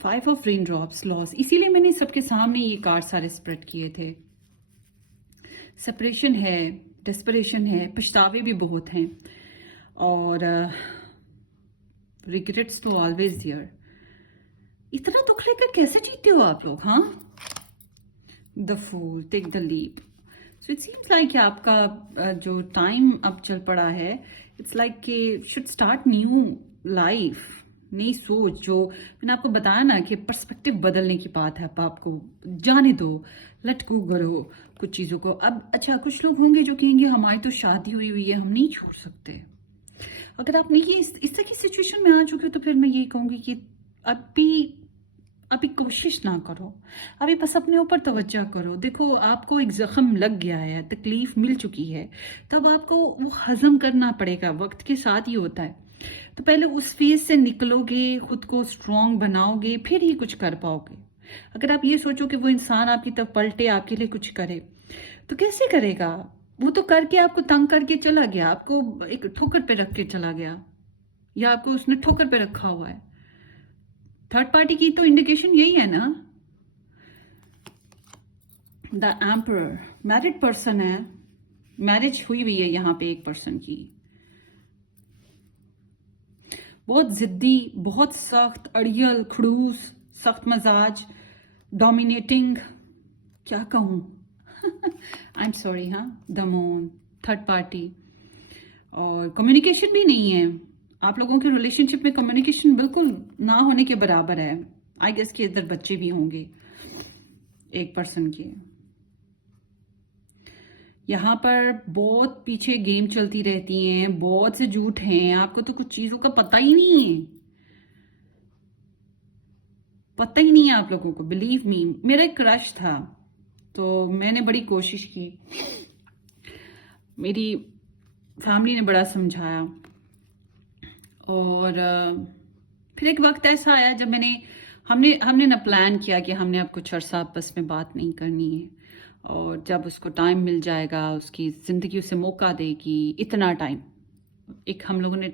5 ऑफ रेन ड्रॉप्स, लॉस, इसीलिए मैंने सबके सामने ये कार्ड सारे स्प्रेड किए थे। सेपरेशन है, डेस्परेशन है, पछतावे भी बहुत हैं, और रिग्रेट्स तो ऑलवेज हियर। इतना दुख लेकर कैसे जीते हो आप लोग? हाँ, the fool, take the leap. So it seems like आपका जो टाइम अब चल पड़ा है, इट्स लाइक कि शुड स्टार्ट न्यू लाइफ, नई सोच। जो मैंने आपको बताया ना कि पर्सपेक्टिव बदलने की बात है, अब आपको जाने दो, लेट गो करो कुछ चीज़ों को। अब अच्छा, कुछ लोग होंगे जो कहेंगे हमारी तो शादी हुई हुई है, हम नहीं छोड़ सकते। अगर आपने ये इस तरह की सिचुएशन में आ चुके हो, तो फिर मैं ये कहूँगी कि अभी कोशिश ना करो, अभी बस अपने ऊपर तवज्जो करो। देखो, आपको एक जख्म लग गया है, तकलीफ मिल चुकी है, तब आपको वो हजम करना पड़ेगा, वक्त के साथ ही होता है। तो पहले उस फेज से निकलोगे, खुद को स्ट्रांग बनाओगे, फिर ही कुछ कर पाओगे। अगर आप ये सोचो कि वो इंसान आपकी तरफ पलटे, आपके लिए कुछ करे, तो कैसे करेगा? वो तो करके आपको तंग करके चला गया, आपको एक ठोकर पे रख के चला गया, या आपको उसने ठोकर पे रखा हुआ है। थर्ड पार्टी की तो इंडिकेशन यही है ना। द एम्परर, मैरिड पर्सन है, मैरिज हुई हुई है यहाँ पे एक पर्सन की, बहुत जिद्दी, बहुत सख्त, अड़ियल, खड़ूस, सख्त मजाज, डोमिनेटिंग, क्या कहूँ आई एम सॉरी। हाँ, दमोन, थर्ड पार्टी, और कम्युनिकेशन भी नहीं है। आप लोगों के रिलेशनशिप में कम्युनिकेशन बिल्कुल ना होने के बराबर है। आई गेस कि इधर बच्चे भी होंगे एक पर्सन के। यहाँ पर बहुत पीछे गेम चलती रहती हैं, बहुत से झूठ हैं, आपको तो कुछ चीजों का पता ही नहीं है, पता ही नहीं है आप लोगों को। बिलीव मी, मेरा एक क्रश था, तो मैंने बड़ी कोशिश की, मेरी फैमिली ने बड़ा समझाया, और फिर एक वक्त ऐसा आया जब हमने ना प्लान किया कि हमने अब कुछ अरसा आपस में बात नहीं करनी है, और जब उसको टाइम मिल जाएगा, उसकी ज़िंदगी उसे मौका देगी, इतना टाइम एक हम लोगों ने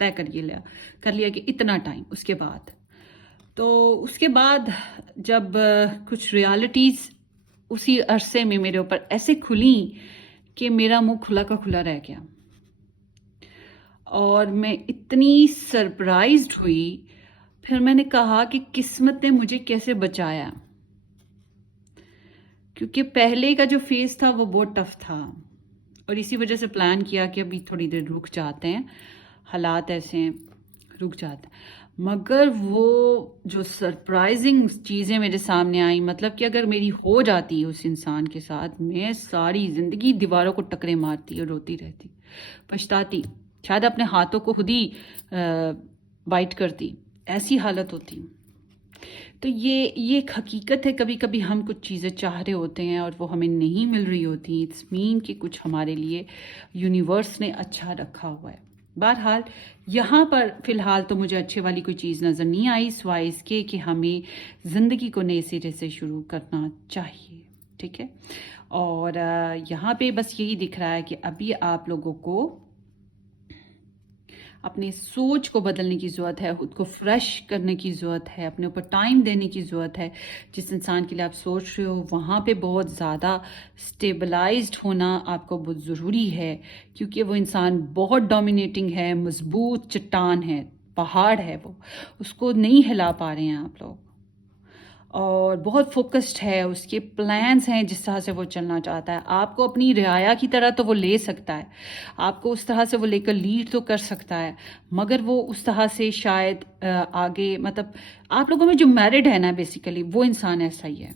तय कर लिया कि इतना टाइम। उसके बाद जब कुछ रियलिटीज़ उसी अरसे में मेरे ऊपर ऐसे खुली कि मेरा मुंह खुला का खुला रह गया, और मैं इतनी सरप्राइज्ड हुई। फिर मैंने कहा कि किस्मत ने मुझे कैसे बचाया, क्योंकि पहले का जो फेज था वो बहुत टफ था, और इसी वजह से प्लान किया कि अभी थोड़ी देर रुक जाते हैं, हालात ऐसे हैं, रुक जाते हैं। मगर वो जो सरप्राइजिंग चीज़ें मेरे सामने आई, मतलब कि अगर मेरी हो जाती उस इंसान के साथ, मैं सारी ज़िंदगी दीवारों को टकरे मारती और रोती रहती, पछताती, शायद अपने हाथों को खुद ही बाइट करती, ऐसी हालत होती। तो ये एक हकीकत है, कभी कभी हम कुछ चीज़ें चाह रहे होते हैं और वो हमें नहीं मिल रही होती। इट्स मीन कि कुछ हमारे लिए यूनिवर्स ने अच्छा रखा हुआ है। बहरहाल यहाँ पर फिलहाल तो मुझे अच्छे वाली कोई चीज़ नज़र नहीं आई, सिवाय इसके कि हमें ज़िंदगी को नए सिरे से शुरू करना चाहिए। ठीक है, और यहाँ पे बस यही दिख रहा है कि अभी आप लोगों को अपने सोच को बदलने की ज़रूरत है, खुद को फ्रेश करने की ज़रूरत है, अपने ऊपर टाइम देने की ज़रूरत है। जिस इंसान के लिए आप सोच रहे हो वहाँ पे बहुत ज़्यादा स्टेबलाइज्ड होना आपको बहुत ज़रूरी है, क्योंकि वो इंसान बहुत डोमिनेटिंग है, मजबूत चट्टान है, पहाड़ है, वो उसको नहीं हिला पा रहे हैं आप लोग। और बहुत फोकस्ड है, उसके प्लान्स हैं जिस तरह से वो चलना चाहता है। आपको अपनी रियाया की तरह तो वो ले सकता है, आपको उस तरह से वो लेकर लीड तो कर सकता है, मगर वो उस तरह से शायद आगे, मतलब आप लोगों में जो मैरिड है ना, बेसिकली वो इंसान ऐसा ही है,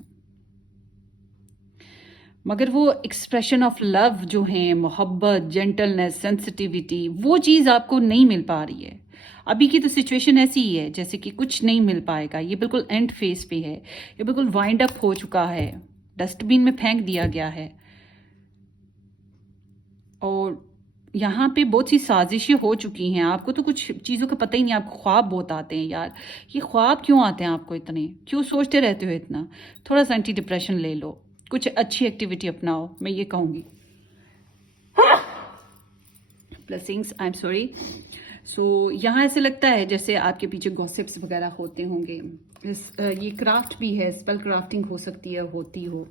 मगर वो एक्सप्रेशन ऑफ लव जो है, मोहब्बत, जेंटलनेस, सेंसिटिविटी, वो चीज़ आपको नहीं मिल पा रही है। अभी की तो सिचुएशन ऐसी ही है जैसे कि कुछ नहीं मिल पाएगा, ये बिल्कुल एंड फेज पे है, ये बिल्कुल वाइंड अप हो चुका है, डस्टबिन में फेंक दिया गया है। और यहाँ पे बहुत सी साजिशें हो चुकी हैं, आपको तो कुछ चीज़ों का पता ही नहीं, आपको ख्वाब बहुत आते हैं यार। ये ख्वाब क्यों आते हैं आपको इतने, क्यों सोचते रहते हो इतना? थोड़ा सा एंटी डिप्रेशन ले लो, कुछ अच्छी एक्टिविटी अपनाओ, मैं ये कहूँगी। Blessings, I am sorry. So यहाँ ऐसे लगता है जैसे आपके पीछे गॉसिप्स वगैरह होते होंगे। ये क्राफ्ट भी है, स्पेल क्राफ्टिंग हो सकती है, होती हो।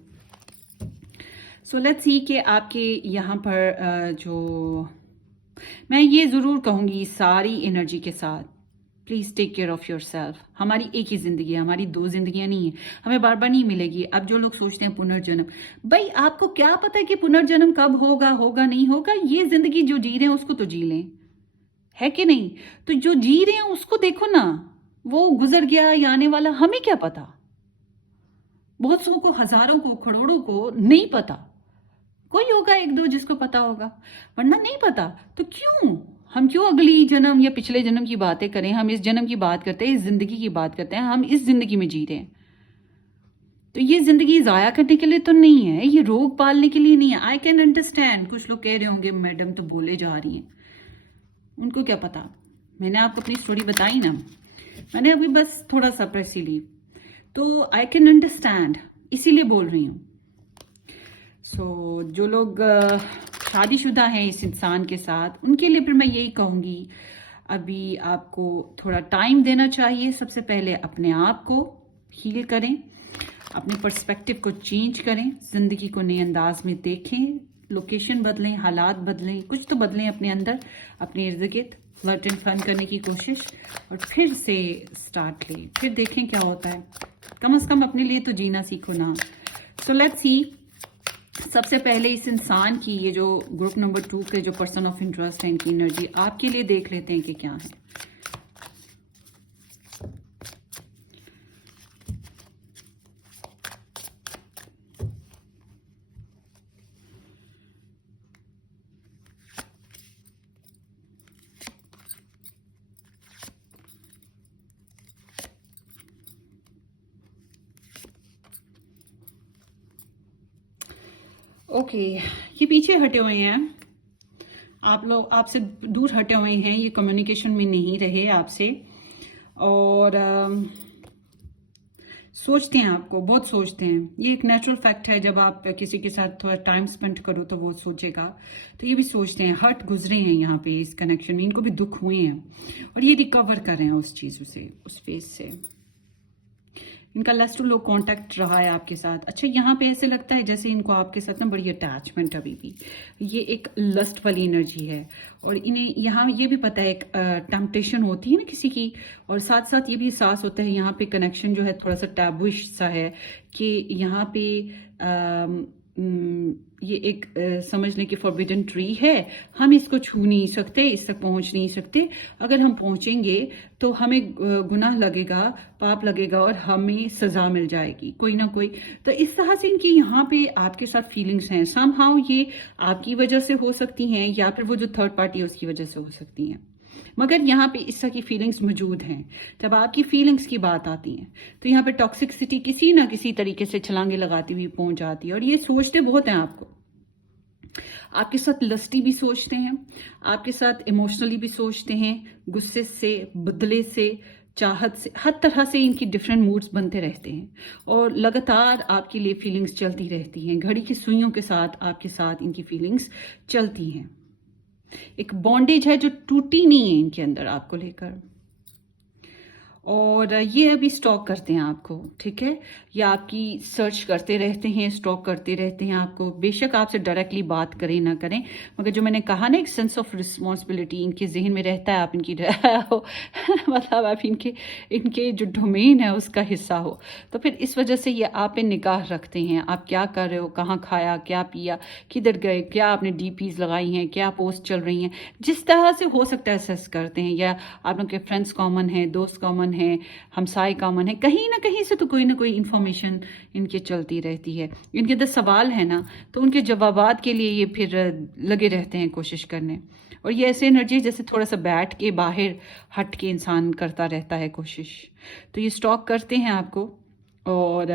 सो लेट्स सी कि आपके यहाँ पर जो मैं ये ज़रूर कहूँगी सारी एनर्जी के साथ, please take care of yourself. हमारी एक ही ज़िंदगी है, हमारी दो ज़िंदगियाँ नहीं है, हमें बार बार नहीं मिलेगी। अब जो लोग सोचते हैं पुनर्जन्म, भाई आपको क्या पता है कि पुनर्जन्म कब होगा, होगा नहीं होगा? ये ज़िंदगी जो जी रहे हैं उसको तो जी लें, है कि नहीं? तो जो जी रहे हैं उसको देखो ना, वो गुजर गया या आने वाला, हमें क्या पता? बहुत सौ को, हजारों को, करोड़ों को नहीं पता। कोई होगा एक दो जिसको पता होगा, वरना नहीं पता। तो हम क्यों अगली जन्म या पिछले जन्म की बातें करें? हम इस जन्म की बात करते हैं, इस जिंदगी की बात करते हैं, हम इस जिंदगी में जी रहे हैं। तो ये जिंदगी जाया करने के लिए तो नहीं है, ये रोग पालने के लिए नहीं है। आई कैन अंडरस्टैंड, कुछ लोग कह रहे होंगे मैडम तो बोले जा रही हैं, उनको क्या पता। मैंने आपको अपनी स्टोरी बताई ना, मैंने अभी बस थोड़ा सा प्रेस ली, तो आई कैन अंडरस्टैंड, इसीलिए बोल रही हूँ। सो जो लोग शादीशुदा हैं इस इंसान के साथ, उनके लिए फिर मैं यही कहूँगी, अभी आपको थोड़ा टाइम देना चाहिए। सबसे पहले अपने आप को हील करें, अपने पर्सपेक्टिव को चेंज करें, ज़िंदगी को नए अंदाज में देखें, लोकेशन बदलें, हालात बदलें, कुछ तो बदलें अपने अंदर, अपने इर्द गिर्द फ्लर्ट एंड फन करने की कोशिश, और फिर से स्टार्ट लें, फिर देखें क्या होता है। कम से कम अपने लिए तो जीना सीखो ना। सो लेट्स सी, सबसे पहले इस इंसान की, ये जो ग्रुप नंबर 2 के जो पर्सन ऑफ इंटरेस्ट है, इनकी एनर्जी आपके लिए देख लेते हैं कि क्या है। ओके, ये पीछे हटे हुए हैं, आप लोग आपसे दूर हटे हुए हैं, ये कम्युनिकेशन में नहीं रहे आपसे, और सोचते हैं, आपको बहुत सोचते हैं। ये एक नेचुरल फैक्ट है, जब आप किसी के साथ थोड़ा टाइम स्पेंड करो तो वो सोचेगा। तो ये भी सोचते हैं, हर्ट गुजरे हैं यहाँ पे इस कनेक्शन में, इनको भी दुख हुए हैं, और ये रिकवर कर रहे हैं उस चीज़ों से, उस फेज से। इनका लस्ट टू लो कांटेक्ट रहा है आपके साथ। अच्छा, यहाँ पे ऐसे लगता है जैसे इनको आपके साथ ना बड़ी अटैचमेंट अभी भी, ये एक लस्ट वाली एनर्जी है, और इन्हें यहाँ ये भी पता है एक टेम्पटेशन होती है ना किसी की, और साथ साथ ये भी एहसास होता है यहाँ पे कनेक्शन जो है थोड़ा सा टैबुइश सा है, कि यहाँ पे ये एक समझ लें कि फॉरबिडन ट्री है, हम इसको छू नहीं सकते, इस तक पहुंच नहीं सकते। अगर हम पहुंचेंगे तो हमें गुनाह लगेगा, पाप लगेगा, और हमें सजा मिल जाएगी कोई ना कोई। तो इस तरह से इनकी यहाँ पे आपके साथ फीलिंग्स हैं, समहाउ ये आपकी वजह से हो सकती हैं, या फिर वो जो थर्ड पार्टी है उसकी वजह से हो सकती हैं, मगर यहाँ पे इस तरह की फीलिंग्स मौजूद हैं। जब आपकी फीलिंग्स की बात आती है तो यहाँ पे टॉक्सिसिटी किसी ना किसी तरीके से छलांगे लगाती हुई पहुंच जाती है, और ये सोचते बहुत हैं आपको, आपके साथ लस्टी भी सोचते हैं, आपके साथ इमोशनली भी सोचते हैं, गुस्से से, बदले से, चाहत से, हर तरह से इनकी डिफरेंट मूड्स बनते रहते हैं और लगातार आपके लिए फीलिंग्स चलती रहती हैं। घड़ी की सुइयों के साथ आपके साथ इनकी फीलिंग्स चलती हैं। एक बॉन्डेज है जो टूटी नहीं है इनके अंदर आपको लेकर, और ये अभी स्टॉक करते हैं आपको, ठीक है, या आपकी सर्च करते रहते हैं, स्टॉक करते रहते हैं आपको। बेशक आपसे डायरेक्टली बात करें ना करें, मगर जो मैंने कहा ना, एक सेंस ऑफ रिस्पॉन्सिबिलिटी इनके जहन में रहता है, आप इनकी मतलब आप इनके इनके जो डोमेन है उसका हिस्सा हो, तो फिर इस वजह से ये आप पे निगाह रखते हैं। आप क्या कर रहे हो, कहाँ खाया, क्या पिया, किधर गए, क्या आपने डीपीज लगाई हैं, क्या पोस्ट चल रही हैं, जिस तरह से हो सकता है असेस करते हैं। या आप लोग के फ्रेंड्स कॉमन हैं, दोस्त कॉमन है, हमसाए कॉमन है, कहीं ना कहीं से तो कोई ना कोई इंफॉर्मेशन इनके चलती रहती है। इनके अंदर सवाल है ना, तो उनके जवाबात के लिए ये फिर लगे रहते हैं कोशिश करने। और ये ऐसे एनर्जी जैसे थोड़ा सा बैठ के बाहर हट के इंसान करता रहता है कोशिश। तो ये स्टॉक करते हैं आपको, और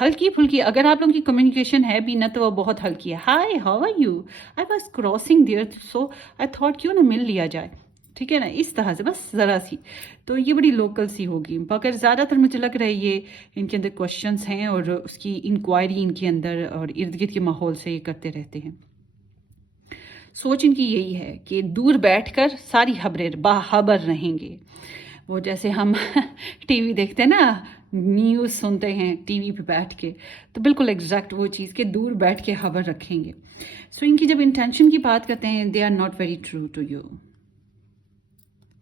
हल्की फुल्की अगर आप लोगों की कम्युनिकेशन है भी ना, तो वो बहुत हल्की है। Hi, how are you, I was crossing there, so I thought क्यों ना मिल लिया जाए, ठीक है ना, इस तरह से बस ज़रा सी। तो ये बड़ी लोकल सी होगी, मगर ज़्यादातर मुझे लग रहा है ये इनके अंदर क्वेश्चंस हैं और उसकी इंक्वायरी इनके अंदर और इर्द गिर्द के माहौल से ये करते रहते हैं। सोच इनकी यही है कि दूर बैठकर सारी खबरें बाखबर रहेंगे। वो जैसे हम टीवी देखते हैं ना, न्यूज़ सुनते हैं टीवी पे बैठ के, तो बिल्कुल एग्जैक्ट वो चीज़ के दूर बैठ के खबर रखेंगे। सो इनकी जब इंटेंशन की बात करते हैं, they are not very true to you.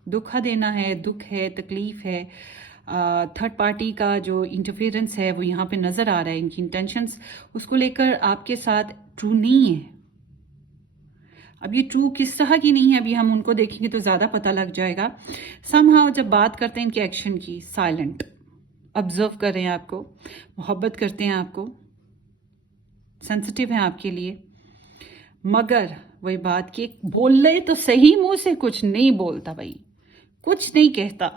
दुखा देना है, दुख है, तकलीफ है, थर्ड पार्टी का जो इंटरफेरेंस है वो यहाँ पे नज़र आ रहा है। इनकी इंटेंशंस उसको लेकर आपके साथ ट्रू नहीं है। अब ये ट्रू किस तरह की नहीं है, अभी हम उनको देखेंगे तो ज़्यादा पता लग जाएगा। समहाउ जब बात करते हैं इनके एक्शन की, साइलेंट, ऑब्जर्व कर रहे हैं आपको, मोहब्बत करते हैं आपको, सेंसिटिव हैं आपके लिए, मगर वही बात कि बोल रहे तो सही, मुंह से कुछ नहीं बोलता भाई, कुछ नहीं कहता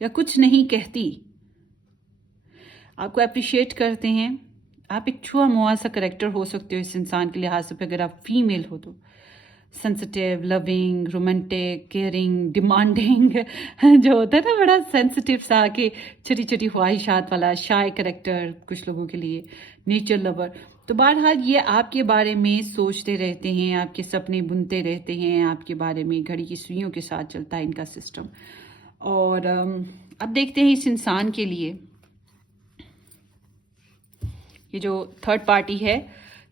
या कुछ नहीं कहती। आपको अप्रिशिएट करते हैं, आप एक छुआ मुआ सा करेक्टर हो सकते हो इस इंसान के लिहाज से, अगर आप फीमेल हो तो। Sensitive, loving, romantic, caring, demanding जो होता है ना, बड़ा सेंसिटिव सा कि छोटी छोटी ख्वाहिशात वाला शाय करेक्टर कुछ लोगों के लिए, नेचर लवर। तो बहरहाल ये आपके बारे में सोचते रहते हैं, आपके सपने बुनते रहते हैं, आपके बारे में घड़ी की सुइयों के साथ चलता है इनका सिस्टम। और अब देखते हैं इस इंसान के लिए, ये जो थर्ड पार्टी है,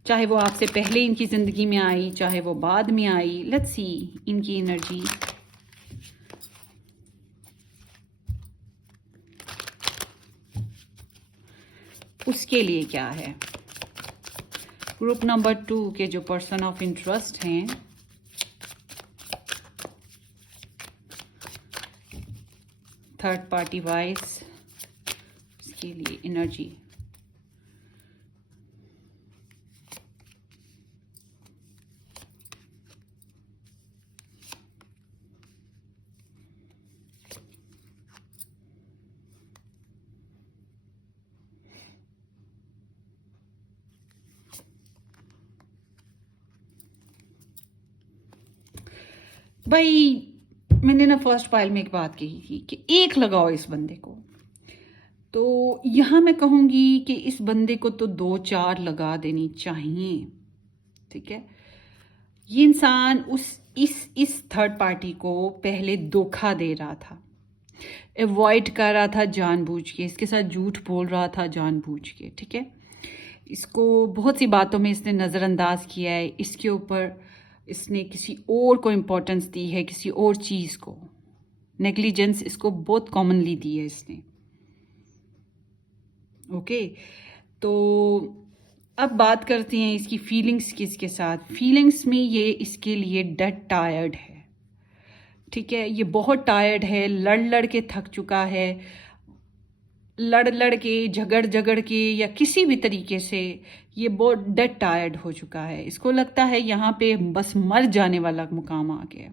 चाहे वो आपसे पहले इनकी ज़िंदगी में आई, चाहे वो बाद में आई, लेट्स सी इनकी एनर्जी। उसके लिए क्या है? ग्रुप नंबर 2 के जो पर्सन ऑफ इंटरेस्ट हैं, थर्ड पार्टी वाइज, उसके लिए एनर्जी। भाई मैंने ना फर्स्ट पाइल में एक बात कही थी कि एक लगाओ इस बंदे को, तो यहाँ मैं कहूँगी कि इस बंदे को तो 2-4 लगा देनी चाहिए, ठीक है। ये इंसान इस थर्ड पार्टी को पहले धोखा दे रहा था, अवॉइड कर रहा था जानबूझ के, इसके साथ झूठ बोल रहा था जानबूझ के, ठीक है। इसको बहुत सी बातों में इसने नज़रअंदाज किया है, इसके ऊपर इसने किसी और को इम्पोर्टेंस दी है, किसी और चीज़ को, नेग्लिजेंस इसको बहुत कॉमनली दी है इसने, ओके। तो अब बात करते हैं इसकी फीलिंग्स की। इसके साथ फीलिंग्स में ये इसके लिए डेड टायर्ड है, ठीक है। ये बहुत टायर्ड है, लड़ लड़ के थक चुका है, लड़ लड़ के, झगड़ के, या किसी भी तरीके से ये बहुत डेड टायर्ड हो चुका है। इसको लगता है यहाँ पे बस मर जाने वाला मुकाम आ गया।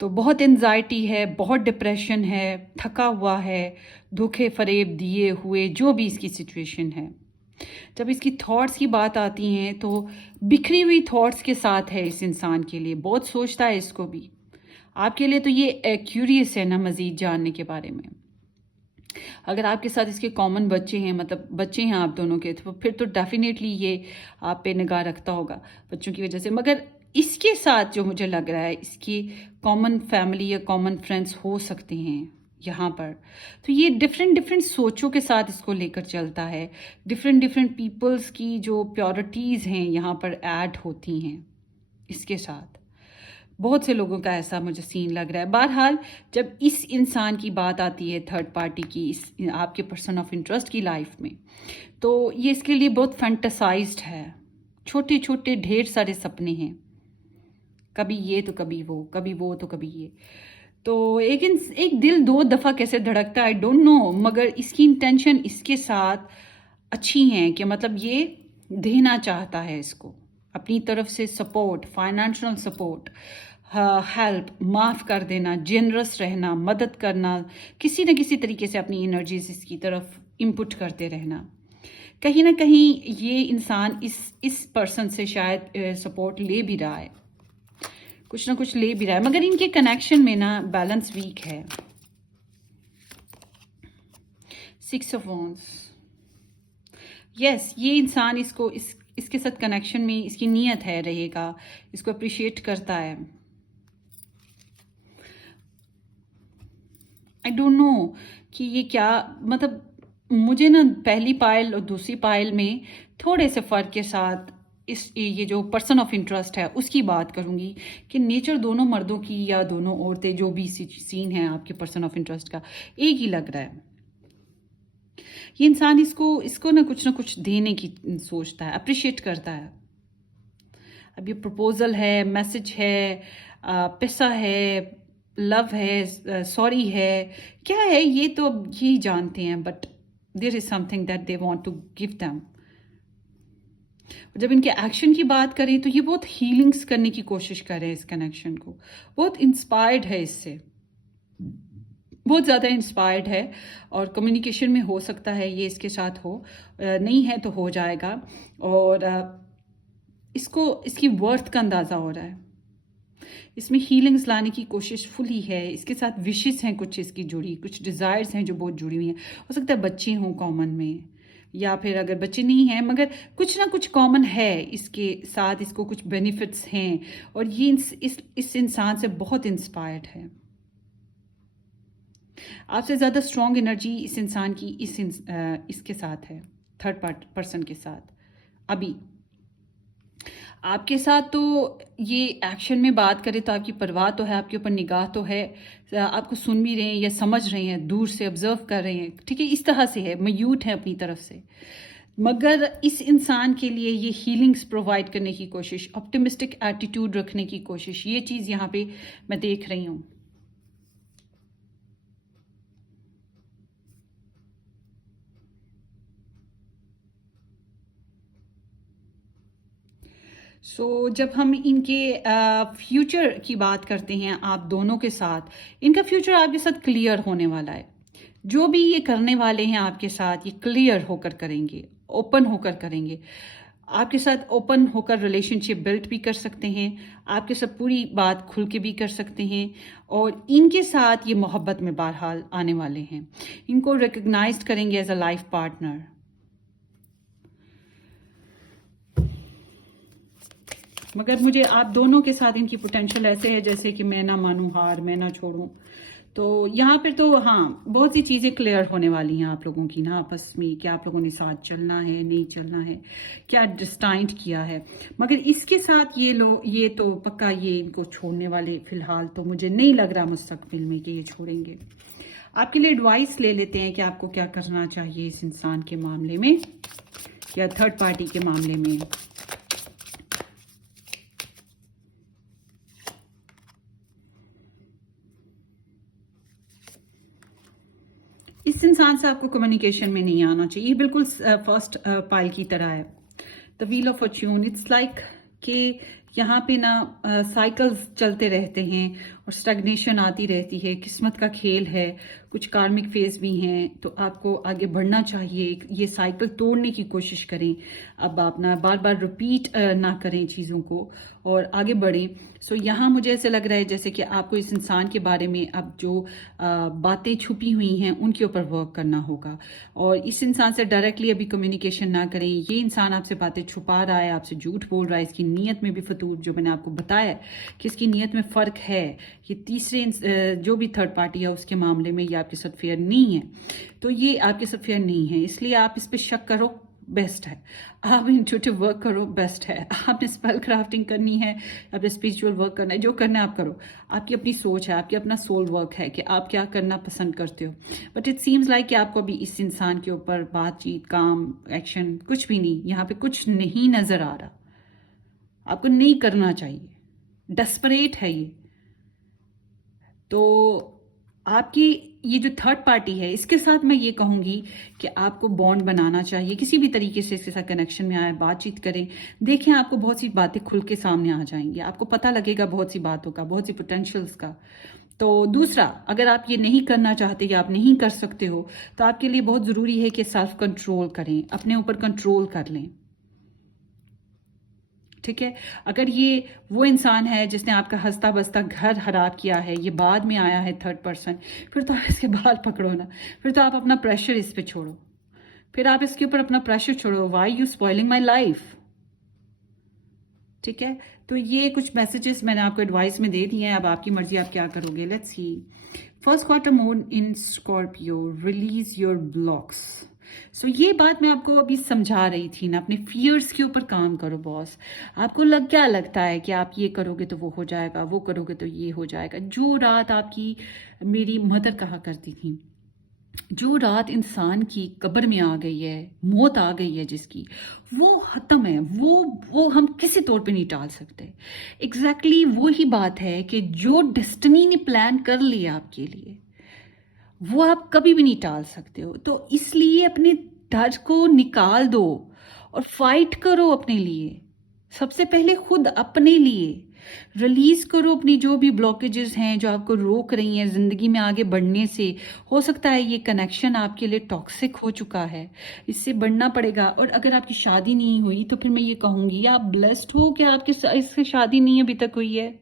तो बहुत एंजाइटी है, बहुत डिप्रेशन है, थका हुआ है, धोखे फरेब दिए हुए, जो भी इसकी सिचुएशन है, जब इसकी थॉट्स की बात आती हैं तो बिखरी हुई थॉट्स के साथ है इस इंसान के लिए, बहुत सोचता है इसको भी। आपके लिए तो ये क्यूरियस है ना मज़ीद जानने के बारे में। अगर आपके साथ इसके कॉमन बच्चे हैं, मतलब बच्चे हैं आप दोनों के, तो फिर तो डेफिनेटली ये आप पे निगाह रखता होगा बच्चों की वजह से। मगर इसके साथ जो मुझे लग रहा है, इसकी कॉमन फैमिली या कॉमन फ्रेंड्स हो सकते हैं यहाँ पर। तो ये डिफरेंट डिफरेंट सोचों के साथ इसको लेकर चलता है। डिफरेंट डिफरेंट पीपल्स की जो प्योरिटीज़ हैं यहाँ पर ऐड होती हैं इसके साथ। बहुत से लोगों का ऐसा मुझे सीन लग रहा है। बहरहाल, जब इस इंसान की बात आती है थर्ड पार्टी की, इस आपके पर्सन ऑफ इंटरेस्ट की लाइफ में, तो ये इसके लिए बहुत फैंटासाइज्ड है। छोटे छोटे ढेर सारे सपने हैं, कभी ये तो कभी वो, कभी वो तो कभी ये। तो एक दिल दो दफ़ा कैसे धड़कता है आई डोंट नो, मगर इसकी इंटेंशन इसके साथ अच्छी हैं कि मतलब ये देना चाहता है इसको अपनी तरफ से सपोर्ट, फाइनेंशियल सपोर्ट, हेल्प, माफ़ कर देना, जेनरस रहना, मदद करना, किसी न किसी तरीके से अपनी एनर्जीज इसकी तरफ इनपुट करते रहना। कहीं ना कहीं ये इंसान इस पर्सन से शायद सपोर्ट ले भी रहा है, कुछ ना कुछ ले भी रहा है, मगर इनके कनेक्शन में ना बैलेंस वीक है। 6 ऑफ वॉन्ड्स, यस, ये इंसान इसके साथ कनेक्शन में, इसकी नीयत है रहेगा, इसको अप्रिशिएट करता है। आई डोंट नो कि ये क्या, मतलब मुझे ना पहली पायल और दूसरी पायल में थोड़े से फ़र्क के साथ ये जो पर्सन ऑफ इंटरेस्ट है उसकी बात करूंगी कि नेचर दोनों मर्दों की या दोनों औरतें, जो भी सीन है आपके पर्सन ऑफ इंटरेस्ट का, एक ही लग रहा है। ये इंसान इसको ना कुछ देने की सोचता है, अप्रिशिएट करता है। अब ये प्रपोजल है, मैसेज है, पैसा है, लव है, सॉरी है, क्या है ये तो अब यही जानते हैं, but there is something that they want to give them. जब इनके एक्शन की बात करें तो ये बहुत हीलिंग्स करने की कोशिश कर रहे हैं इस कनेक्शन को, बहुत इंस्पायर्ड है इससे, बहुत ज़्यादा इंस्पायर्ड है। और कम्युनिकेशन में हो सकता है ये इसके साथ हो, नहीं है तो हो जाएगा। और इसको इसकी वर्थ का अंदाज़ा हो रहा है, इसमें हीलिंग्स लाने की कोशिश फुली है। इसके साथ विशेस हैं कुछ इसकी जुड़ी, कुछ डिज़ायर्स हैं जो बहुत जुड़ी हुई हैं। हो सकता है बच्चे हों कॉमन में, या फिर अगर बच्चे नहीं हैं मगर कुछ ना कुछ कॉमन है इसके साथ, इसको कुछ बेनिफिट्स हैं। और ये इस इंसान से बहुत इंस्पायर्ड है। आपसे ज़्यादा स्ट्रॉन्ग एनर्जी इस इंसान की इसके साथ है, थर्ड पर्सन के साथ। अभी आपके साथ तो ये एक्शन में बात करें तो आपकी परवाह तो है, आपके ऊपर निगाह तो है, आपको सुन भी रहे हैं या समझ रहे हैं, दूर से ऑब्जर्व कर रहे हैं, ठीक है, इस तरह से है, म्यूट है अपनी तरफ से। मगर इस इंसान के लिए ये हीलिंग्स प्रोवाइड करने की कोशिश, ऑप्टिमिस्टिक एटीट्यूड रखने की कोशिश, ये चीज़ यहाँ पे मैं देख रही हूँ। जब हम इनके फ्यूचर की बात करते हैं आप दोनों के साथ, इनका फ्यूचर आपके साथ क्लियर होने वाला है। जो भी ये करने वाले हैं आपके साथ, ये क्लियर होकर करेंगे, ओपन होकर करेंगे। आपके साथ ओपन होकर रिलेशनशिप बिल्ड भी कर सकते हैं, आपके साथ पूरी बात खुल के भी कर सकते हैं। और इनके साथ ये मोहब्बत में बहरहाल आने वाले हैं, इनको रिकग्नाइज करेंगे एज अ लाइफ पार्टनर। मगर मुझे आप दोनों के साथ इनकी पोटेंशियल ऐसे है जैसे कि मैं ना मानूं हार, मैं ना छोड़ूं। तो यहाँ पर तो हाँ, बहुत सी चीज़ें क्लियर होने वाली हैं आप लोगों की ना आपस में, कि आप लोगों ने साथ चलना है, नहीं चलना है, क्या डिस्टाइंट किया है। मगर इसके साथ ये तो पक्का ये इनको छोड़ने वाले फ़िलहाल तो मुझे नहीं लग रहा मुस्तकबिल में कि ये छोड़ेंगे। आपके लिए एडवाइस ले लेते हैं कि आपको क्या करना चाहिए इस इंसान के मामले में या थर्ड पार्टी के मामले में। इस इंसान से आपको कम्युनिकेशन में नहीं आना चाहिए, ये बिल्कुल फर्स्ट पाइल की तरह है, the wheel of Fortune. It's like कि यहाँ पे ना साइकिल्स चलते रहते हैं और स्टैग्नेशन आती रहती है, किस्मत का खेल है, कुछ कार्मिक फेज भी हैं, तो आपको आगे बढ़ना चाहिए, ये साइकिल तोड़ने की कोशिश करें। अब आप ना बार बार रिपीट ना करें चीज़ों को और आगे बढ़ें। सो यहाँ मुझे ऐसे लग रहा है जैसे कि आपको इस इंसान के बारे में अब जो बातें छुपी हुई हैं उनके ऊपर वर्क करना होगा और इस इंसान से डायरेक्टली अभी कम्युनिकेशन ना करें। ये इंसान आपसे बातें छुपा रहा है, आपसे झूठ बोल रहा है, इसकी नीयत में भी फतूर, जो मैंने आपको बताया कि इसकी नीयत में फ़र्क है। ये तीसरे जो भी थर्ड पार्टी है उसके मामले में ये आपके साथ फेयर नहीं है, तो ये आपके साथ फेयर नहीं है, इसलिए आप इस पर शक करो, बेस्ट है। आप इंट्यूटिव वर्क करो, बेस्ट है। आपने स्पेल क्राफ्टिंग करनी है, आपने स्पिरिचुअल वर्क करना है, जो करना है आप करो। आपकी अपनी सोच है, आपकी अपना सोल वर्क है कि आप क्या करना पसंद करते हो। बट इट सीम्स लाइक कि आपको अभी इस इंसान के ऊपर बातचीत, काम, एक्शन कुछ भी नहीं, यहाँ पे कुछ नहीं नजर आ रहा। आपको नहीं करना चाहिए, डेस्परेट है ये। तो आपकी ये जो थर्ड पार्टी है इसके साथ मैं ये कहूंगी कि आपको बॉन्ड बनाना चाहिए, किसी भी तरीके से इसके साथ कनेक्शन में आए, बातचीत करें, देखें, आपको बहुत सी बातें खुल के सामने आ जाएंगी, आपको पता लगेगा बहुत सी बातों का, बहुत सी पोटेंशियल्स का। तो दूसरा, अगर आप ये नहीं करना चाहते या आप नहीं कर सकते हो तो आपके लिए बहुत ज़रूरी है कि सेल्फ कंट्रोल करें, अपने ऊपर कंट्रोल कर लें। ठीक है, अगर ये वो इंसान है जिसने आपका हंसता बसता घर खराब किया है, ये बाद में आया है थर्ड पर्सन, फिर तो आप इसके बाल पकड़ो ना, फिर तो आप अपना प्रेशर इस पे छोड़ो, फिर आप इसके ऊपर अपना प्रेशर छोड़ो। Why you spoiling my life. ठीक है, तो ये कुछ मैसेजेस मैंने आपको एडवाइस में दे दिए हैं, अब आपकी मर्जी, आप क्या करोगे। Let's see. First quarter moon in Scorpio, release your blocks. So ये बात मैं आपको अभी समझा रही थी ना, अपने फियर्स के ऊपर काम करो बॉस। आपको क्या लगता है कि आप ये करोगे तो वो हो जाएगा, वो करोगे तो ये हो जाएगा। जो रात आपकी, मेरी मदर कहा करती थी, जो रात इंसान की कब्र में आ गई है, मौत आ गई है जिसकी, वो खत्म है, वो हम किसी तौर पे नहीं टाल सकते। एग्जैक्टली वो ही बात है कि जो डेस्टिनी ने प्लान कर लिया आपके लिए, वो आप कभी भी नहीं टाल सकते हो। तो इसलिए अपने डर को निकाल दो और फाइट करो अपने लिए। सबसे पहले खुद अपने लिए रिलीज करो अपनी जो भी ब्लॉकेजेस हैं जो आपको रोक रही हैं जिंदगी में आगे बढ़ने से। हो सकता है ये कनेक्शन आपके लिए टॉक्सिक हो चुका है, इससे बढ़ना पड़ेगा। और अगर आपकी शादी नहीं हुई तो फिर मैं ये कहूंगी आप ब्लेस्ड हो कि आपके इससे शादी नहीं अभी तक हुई है।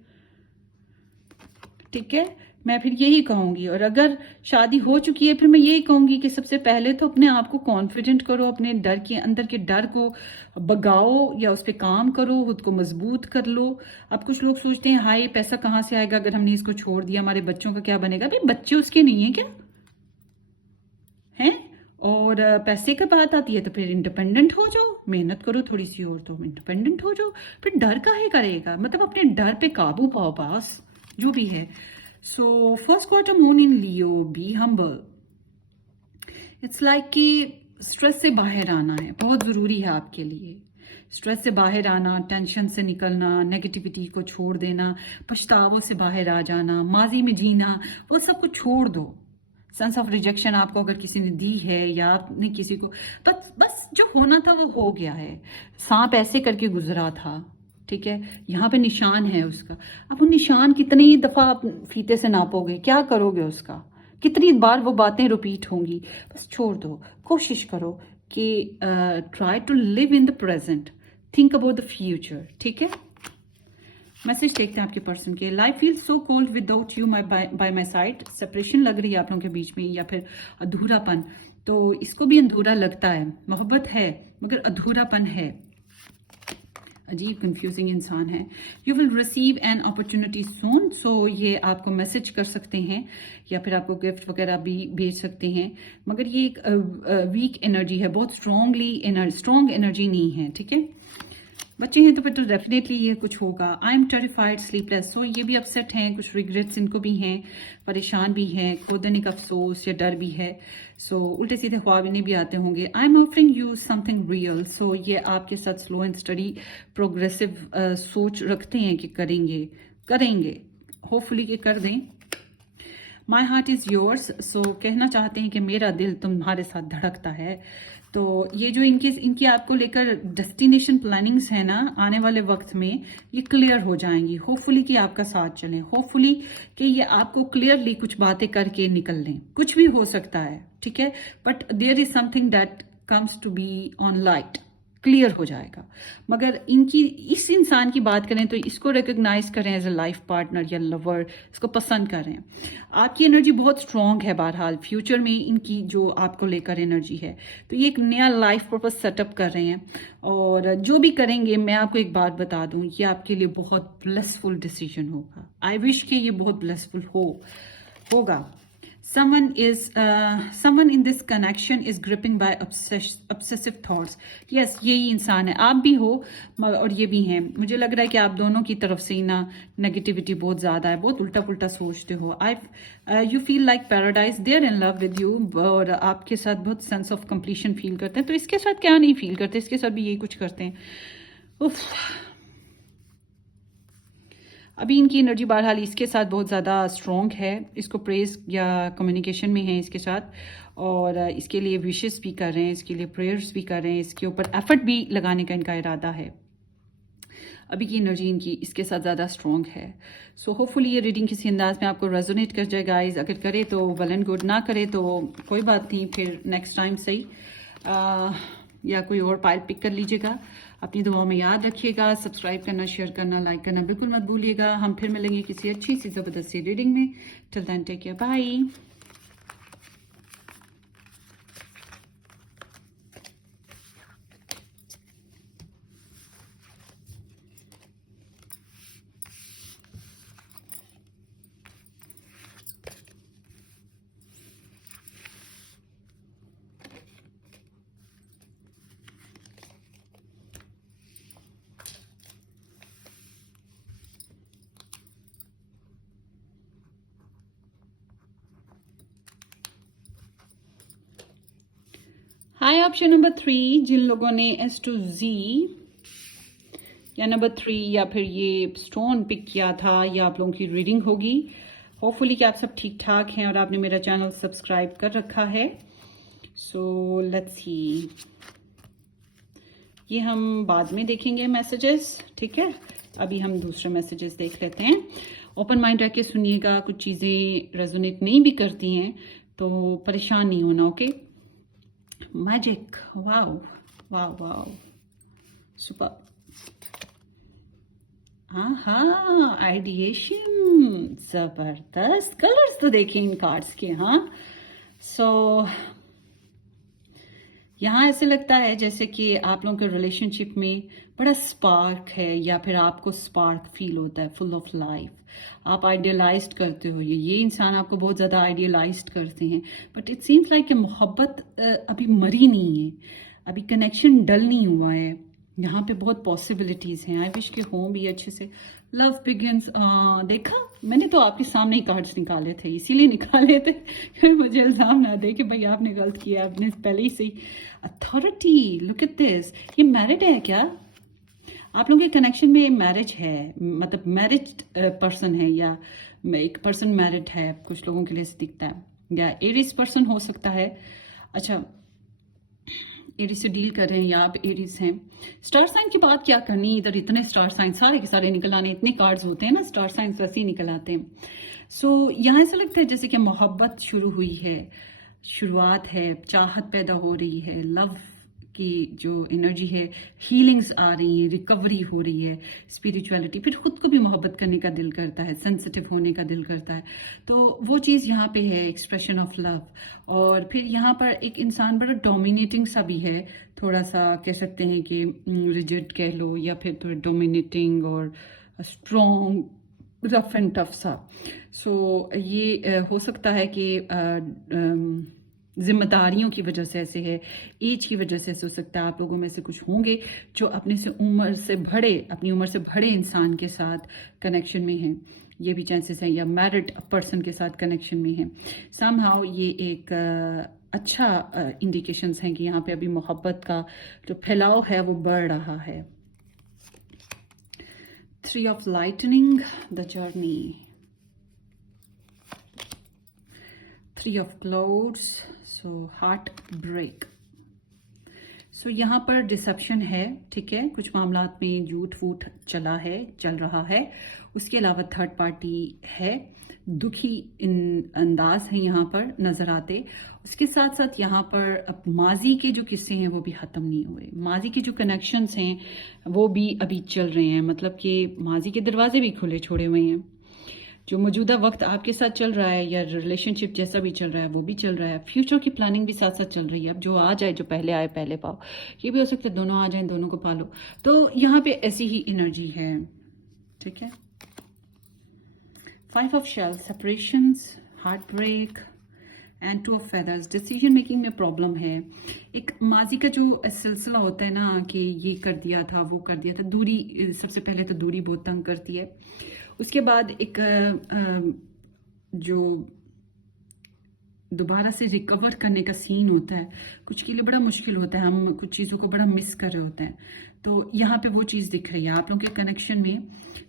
ठीक है, मैं फिर यही कहूंगी। और अगर शादी हो चुकी है फिर मैं यही कहूंगी कि सबसे पहले तो अपने आप को कॉन्फिडेंट करो, अपने डर के अंदर के डर को भगाओ या उस पर काम करो, खुद को मजबूत कर लो। अब कुछ लोग सोचते हैं हाय पैसा कहाँ से आएगा अगर हमने इसको छोड़ दिया, हमारे बच्चों का क्या बनेगा। भाई बच्चे उसके नहीं है क्या हैं? और पैसे का बात आती है तो फिर इंडिपेंडेंट हो जाओ, मेहनत करो थोड़ी सी और तो इंडिपेंडेंट हो जाओ। फिर डर काहे करेगा, मतलब अपने डर पे काबू पाओ पास, जो भी है। So first quarter moon in Leo, be humble. It's like कि स्ट्रेस से बाहर आना है, बहुत ज़रूरी है आपके लिए। स्ट्रेस से बाहर आना, टेंशन से निकलना, नेगेटिविटी को छोड़ देना, पछतावों से बाहर आ जाना, माजी में जीना, वो सब कुछ छोड़ दो। सेंस ऑफ रिजेक्शन आपको अगर किसी ने दी है या आपने किसी को, बस जो होना था वो हो गया है। सांप ऐसे करके गुजरा था, ठीक है, यहाँ पे निशान है उसका। अब वो निशान कितनी दफ़ा आप फीते से नापोगे, क्या करोगे उसका, कितनी बार वो बातें रिपीट होंगी। बस छोड़ दो, कोशिश करो कि try to live in the present, think about the future. ठीक है, मैसेज देखते हैं आपके पर्सन के। Life feel so cold without you by my side. Separation लग रही है आप लोगों के बीच में, या फिर अधूरापन। तो इसको भी अधूरा लगता है, मोहब्बत है मगर अधूरापन है। अजीब कंफ्यूजिंग इंसान है। You will receive an opportunity soon. So ये आपको मैसेज कर सकते हैं या फिर आपको गिफ्ट वगैरह भी भेज सकते हैं, मगर ये एक वीक एनर्जी है, बहुत स्ट्रॉन्ग एनर्जी नहीं है। ठीक है, बच्चे हैं तो फिर तो डेफिनेटली ये कुछ होगा। I am terrified sleepless. So ये भी अपसेट हैं, कुछ रिग्रेट्स इनको भी हैं, परेशान भी हैं, खुदने का अफसोस या डर भी है। सो उल्टे सीधे ख्वाब इन्हें भी आते होंगे। I am offering you something real. So ये आपके साथ स्लो एंड स्टडी प्रोग्रेसिव सोच रखते हैं कि करेंगे होपफुली कि कर दें। My heart is yours. So कहना चाहते हैं कि मेरा दिल तुम्हारे साथ धड़कता है, तो ये जो इनकी आपको लेकर डेस्टिनेशन प्लानिंग्स है ना, आने वाले वक्त में ये क्लियर हो जाएंगी। होपफुली कि आपका साथ चलें, होपफुली कि ये आपको क्लियरली कुछ बातें करके निकल लें। कुछ भी हो सकता है, ठीक है, but there is something that comes to be on light, clear हो जाएगा। मगर इनकी इस इंसान की बात करें तो इसको रिकॉग्नाइज करें एज अ लाइफ पार्टनर या लवर, इसको पसंद करें। आपकी एनर्जी बहुत स्ट्रांग है, बहरहाल फ्यूचर में इनकी जो आपको लेकर एनर्जी है, तो ये एक नया लाइफ पर्पज सेटअप कर रहे हैं। और जो भी करेंगे, मैं आपको एक बात बता दूं, ये आपके लिए बहुत ब्लेसफुल डिसीजन होगा। आई विश कि ये बहुत ब्लेसफुल होगा। Someone in this connection is gripping by obsessive thoughts. Yes, यही इंसान है, आप भी हो और ये भी हैं। मुझे लग रहा है कि आप दोनों की तरफ से ना नेगेटिविटी बहुत ज़्यादा है, बहुत उल्टा पुल्टा सोचते हो। You feel like paradise, they are in love with you, और आपके साथ बहुत सेंस ऑफ कंप्लीशन फील करते हैं। तो इसके साथ क्या नहीं फील करते, इसके साथ भी यही कुछ करते हैं। उफ, अभी इनकी एनर्जी बहरहाल इसके साथ बहुत ज़्यादा स्ट्रॉन्ग है, इसको प्रेज या कम्युनिकेशन में है इसके साथ, और इसके लिए विशेस भी कर रहे हैं, इसके लिए प्रेयर्स भी कर रहे हैं, इसके ऊपर एफर्ट भी लगाने का इनका इरादा है। अभी की एनर्जी इनकी इसके साथ ज़्यादा स्ट्रॉन्ग है। सो होपफुली ये रीडिंग किसी अंदाज में आपको रेजोनेट कर जाए गाइस। अगर करे तो वेल एंड गुड, ना करे तो कोई बात नहीं, फिर नेक्स्ट टाइम सही या कोई और पाइल पिक कर लीजिएगा। अपनी दुआओं में याद रखिएगा, सब्सक्राइब करना, शेयर करना, लाइक करना बिल्कुल मत भूलिएगा। हम फिर मिलेंगे किसी अच्छी सी ज़बरदस्त सी रीडिंग में। Till then take care, bye. Hi, option number 3, जिन लोगों ने S to Z या नंबर 3 या फिर ये स्टोन पिक किया था, या आप लोगों की रीडिंग होगी। होपफुली कि आप सब ठीक ठाक हैं और आपने मेरा चैनल सब्सक्राइब कर रखा है। सो लेट्स सी, ये हम बाद में देखेंगे मैसेजेस, ठीक है। अभी हम दूसरे मैसेजेस देख लेते हैं। ओपन माइंड रख के सुनिएगा, कुछ चीज़ें रेजोनेट नहीं भी करती हैं तो परेशान नहीं होना, okay. Magic, wow wow wow, super. हाँ, आइडिएशन जबरदस्त। कलर्स तो देखें इन कार्ड्स के, हाँ। सो यहाँ ऐसे लगता है जैसे कि आप लोगों के रिलेशनशिप में बड़ा स्पार्क है, या फिर आपको स्पार्क फील होता है, फुल ऑफ लाइफ। आप आइडियलाइज्ड करते हो, ये इंसान आपको बहुत ज़्यादा आइडियलाइज्ड करते हैं। बट इट सीम्स लाइक कि मोहब्बत अभी मरी नहीं है, अभी कनेक्शन डल नहीं हुआ है। यहाँ पे बहुत पॉसिबिलिटीज़ हैं। आई विश के हों भी अच्छे से। लव बिगिंस, देखा, मैंने तो आपके सामने ही कार्ड्स निकाले थे, इसीलिए निकाले थे कि मुझे इल्ज़ाम ना दे कि भाई आपने गलत किया, आपने पहले ही सही। अथॉरिटी, लुक एट दिस, ये मैरिड है क्या? आप लोगों के कनेक्शन में मैरिज है, मतलब मैरिज पर्सन है, या एक पर्सन मैरिड है, कुछ लोगों के लिए से दिखता है, या एरिस पर्सन हो सकता है। अच्छा, एरीज से डील कर रहे हैं या आप एरीज हैं। स्टार साइन की बात क्या करनी, इधर इतने स्टार साइन सारे के सारे निकल आने, इतने कार्ड्स होते हैं ना स्टार साइन, वैसे ही निकल आते हैं। सो यहाँ ऐसा लगता है जैसे कि मोहब्बत शुरू हुई है, शुरुआत है, चाहत पैदा हो रही है, लव की जो एनर्जी है, हीलिंग्स आ रही है, रिकवरी हो रही है, स्पिरिचुअलिटी। फिर खुद को भी मोहब्बत करने का दिल करता है, सेंसिटिव होने का दिल करता है, तो वो चीज़ यहाँ पे है, एक्सप्रेशन ऑफ लव। और फिर यहाँ पर एक इंसान बड़ा डोमिनेटिंग सा भी है, थोड़ा सा कह सकते हैं कि रिजिड कह लो, या फिर थोड़ा डोमिनेटिंग और स्ट्रॉन्ग, रफ एंड टफ सा। सो ये हो सकता है कि जिम्मेदारियों की वजह से ऐसे है, एज की वजह से ऐसे हो सकता है। आप लोगों में से कुछ होंगे जो अपने से उम्र से बड़े, अपनी उम्र से बड़े इंसान के साथ कनेक्शन में हैं, ये भी चांसेस हैं, या मैरिड पर्सन के साथ कनेक्शन में हैं। समहाउ ये एक अच्छा इंडिकेशंस हैं कि यहाँ पे अभी मोहब्बत का जो फैलाव है वो बढ़ रहा है। 3 of lightning, the journey, 3 of clouds, so heartbreak, सो यहाँ पर डिसेप्शन है, ठीक है, कुछ मामलात में झूठ वूठ चल रहा है। उसके अलावा थर्ड पार्टी है, दुखी इन अंदाज हैं यहाँ पर नजर आते। उसके साथ साथ यहाँ पर अब माजी के जो किस्से हैं वो भी ख़त्म नहीं हुए, माजी के जो कनेक्शंस हैं वो भी अभी चल रहे हैं, मतलब कि माजी के दरवाजे भी खुले छोड़े हुए हैं। जो मौजूदा वक्त आपके साथ चल रहा है या रिलेशनशिप जैसा भी चल रहा है वो भी चल रहा है, फ्यूचर की प्लानिंग भी साथ साथ चल रही है। अब जो आ जाए, जो पहले आए पहले पाओ, ये भी हो सकता है दोनों आ जाएं, दोनों को पालो। तो यहाँ पे ऐसी ही एनर्जी है, ठीक है। 5 of shells, separations, heartbreak and 2 of feathers. Decision making में प्रॉब्लम है। एक माजी का जो सिलसिला होता है ना कि ये कर दिया था, वो कर दिया था, दूरी, सबसे पहले तो दूरी बहुत तंग करती है। उसके बाद एक जो दोबारा से रिकवर करने का सीन होता है, कुछ के लिए बड़ा मुश्किल होता है, हम कुछ चीज़ों को बड़ा मिस कर रहे होते हैं। तो यहाँ पे वो चीज़ दिख रही है आप लोगों के कनेक्शन में।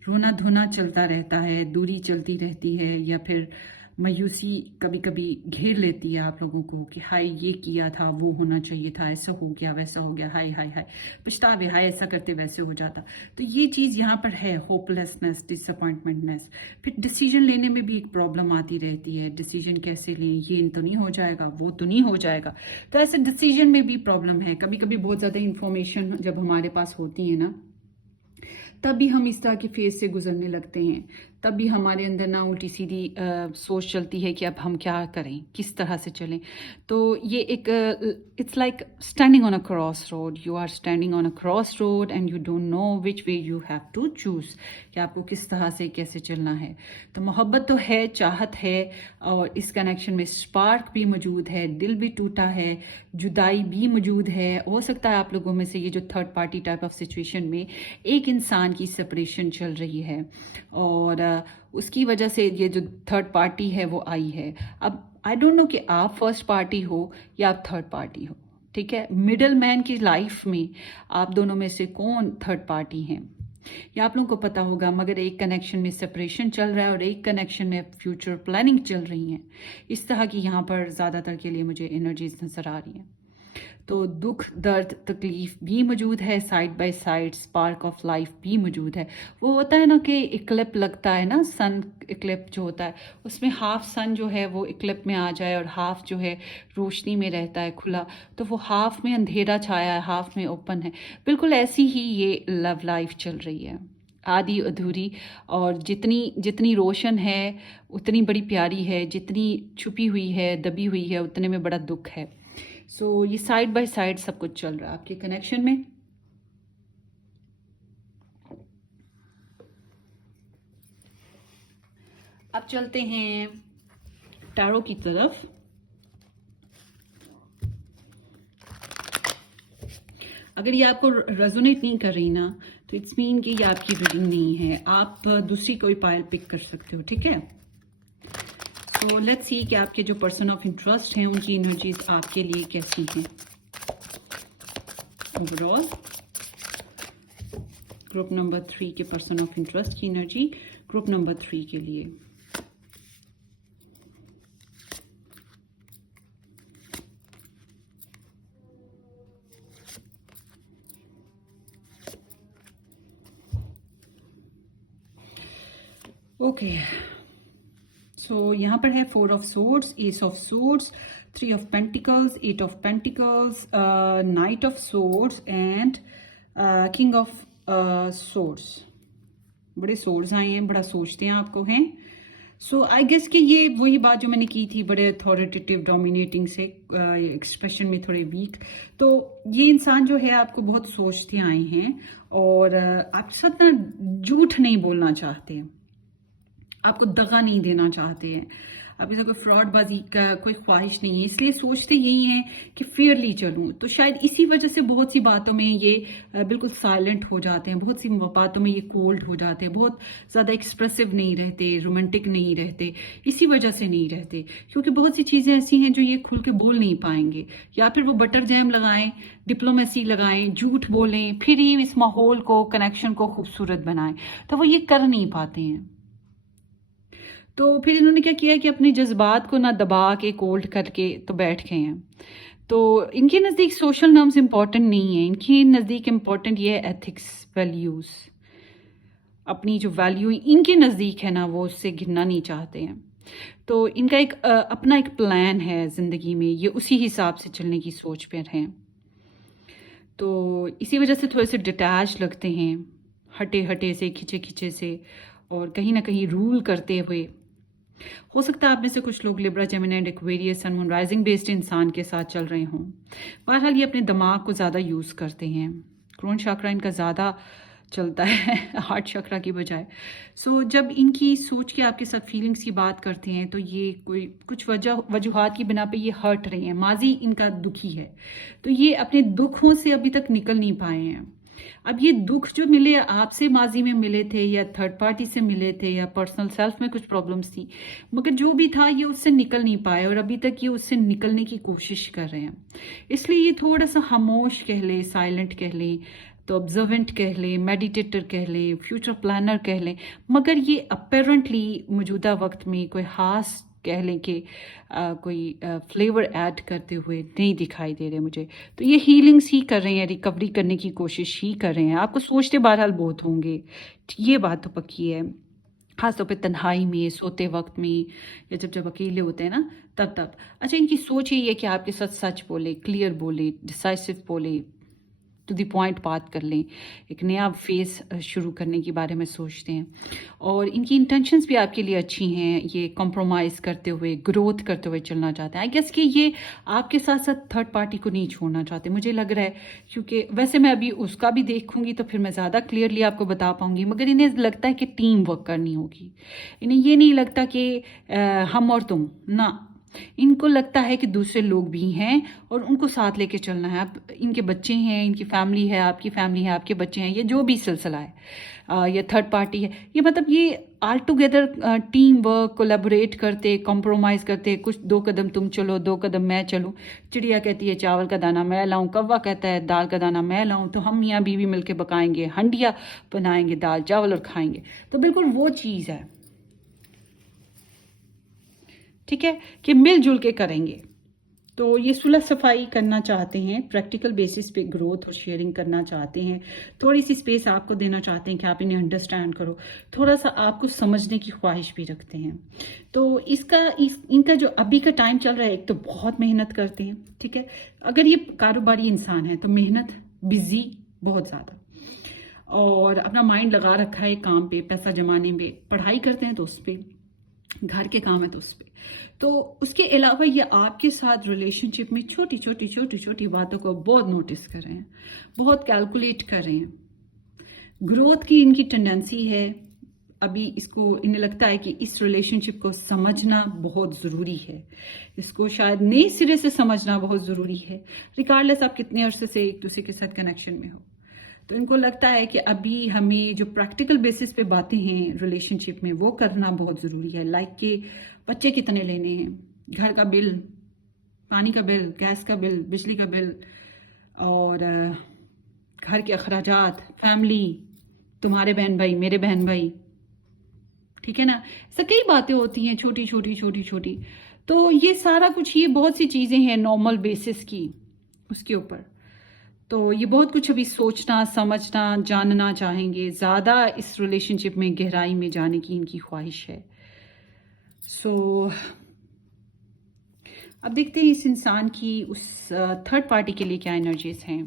रोना धोना चलता रहता है, दूरी चलती रहती है, या फिर मायूसी कभी कभी घेर लेती है आप लोगों को कि हाय ये किया था, वो होना चाहिए था, ऐसा हो गया, वैसा हो गया, हाय हाय हाय पछतावे, हाय ऐसा करते वैसे हो जाता। तो ये चीज़ यहाँ पर है, होपलेसनेस, डिसअपॉइंटमेंटनेस। फिर डिसीजन लेने में भी एक प्रॉब्लम आती रहती है, डिसीजन कैसे लें, ये तो नहीं हो जाएगा, वो तो नहीं हो जाएगा। तो ऐसे डिसीजन में भी प्रॉब्लम है। कभी कभी बहुत ज़्यादा इंफॉर्मेशन जब हमारे पास होती है ना, तभी हम इस तरह के फेज से गुजरने लगते हैं, तभी हमारे अंदर ना उल्टी सीधी सोच चलती है कि अब हम क्या करें, किस तरह से चलें। तो ये एक it's like standing on a cross road, you are standing on a cross road and you don't know which way you have to choose, कि आपको किस तरह से कैसे चलना है। तो मोहब्बत तो है, चाहत है, और इस कनेक्शन में स्पार्क भी मौजूद है, दिल भी टूटा है, जुदाई भी मौजूद है। हो सकता है आप लोगों में से ये जो third party type of situation में एक इंसान की सेपरेशन चल रही है, और उसकी वजह से ये जो थर्ड पार्टी है वो आई है। अब आई डोंट नो कि आप फर्स्ट पार्टी हो या आप थर्ड पार्टी हो, ठीक है। मिडल मैन की लाइफ में आप दोनों में से कौन थर्ड पार्टी हैं, ये आप लोगों को पता होगा। मगर एक कनेक्शन में सेपरेशन चल रहा है और एक कनेक्शन में फ्यूचर प्लानिंग चल रही है। इस तरह की यहाँ पर ज़्यादातर के लिए मुझे एनर्जीज नज़र आ रही हैं। तो दुख, दर्द, तकलीफ भी मौजूद है, side by side spark of life भी मौजूद है। वो होता है ना कि इक्लिप लगता है ना, सन इक्लिप जो होता है, उसमें हाफ सन जो है वो इक्लिप में आ जाए और हाफ जो है रोशनी में रहता है खुला, तो वो हाफ में अंधेरा छाया है, हाफ में ओपन है। बिल्कुल ऐसी ही ये लव लाइफ चल रही है, आधी अधूरी, और जितनी जितनी रोशन है उतनी बड़ी प्यारी है, जितनी छुपी हुई है, दबी हुई है, उतने में बड़ा दुख है। सो ये साइड बाय साइड सब कुछ चल रहा है आपके कनेक्शन में। अब चलते हैं टैरो की तरफ। अगर ये आपको रेजोनेट नहीं कर रही ना, तो इट्स मीन कि ये आपकी रीडिंग नहीं है, आप दूसरी कोई पायल पिक कर सकते हो, ठीक है। तो लेट्स सी कि आपके जो पर्सन ऑफ इंटरेस्ट हैं उनकी एनर्जीज आपके लिए कैसी हैं ओवरऑल। ग्रुप नंबर 3 के पर्सन ऑफ इंटरेस्ट की एनर्जी ग्रुप नंबर 3 के लिए। ओके, सो यहाँ पर है 4 of swords, S of swords, 3 of pentacles, 8 of pentacles, night of swords and king of swords. बड़े सोर्ड्स आए हैं, बड़ा सोचते हैं आपको हैं। सो आई गेस कि ये वही बात जो मैंने की थी, बड़े अथॉरिटेटिव डोमिनेटिंग से, एक्सप्रेशन में थोड़े वीक। तो ये इंसान जो है आपको बहुत सोचते आए हैं, और आपके साथ ना झूठ नहीं बोलना चाहते, आपको दगा नहीं देना चाहते हैं, आपके साथ कोई फ्रॉडबाजी का कोई ख्वाहिश नहीं है, इसलिए सोचते यही हैं कि फेयरली चलूं। तो शायद इसी वजह से बहुत सी बातों में ये बिल्कुल साइलेंट हो जाते हैं, बहुत सी बातों में ये कोल्ड हो जाते हैं, बहुत ज़्यादा एक्सप्रेसिव नहीं रहते, रोमांटिक नहीं रहते। इसी वजह से नहीं रहते क्योंकि बहुत सी चीज़ें ऐसी हैं जो ये खुल के बोल नहीं पाएंगे, या फिर वो बटर जैम लगाएं, डिप्लोमेसी लगाएं, झूठ बोलें, फिर ही इस माहौल को, कनेक्शन को खूबसूरत बनाएं, तो वो ये कर नहीं पाते हैं। तो फिर इन्होंने क्या किया कि अपने जज्बात को ना दबा के कोल्ड करके तो बैठ गए हैं। तो इनके नज़दीक सोशल नॉर्म्स इम्पॉर्टेंट नहीं है, इनके नज़दीक इम्पॉर्टेंट ये है एथिक्स, वैल्यूज़। अपनी जो वैल्यू इनके नज़दीक है ना, वो उससे गिरना नहीं चाहते हैं। तो इनका एक अपना एक प्लान है ज़िंदगी में, ये उसी हिसाब से चलने की सोच पर हैं। तो इसी वजह से थोड़े से डिटैच लगते हैं, हटे हटे से, खिंचे खिंचे से, और कहीं ना कहीं रूल करते हुए। हो सकता है आप में से कुछ लोग Libra, Gemini and Aquarius sun moon rising based इंसान के साथ चल रहे हों। बहरहाल ये अपने दिमाग को ज़्यादा यूज़ करते हैं। क्रोन चक्र इनका ज़्यादा चलता है हार्ट चक्र की बजाय। सो जब इनकी सोच के आपके साथ फीलिंग्स की बात करते हैं तो ये कोई कुछ वजूहात की बिना पे ये हर्ट रहे हैं, माजी इनका दुखी है, तो ये अपने दुखों से अभी तक निकल नहीं पाए हैं। अब ये दुख जो मिले आपसे माजी में मिले थे, या थर्ड पार्टी से मिले थे, या पर्सनल सेल्फ में कुछ प्रॉब्लम्स थी, मगर जो भी था ये उससे निकल नहीं पाए, और अभी तक ये उससे निकलने की कोशिश कर रहे हैं। इसलिए ये थोड़ा सा खामोश कह लें, साइलेंट कह लें, तो ऑब्जर्वेंट कह लें, मेडिटेटर कह लें, फ्यूचर प्लानर कह लें, मगर ये अपेरेंटली मौजूदा वक्त में कोई खास कह लें कि कोई फ्लेवर ऐड करते हुए नहीं दिखाई दे रहे मुझे। तो ये हीलिंग्स ही कर रहे हैं, रिकवरी करने की कोशिश ही कर रहे हैं। आपको सोचते बहरहाल बहुत होंगे, ये बात तो पक्की है, खासतौर पे तन्हाई में, सोते वक्त में, या जब जब अकेले होते हैं ना, तब। अच्छा, इनकी सोच ये है कि आपके साथ सच बोले, क्लियर बोले, डिसाइसिव बोले, टू द पॉइंट बात कर लें, एक नया फेस शुरू करने के बारे में सोचते हैं। और इनकी इंटेंशंस भी आपके लिए अच्छी हैं, ये कॉम्प्रोमाइज़ करते हुए, ग्रोथ करते हुए चलना चाहते हैं। आई गेस कि ये आपके साथ साथ थर्ड पार्टी को नहीं छोड़ना चाहते, मुझे लग रहा है, क्योंकि वैसे मैं अभी उसका भी देखूंगी तो फिर मैं ज़्यादा क्लियरली आपको बता पाऊंगी, मगर इन्हें लगता है कि टीम वर्क करनी होगी। इन्हें ये नहीं लगता कि हम और तुम ना, इनको लगता है कि दूसरे लोग भी हैं और उनको साथ लेके चलना है। अब इनके बच्चे हैं, इनकी फैमिली है, आपकी फैमिली है, आपके बच्चे हैं, ये जो भी सिलसिला है, या थर्ड पार्टी है, ये मतलब ये all together team work, collaborate करते, कॉम्प्रोमाइज करते, कुछ 2 कदम तुम चलो, 2 कदम मैं चलूँ। चिड़िया कहती है चावल का दाना मैं लाऊं, कौवा कहता है दाल का दाना मैं लाऊं, तो हम मियाँ बीवी मिलके पकाएंगे, हंडिया बनाएंगे दाल चावल और खाएंगे। तो बिल्कुल वो चीज़ है, ठीक है, कि मिलजुल के करेंगे। तो ये सुलह सफाई करना चाहते हैं, प्रैक्टिकल बेसिस पे ग्रोथ और शेयरिंग करना चाहते हैं, थोड़ी सी स्पेस आपको देना चाहते हैं कि आप इन्हें अंडरस्टैंड करो, थोड़ा सा आपको समझने की ख्वाहिश भी रखते हैं। तो इनका जो अभी का टाइम चल रहा है, एक तो बहुत मेहनत करते हैं, ठीक है, अगर ये कारोबारी इंसान है तो मेहनत, बिजी बहुत ज़्यादा, और अपना माइंड लगा रखा है काम पे, पैसा जमाने में, पढ़ाई करते हैं तो उस पर, घर के काम है तो उस पर। तो उसके अलावा ये आपके साथ रिलेशनशिप में छोटी छोटी छोटी छोटी बातों को बहुत नोटिस कर रहे हैं, बहुत कैलकुलेट कर रहे हैं। ग्रोथ की इनकी टेंडेंसी है। अभी इसको, इन्हें लगता है कि इस रिलेशनशिप को समझना बहुत ज़रूरी है, इसको शायद नए सिरे से समझना बहुत ज़रूरी है, रिगार्डलेस आप कितने अरसे से एक दूसरे के साथ कनेक्शन में हो। तो इनको लगता है कि अभी हमें जो प्रैक्टिकल बेसिस पे बातें हैं रिलेशनशिप में, वो करना बहुत ज़रूरी है। लाइक कि बच्चे कितने लेने हैं, घर का बिल, पानी का बिल, गैस का बिल, बिजली का बिल, और घर के अखराजात, फैमिली, तुम्हारे बहन भाई, मेरे बहन भाई, ठीक है ना। ऐसा कई बातें होती हैं, छोटी छोटी छोटी छोटी। तो ये सारा कुछ, ये बहुत सी चीज़ें हैं नॉर्मल बेसिस की, उसके ऊपर। तो ये बहुत कुछ अभी सोचना, समझना, जानना चाहेंगे, ज़्यादा इस रिलेशनशिप में गहराई में जाने की इनकी ख्वाहिश है। सो अब देखते हैं इस इंसान की उस थर्ड पार्टी के लिए क्या एनर्जीज हैं।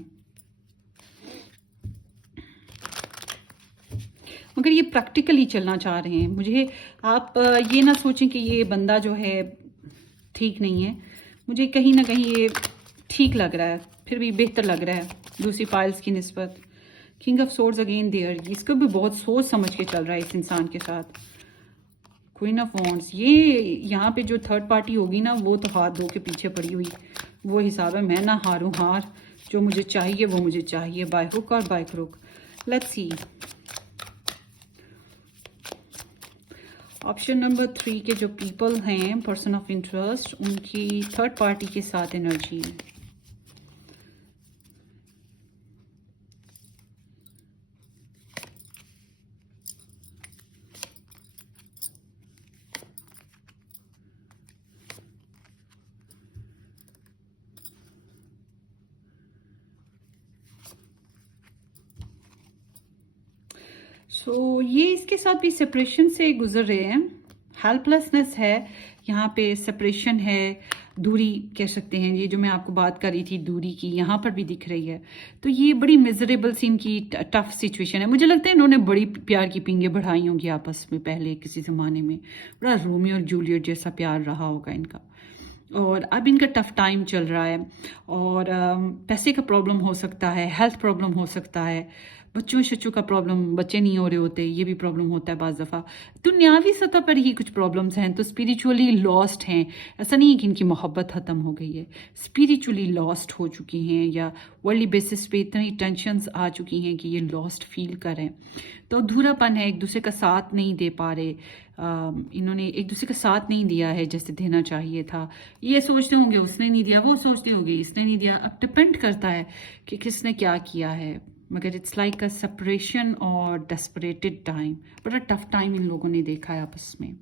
मगर ये प्रैक्टिकली चलना चाह रहे हैं। मुझे आप ये ना सोचें कि ये बंदा जो है ठीक नहीं है, मुझे कहीं ना कहीं ये ठीक लग रहा है, फिर भी बेहतर लग रहा है दूसरी फाइल्स की निस्बत। King of swords again there, इसको भी बहुत सोच समझ के चल रहा है इस इंसान के साथ। क्वीन ऑफ वॉन्ड्स, ये यहाँ पे जो थर्ड पार्टी होगी ना, वो तो हाथ धो के पीछे पड़ी हुई, वो हिसाब है, मैं ना हारूं हार, जो मुझे चाहिए वो मुझे चाहिए, बाय हुक और by crook. Let's see. Option number 3 के जो पीपल हैं, पर्सन ऑफ इंटरेस्ट, उनकी थर्ड पार्टी के साथ एनर्जी। ये इसके साथ भी सेपरेशन से गुजर रहे हैं, हेल्पलेसनेस है यहाँ पे, सेपरेशन है, दूरी कह सकते हैं। ये जो मैं आपको बात कर रही थी दूरी की, यहाँ पर भी दिख रही है। तो ये बड़ी मिजरेबल सी इनकी टफ सिचुएशन है। मुझे लगता है इन्होंने बड़ी प्यार की पींगे बढ़ाई होंगी आपस में पहले किसी ज़माने में, बड़ा रोमियो और जूलियट जैसा प्यार रहा होगा इनका। और अब इनका टफ टाइम चल रहा है, और पैसे का प्रॉब्लम हो सकता है, हेल्थ प्रॉब्लम हो सकता है, बच्चों शच्चों का प्रॉब्लम, बच्चे नहीं हो रहे होते, ये भी प्रॉब्लम होता है बाज़ दफ़ा। दुनियावी सतह पर ही कुछ प्रॉब्लम्स हैं, तो स्पिरिचुअली लॉस्ट हैं। ऐसा नहीं है कि इनकी मोहब्बत ख़त्म हो गई है, स्पिरिचुअली लॉस्ट हो चुकी हैं, या वर्ल्डली बेसिस पे इतनी टेंशन्स आ चुकी हैं कि ये लॉस्ट फील करें। तो अधूरापन है, एक दूसरे का साथ नहीं दे पा रहे। इन्होंने एक दूसरे का साथ नहीं दिया है जैसे देना चाहिए था। ये सोचते होंगे उसने नहीं दिया, वो सोचते होंगे इसने नहीं दिया। अब डिपेंड करता है कि किसने क्या किया है, मगर इट्स लाइक अ सेपरेशन और डेस्परेटेड टाइम। बड़ा टफ टाइम इन लोगों ने देखा है आपस में।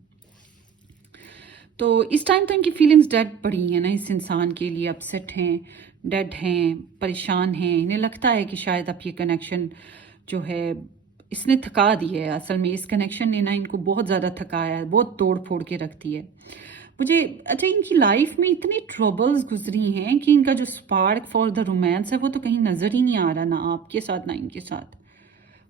तो इस टाइम तो इनकी फीलिंग्स डेड पड़ी हैं ना इस इंसान के लिए, अपसेट हैं, डेड हैं, परेशान हैं। इन्हें लगता है कि शायद अब ये कनेक्शन जो है इसने थका दी है। असल में इस कनेक्शन ने ना इनको बहुत ज़्यादा थकाया है, बहुत तोड़ फोड़ के रखती है। मुझे अच्छा, इनकी लाइफ में इतनी ट्रबल्स गुजरी हैं कि इनका जो स्पार्क फॉर द रोमांस है वो तो कहीं नज़र ही नहीं आ रहा, ना आपके साथ ना इनके साथ।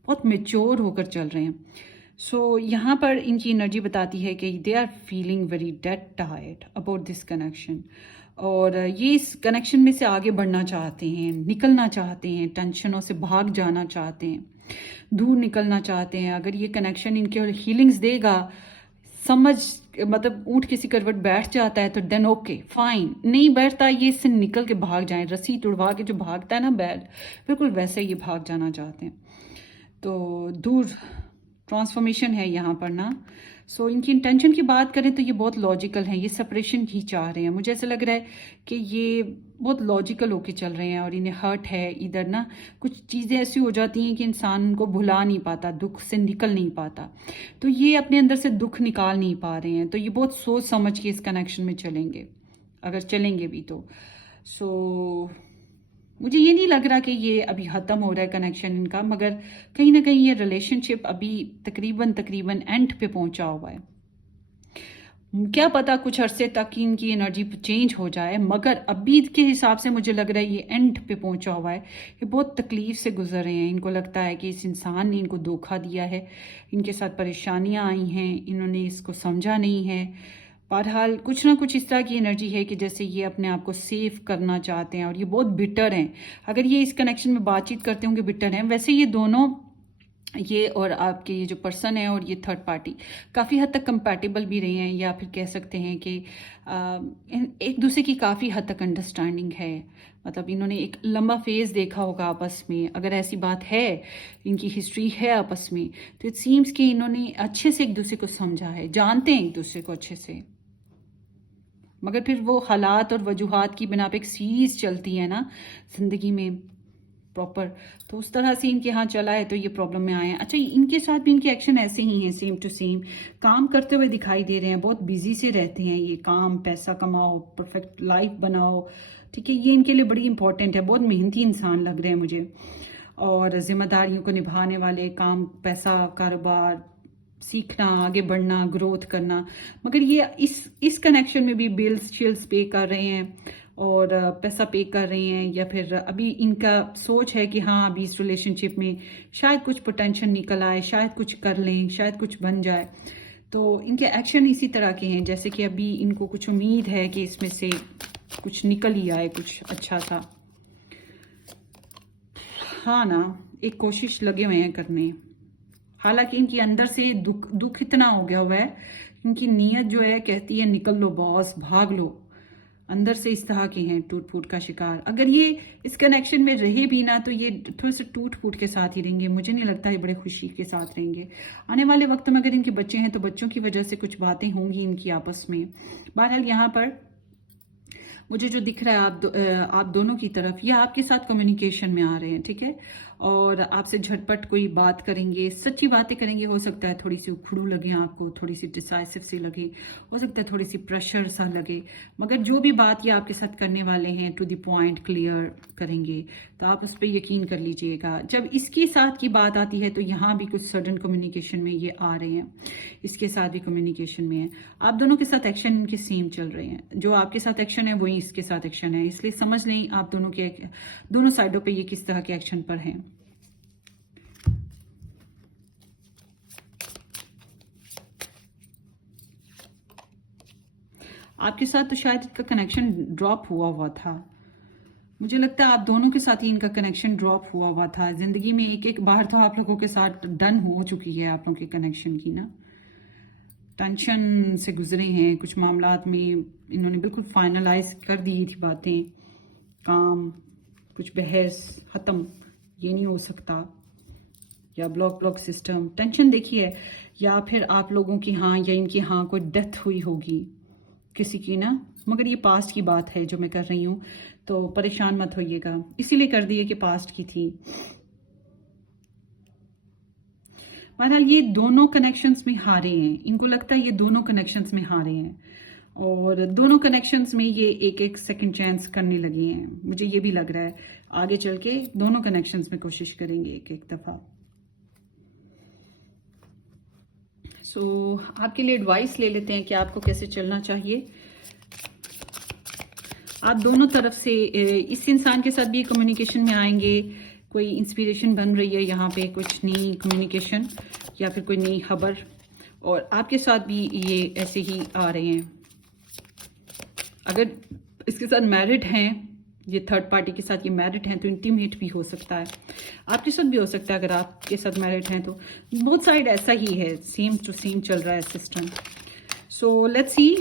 बहुत मेच्योर होकर चल रहे हैं। यहाँ पर इनकी एनर्जी बताती है कि they are feeling very dead tired about this connection, और ये इस कनेक्शन में से आगे बढ़ना चाहते हैं, निकलना चाहते हैं, टेंशनों से भाग जाना चाहते हैं, दूर निकलना चाहते हैं। अगर ये कनेक्शन इनके हीलिंग्स देगा, समझ मतलब ऊँट किसी करवट बैठ जाता है तो देन ओके फाइन, नहीं बैठता ये इससे निकल के भाग जाए, रस्सी तुड़वा के जो भागता है ना बैल, बिल्कुल वैसे ये भाग जाना चाहते हैं। तो दूर ट्रांसफॉर्मेशन है यहाँ पर ना। इनकी इंटेंशन की बात करें तो ये बहुत लॉजिकल हैं, ये सेपरेशन ही चाह रहे हैं। मुझे ऐसा लग रहा है कि ये बहुत लॉजिकल होके चल रहे हैं, और इन्हें हर्ट है इधर ना। कुछ चीज़ें ऐसी हो जाती हैं कि इंसान को भुला नहीं पाता, दुख से निकल नहीं पाता, तो ये अपने अंदर से दुख निकाल नहीं पा रहे हैं। तो ये बहुत सोच समझ के इस कनेक्शन में चलेंगे, अगर चलेंगे भी तो। मुझे ये नहीं लग रहा कि ये अभी ख़त्म हो रहा है कनेक्शन इनका, मगर कहीं ना कहीं ये रिलेशनशिप अभी तकरीबन एंड पे पहुंचा हुआ है। क्या पता कुछ अरसे तक इनकी एनर्जी चेंज हो जाए, मगर अभी के हिसाब से मुझे लग रहा है ये एंड पे पहुंचा हुआ है। ये बहुत तकलीफ से गुजर रहे हैं, इनको लगता है कि इस इंसान ने इनको धोखा दिया है, इनके साथ परेशानियां आई हैं, इन्होंने इसको समझा नहीं है। बहरहाल कुछ ना कुछ इस तरह की एनर्जी है कि जैसे ये अपने आप को सेव करना चाहते हैं, और ये बहुत बिटर हैं। अगर ये इस कनेक्शन में बातचीत करते होंगे बिटर हैं, वैसे ये दोनों, ये और आपके ये जो पर्सन है और ये थर्ड पार्टी काफ़ी हद तक कंपैटिबल भी रहे हैं, या फिर कह सकते हैं कि एक दूसरे की काफ़ी हद तक अंडरस्टैंडिंग है। मतलब इन्होंने एक लंबा फेज देखा होगा आपस में, अगर ऐसी बात है, इनकी हिस्ट्री है आपस में, तो इट सीम्स कि इन्होंने अच्छे से एक दूसरे को समझा है, जानते हैं एक दूसरे को अच्छे से। मगर फिर वो हालात और वजूहात की बिना पे एक सीरीज चलती है ना जिंदगी में प्रॉपर, तो उस तरह से इनके यहाँ चला है, तो ये प्रॉब्लम में आए हैं। अच्छा, इनके साथ भी इनके एक्शन ऐसे ही हैं, सेम टू सेम काम करते हुए दिखाई दे रहे हैं, बहुत बिजी से रहते हैं ये, काम पैसा कमाओ, परफेक्ट लाइफ बनाओ, ठीक है, ये इनके लिए बड़ी इंपॉर्टेंट है। बहुत मेहनती इंसान लग रहे हैं मुझे, और जिम्मेदारियों को निभाने वाले, काम पैसा कारोबार, सीखना, आगे बढ़ना, ग्रोथ करना। मगर ये इस कनेक्शन में भी बिल्स शिल्स पे कर रहे हैं, और पैसा पे कर रहे हैं, या फिर अभी इनका सोच है कि हाँ अभी इस रिलेशनशिप में शायद कुछ पोटेंशियल निकल आए, शायद कुछ कर लें, शायद कुछ बन जाए। तो इनके एक्शन इसी तरह के हैं जैसे कि अभी इनको कुछ उम्मीद है कि इसमें से कुछ निकल ही आए, कुछ अच्छा सा। हाँ ना, एक कोशिश लगे हुए हैं करने। हालांकि इनकी अंदर से दुख इतना हो गया हुआ है, इनकी नीयत जो है कहती है निकल लो बॉस, भाग लो। अंदर से इस तरह के हैं, टूट फूट का शिकार। अगर ये इस कनेक्शन में रहे भी ना, तो ये थोड़े से टूट फूट के साथ ही रहेंगे। मुझे नहीं लगता ये बड़े खुशी के साथ रहेंगे। आने वाले वक्त में अगर इनके बच्चे हैं तो बच्चों की वजह से कुछ बातें होंगी इनकी आपस में। बहरहाल यहाँ पर मुझे जो दिख रहा है आप दोनों की तरफ, ये आपके साथ कम्युनिकेशन में आ रहे हैं, ठीक है, और आपसे झटपट कोई बात करेंगे, सच्ची बातें करेंगे। हो सकता है थोड़ी सी उखड़ू लगे आपको, थोड़ी सी डिसाइसिव सी लगे, हो सकता है थोड़ी सी प्रेशर सा लगे, मगर जो भी बात ये आपके साथ करने वाले हैं टू द पॉइंट क्लियर करेंगे, तो आप उस पर यकीन कर लीजिएगा। जब इसके साथ की बात आती है तो यहाँ भी कुछ सडन कम्युनिकेशन में ये आ रहे हैं, इसके साथ भी कम्युनिकेशन में है। आप दोनों के साथ एक्शन इनके सेम चल रहे हैं, जो आपके साथ एक्शन है वही इसके साथ एक्शन है, इसलिए समझ लें आप दोनों साइडों पे ये किस तरह के एक्शन पर हैं। आपके साथ तो शायद इसका कनेक्शन ड्रॉप हुआ था, मुझे लगता है आप दोनों के साथ ही इनका कनेक्शन ड्रॉप हुआ था। जिंदगी में एक एक बार तो आप लोगों के साथ डन हो चुकी है आप लोगों के कनेक्शन की ना, टेंशन से गुजरे हैं कुछ मामलात में, इन्होंने बिल्कुल फाइनलाइज कर दी थी बातें, काम, कुछ बहस खत्म, ये नहीं हो सकता, या ब्लॉक सिस्टम, टेंशन देखिए, या फिर आप लोगों की हाँ या इनकी हाँ कोई डेथ हुई होगी किसी की ना, मगर ये पास्ट की बात है जो मैं कर रही हूँ, तो परेशान मत होइएगा, इसीलिए कर दिए कि पास्ट की थी। बहरहाल ये दोनों कनेक्शंस में हारे हैं, इनको लगता है ये दोनों कनेक्शंस में हारे हैं, और दोनों कनेक्शंस में ये एक एक सेकंड चांस करने लगे हैं। मुझे ये भी लग रहा है आगे चल के दोनों कनेक्शंस में कोशिश करेंगे एक एक दफा। सो आपके लिए एडवाइस ले लेते हैं कि आपको कैसे चलना चाहिए। आप दोनों तरफ से इस इंसान के साथ भी कम्युनिकेशन में आएंगे, कोई इंस्पिरेशन बन रही है यहाँ पे, कुछ नई कम्युनिकेशन या फिर कोई नई खबर, और आपके साथ भी ये ऐसे ही आ रहे हैं। अगर इसके साथ मैरिड हैं, ये थर्ड पार्टी के साथ ये मैरिड हैं, तो इंटीमेट भी हो सकता है, आपके साथ भी हो सकता है। अगर आपके साथ मैरिड हैं तो बोथ साइड ऐसा ही है, सेम टू सेम चल रहा है सिस्टम। सो लेट्स सी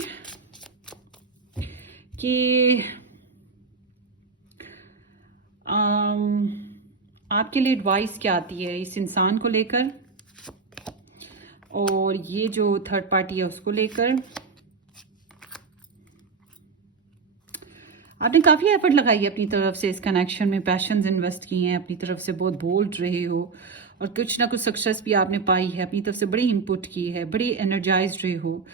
कि आपके लिए एडवाइस क्या आती है इस इंसान को लेकर, और ये जो थर्ड पार्टी है उसको लेकर। आपने काफ़ी एफर्ट लगाई है अपनी तरफ से इस कनेक्शन में, पैशंस इन्वेस्ट किए हैं अपनी तरफ से, बहुत बोल्ड रहे हो, और कुछ ना कुछ सक्सेस भी आपने पाई है, अपनी तरफ से बड़ी इनपुट की है, बड़ी एनर्जाइज रहे हो,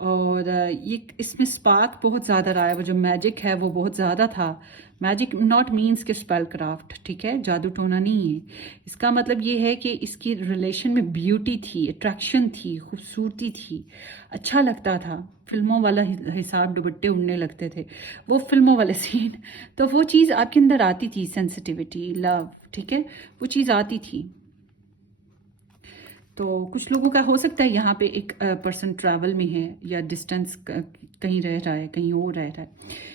और ये इसमें स्पार्क बहुत ज़्यादा रहा है, वो जो मैजिक है वो बहुत ज़्यादा था। मैजिक नॉट मीन्स के स्पेल क्राफ्ट, ठीक है, जादू टोना नहीं है। इसका मतलब ये है कि इसकी रिलेशन में ब्यूटी थी, अट्रैक्शन थी, खूबसूरती थी, अच्छा लगता था, फिल्मों वाला हिसाब, दुपट्टे उड़ने लगते थे, वो फिल्मों वाले सीन, तो वो चीज़ आपके अंदर आती थी, सेंसिटिविटी, लव, ठीक है, वो चीज़ आती थी। तो कुछ लोगों का हो सकता है यहाँ पे एक पर्सन ट्रैवल में है, या डिस्टेंस कहीं रह रहा है, कहीं और रह रहा है।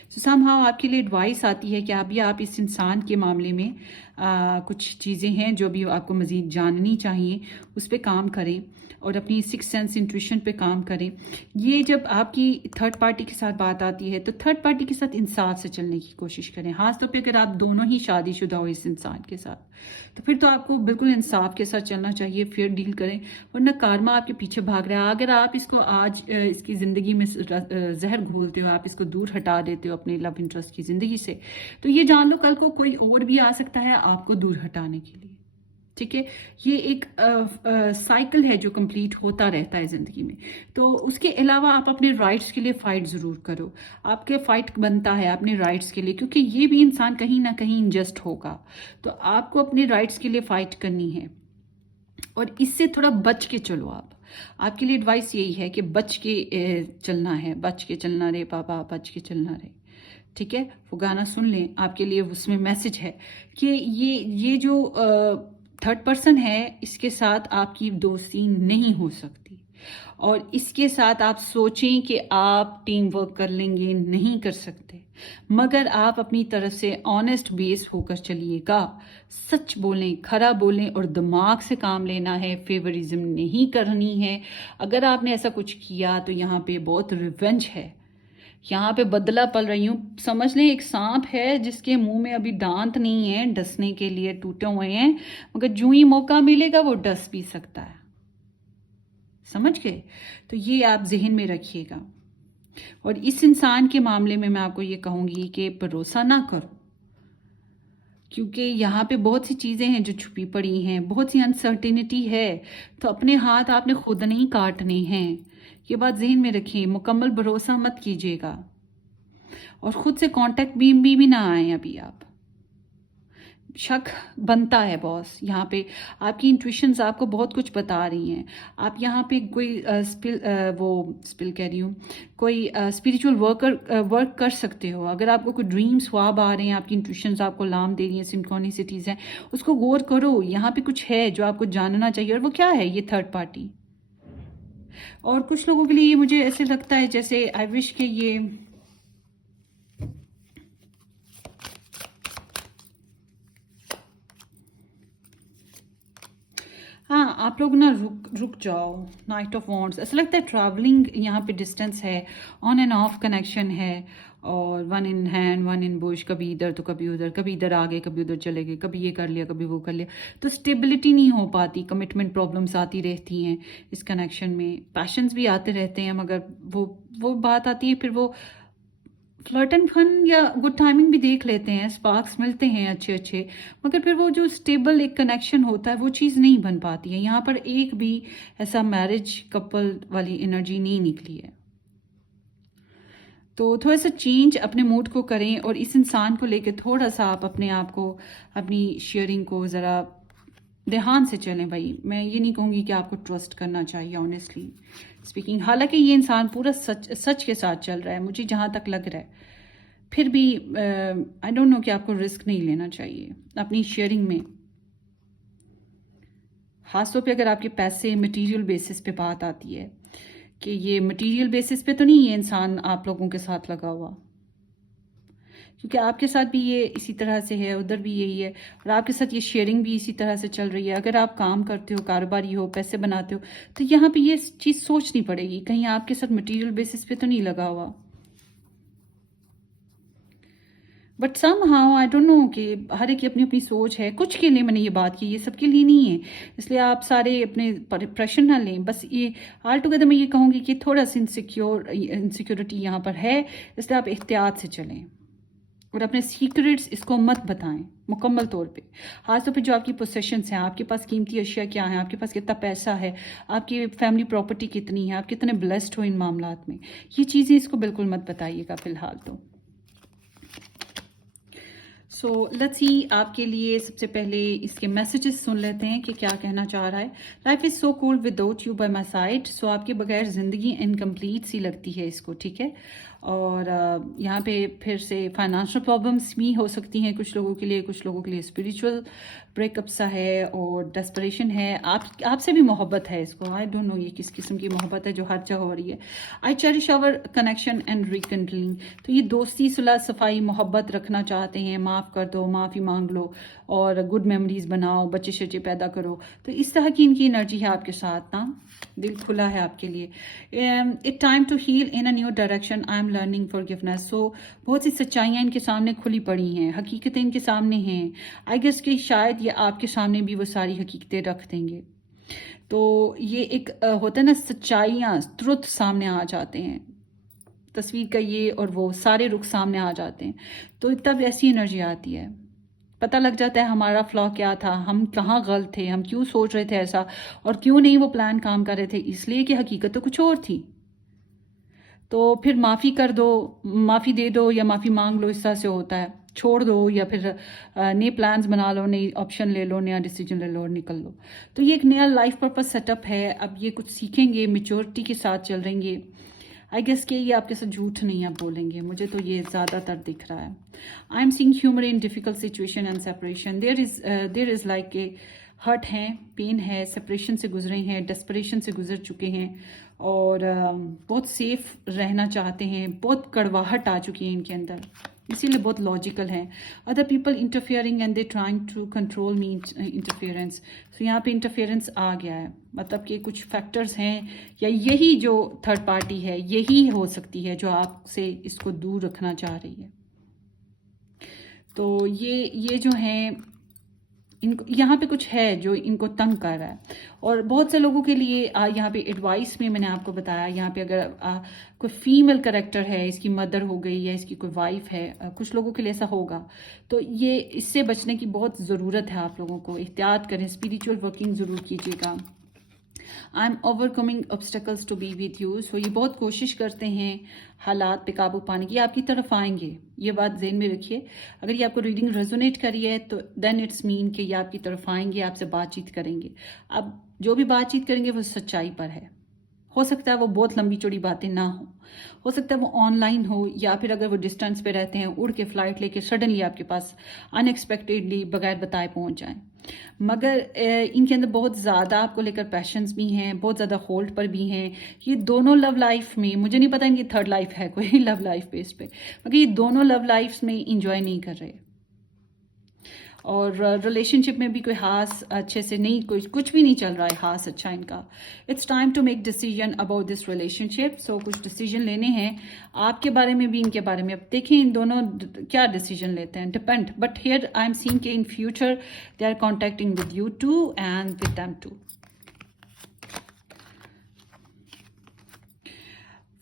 सो समहाउ आपके लिए एडवाइस आती है कि आप इस इंसान के मामले में कुछ चीज़ें हैं जो भी आपको मज़ीद जाननी चाहिए, उस पर काम करें, और अपनी सिक्स सेंस इंट्यूशन पे काम करें। ये जब आपकी थर्ड पार्टी के साथ बात आती है तो थर्ड पार्टी के साथ इंसाफ से चलने की कोशिश करें, खासतौर पे अगर आप दोनों ही शादीशुदा हो इस इंसान के साथ, तो फिर तो आपको बिल्कुल इंसाफ के साथ चलना चाहिए, फेयर डील करें, वरना कार्मा आपके पीछे भाग रहा है। अगर आप इसको आज इसकी ज़िंदगी में जहर घोलते हो, आप इसको दूर हटा देते हो अपने लव इंटरेस्ट की ज़िंदगी से, तो ये जान लो कल को कोई और भी आ सकता है आपको दूर हटाने के लिए, ठीक है। ये एक साइकिल है जो कंप्लीट होता रहता है ज़िंदगी में। तो उसके अलावा आप अपने राइट्स के लिए फ़ाइट ज़रूर करो, आपके फ़ाइट बनता है अपने राइट्स के लिए, क्योंकि ये भी इंसान कहीं ना कहीं इनजस्ट होगा, तो आपको अपने राइट्स के लिए फ़ाइट करनी है, और इससे थोड़ा बच के चलो। आपके लिए एडवाइस यही है कि बच के चलना है, बच के चलना रे बाबा, बच के चलना रे, ठीक है। वो गाना सुन लें, आपके लिए उसमें मैसेज है कि ये जो थर्ड पर्सन है, इसके साथ आपकी दोस्ती नहीं हो सकती, और इसके साथ आप सोचें कि आप टीम वर्क कर लेंगे, नहीं कर सकते, मगर आप अपनी तरफ से ऑनेस्ट बेस होकर चलिएगा, सच बोलें, खरा बोलें, और दिमाग से काम लेना है, फेवरिज्म नहीं करनी है। अगर आपने ऐसा कुछ किया तो यहाँ पे बहुत रिवेंज है, यहाँ पे बदला पल रही हूँ, समझ लें एक सांप है जिसके मुंह में अभी दांत नहीं है, डसने के लिए टूटे हुए हैं, मगर जो ही मौका मिलेगा वो डस भी सकता है, समझ गए। तो ये आप जहन में रखिएगा। और इस इंसान के मामले में मैं आपको ये कहूंगी कि भरोसा ना करो, क्योंकि यहाँ पे बहुत सी चीज़ें हैं जो छुपी पड़ी हैं, बहुत सी अनसर्टेनिटी है, तो अपने हाथ आपने खुद नहीं काटने हैं। ये बात ज़हन में रखिए, मुकम्मल भरोसा मत कीजिएगा और ख़ुद से कांटेक्ट भी ना आए अभी आप। शक बनता है बॉस, यहाँ पे आपकी इंट्यूशंस आपको बहुत कुछ बता रही हैं। आप यहाँ पे कोई स्पिल कह रही हूँ, कोई स्पिरिचुअल वर्क कर सकते हो। अगर आपको कोई ड्रीम्स ख्वाब आ रहे हैं, आपकी इंट्यूशंस आपको लाम दे रही हैं, सिंक्रोनिसिटीज़ हैं, उसको गौर करो। यहाँ पे कुछ है जो आपको जानना चाहिए, और वो क्या है? ये थर्ड पार्टी। और कुछ लोगों के लिए ये मुझे ऐसे लगता है जैसे आई विश के ये हाँ, आप लोग ना रुक जाओ। नाइट ऑफ वॉन्ड्स, ऐसा लगता है ट्रैवलिंग यहाँ पे डिस्टेंस है, ऑन एंड ऑफ कनेक्शन है, और one in hand one in Bush, कभी इधर तो कभी उधर, कभी इधर आ गए कभी उधर चले गए, कभी ये कर लिया कभी वो कर लिया। तो स्टेबिलिटी नहीं हो पाती, कमिटमेंट प्रॉब्लम्स आती रहती हैं इस कनेक्शन में। पैशंस भी आते रहते हैं, मगर वो बात आती है फिर वो फ्लर्ट एंड फन या गुड टाइमिंग भी देख लेते हैं, स्पार्क्स मिलते हैं अच्छे अच्छे, मगर फिर वो जो स्टेबल एक कनेक्शन होता है वो चीज़ नहीं बन पाती है। यहाँ पर एक भी ऐसा मैरिज कपल वाली एनर्जी नहीं निकली है। तो थोड़ा सा चेंज अपने मूड को करें, और इस इंसान को लेकर थोड़ा सा आप अपने आप को, अपनी शेयरिंग को ज़रा ध्यान से चलें भाई। मैं ये नहीं कहूँगी कि आपको ट्रस्ट करना चाहिए, ऑनेस्टली स्पीकिंग। हालांकि ये इंसान पूरा सच के साथ चल रहा है, मुझे जहाँ तक लग रहा है, फिर भी आई डोंट नो कि आपको रिस्क नहीं लेना चाहिए अपनी शेयरिंग में। खासतौर पे अगर आपके पैसे मटेरियल बेसिस पे बात आती है, कि ये मटेरियल बेसिस पे तो नहीं है इंसान आप लोगों के साथ लगा हुआ, क्योंकि आपके साथ भी ये इसी तरह से है, उधर भी यही है, और आपके साथ ये शेयरिंग भी इसी तरह से चल रही है। अगर आप काम करते हो, कारोबारी हो, पैसे बनाते हो, तो यहाँ पे ये चीज़ सोचनी पड़ेगी कहीं आपके साथ मटेरियल बेसिस पे तो नहीं लगा हुआ। But somehow I don't know कि हर एक की अपनी अपनी सोच है। कुछ के लिए मैंने ये बात की, ये सबके लिए नहीं है, इसलिए आप सारे अपने प्रेशर ना लें। बस ये ऑल टुगेदर मैं ये कहूँगी कि थोड़ा सा इनसिक्योरिटी यहाँ पर है, इसलिए आप एहतियात से चलें और अपने सीक्रेट्स इसको मत बताएं मुकम्मल तौर पे। खासतौर पे जो आपकी पोसेशंस हैं, आपके पास कीमती अशिया क्या है, आपके पास कितना पैसा है, आपकी फैमिली प्रॉपर्टी कितनी है, आप कितने ब्लेस्ड हो इन मामलात में, ये चीज़ें इसको बिल्कुल मत बताइएगा फ़िलहाल तो। सो लेट्स सी, आपके लिए सबसे पहले इसके मैसेजेस सुन लेते हैं कि क्या कहना चाह रहा है। Life is so cold without you by my side. So आपके बगैर ज़िंदगी इनकम्प्लीट सी लगती है इसको, ठीक है। और यहाँ पे फिर से फाइनेंशियल प्रॉब्लम्स भी हो सकती हैं कुछ लोगों के लिए, कुछ लोगों के लिए स्पिरिचुअल ब्रेकअप सा है, और डेस्परेशन है। आपसे भी मोहब्बत है इसको, आई डोंट नो ये किस किस्म की मोहब्बत है जो हर जगह हो रही है। I cherish our connection and rekindling. तो ये दोस्ती, सुलह, सफाई, मोहब्बत रखना चाहते हैं। माफ़ कर दो, माफ़ी मांग लो, और गुड मेमोरीज बनाओ, बच्चे शच्चे पैदा करो। तो इस तरह की इनकी एनर्जी है आपके साथ ना, दिल खुला है आपके लिए। It time to heal in a new direction, I am learning forgiveness. So बहुत सी सच्चाइयाँ इनके सामने खुली पड़ी हैं, हकीकतें इनके सामने हैं। आई गेस कि शायद ये आपके सामने भी वो सारी हकीकतें रख देंगे। तो ये एक होता है ना, सच्चाइयाँ, ट्रुथ सामने आ जाते हैं, तस्वीर का ये और वो सारे रुख सामने आ जाते हैं। तो तब ऐसी एनर्जी आती है, पता लग जाता है हमारा फ्लॉ क्या था, हम कहाँ गलत थे, हम क्यों सोच रहे थे ऐसा, और क्यों नहीं वो प्लान काम कर रहे थे, इसलिए कि हकीकत तो कुछ और थी। तो फिर माफ़ी कर दो, माफ़ी दे दो, या माफ़ी मांग लो, इस तरह से होता है। छोड़ दो, या फिर नए प्लान्स बना लो, नई ऑप्शन ले लो, नया डिसीजन ले लो और निकल लो। तो ये एक नया लाइफ पर्पस सेटअप है। अब ये कुछ सीखेंगे, मेच्योरिटी के साथ चल रहेंगे। आई गेस कि ये आपके साथ झूठ नहीं आप बोलेंगे, मुझे तो ये ज़्यादातर दिख रहा है। I am seeing humour in difficult situation and separation. There is like a hurt है, पेन है, सेपरेशन से गुजरे हैं, डेस्परेशन से गुजर चुके हैं, और बहुत सेफ रहना चाहते हैं। बहुत कड़वाहट आ चुकी है इनके अंदर, इसीलिए बहुत लॉजिकल है। Other people interfering and they trying to control me, interference. तो यहाँ पे इंटरफेरेंस आ गया है, मतलब कि कुछ फैक्टर्स हैं, या यही जो थर्ड पार्टी है यही हो सकती है जो आपसे इसको दूर रखना चाह रही है। तो ये जो है इनको यहाँ पे कुछ है जो इनको तंग कर रहा है। और बहुत से लोगों के लिए यहाँ पे एडवाइस में मैंने आपको बताया, यहाँ पे अगर कोई फीमेल करेक्टर है, इसकी मदर हो गई या इसकी कोई वाइफ है, कुछ लोगों के लिए ऐसा होगा, तो ये इससे बचने की बहुत ज़रूरत है। आप लोगों को एहतियात करें, स्पिरिचुअल वर्किंग ज़रूर कीजिएगा। I am overcoming obstacles to be with you. So ये बहुत कोशिश करते हैं हालात पे काबू पाने की, आपकी तरफ आएंगे, ये बात ज़हन में रखिए। अगर ये आपको रीडिंग रेजोनेट करी है तो देन इट्स मीन कि ये आपकी तरफ आएंगे, आपसे बातचीत करेंगे। अब जो भी बातचीत करेंगे वो सच्चाई पर है। हो सकता है वो बहुत लंबी चौड़ी बातें ना हो सकता है वो ऑनलाइन हो, या फिर अगर वो डिस्टेंस पे रहते हैं, उड़ के फ्लाइट लेके सडनली आपके पास अनएक्सपेक्टेडली बगैर बताए पहुंच जाएं। मगर इनके अंदर बहुत ज़्यादा आपको लेकर पैशंस भी हैं, बहुत ज़्यादा होल्ड पर भी हैं। ये दोनों लव लाइफ में, मुझे नहीं पता इनकी थर्ड लाइफ है कोई लव लाइफ बेस पे, मगर ये दोनों लव लाइफ में इंजॉय नहीं कर रहे। और रिलेशनशिप में भी कोई खास अच्छे से नहीं, कुछ भी नहीं चल रहा है खास अच्छा इनका। It's time to make decision about this relationship. So कुछ डिसीजन लेने हैं आपके बारे में भी, इनके बारे में। अब देखें इन दोनों क्या डिसीजन लेते हैं, depend. But here I am seeing के in future they are contacting with you too and with them too.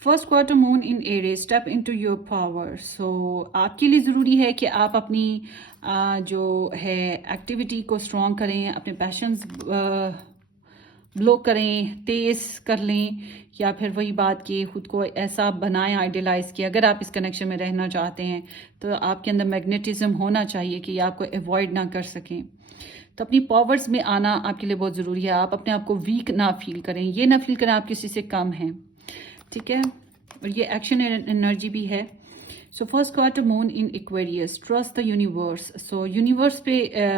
First quarter moon in Aries, step into your power. So आपके लिए ज़रूरी है कि आप अपनी जो है एक्टिविटी को स्ट्रॉन्ग करें, अपने पैशंस ब्लो करें, तेज कर लें, या फिर वही बात कि खुद को ऐसा बनाएं, आइडियलाइज कि अगर आप इस कनेक्शन में रहना चाहते हैं तो आपके अंदर मैग्नेटिज्म होना चाहिए कि आपको अवॉइड ना कर सकें। तो अपनी पावर्स में आना आपके लिए बहुत ज़रूरी है। आप अपने आप को वीक ना फील करें, ये ना फील करें आप किसी से कम हैं, ठीक है। और ये एक्शन एनर्जी भी है। So first quarter moon in Aquarius, trust the universe. So universe पे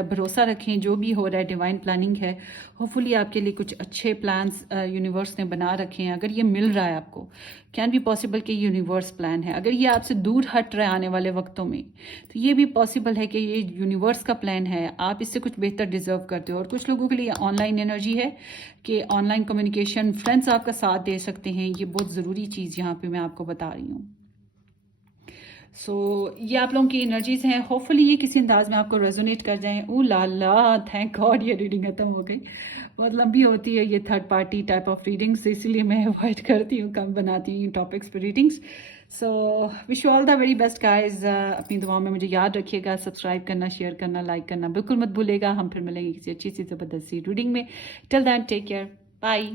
भरोसा रखें, जो भी हो रहा है डिवाइन प्लानिंग है। होपफुली आपके लिए कुछ अच्छे प्लान्स यूनिवर्स ने बना रखे हैं। अगर ये मिल रहा है आपको, कैन बी पॉसिबल कि यूनिवर्स प्लान है। अगर ये आपसे दूर हट रहा है आने वाले वक्तों में, तो ये भी पॉसिबल है कि ये यूनिवर्स का प्लान है, आप इससे कुछ बेहतर डिजर्व करते हो। और कुछ लोगों के लिए ऑनलाइन एनर्जी है कि ऑनलाइन कम्युनिकेशन, फ्रेंड्स आपका साथ दे सकते हैं। ये बहुत ज़रूरी चीज़ यहाँ पे मैं आपको बता रही हूँ। सो ये आप लोगों की एनर्जीज हैं। होपफुली ये किसी अंदाज में आपको रेजोनेट कर जाएं। ओ ला ला, थैंक गॉड ये रीडिंग खत्म हो गई। बहुत लंबी होती है ये third party type of readings, इसीलिए मैं अवॉइड करती हूँ, कम बनाती हूँ टॉपिक्स पर readings. So wish you all the very best guys. अपनी दुआओं में मुझे याद रखिएगा, सब्सक्राइब करना, शेयर करना, लाइक करना बिल्कुल मत भूलेगा। हम फिर मिलेंगे किसी अच्छी सी ज़बरदस्त सी रीडिंग में। Till then take care, bye.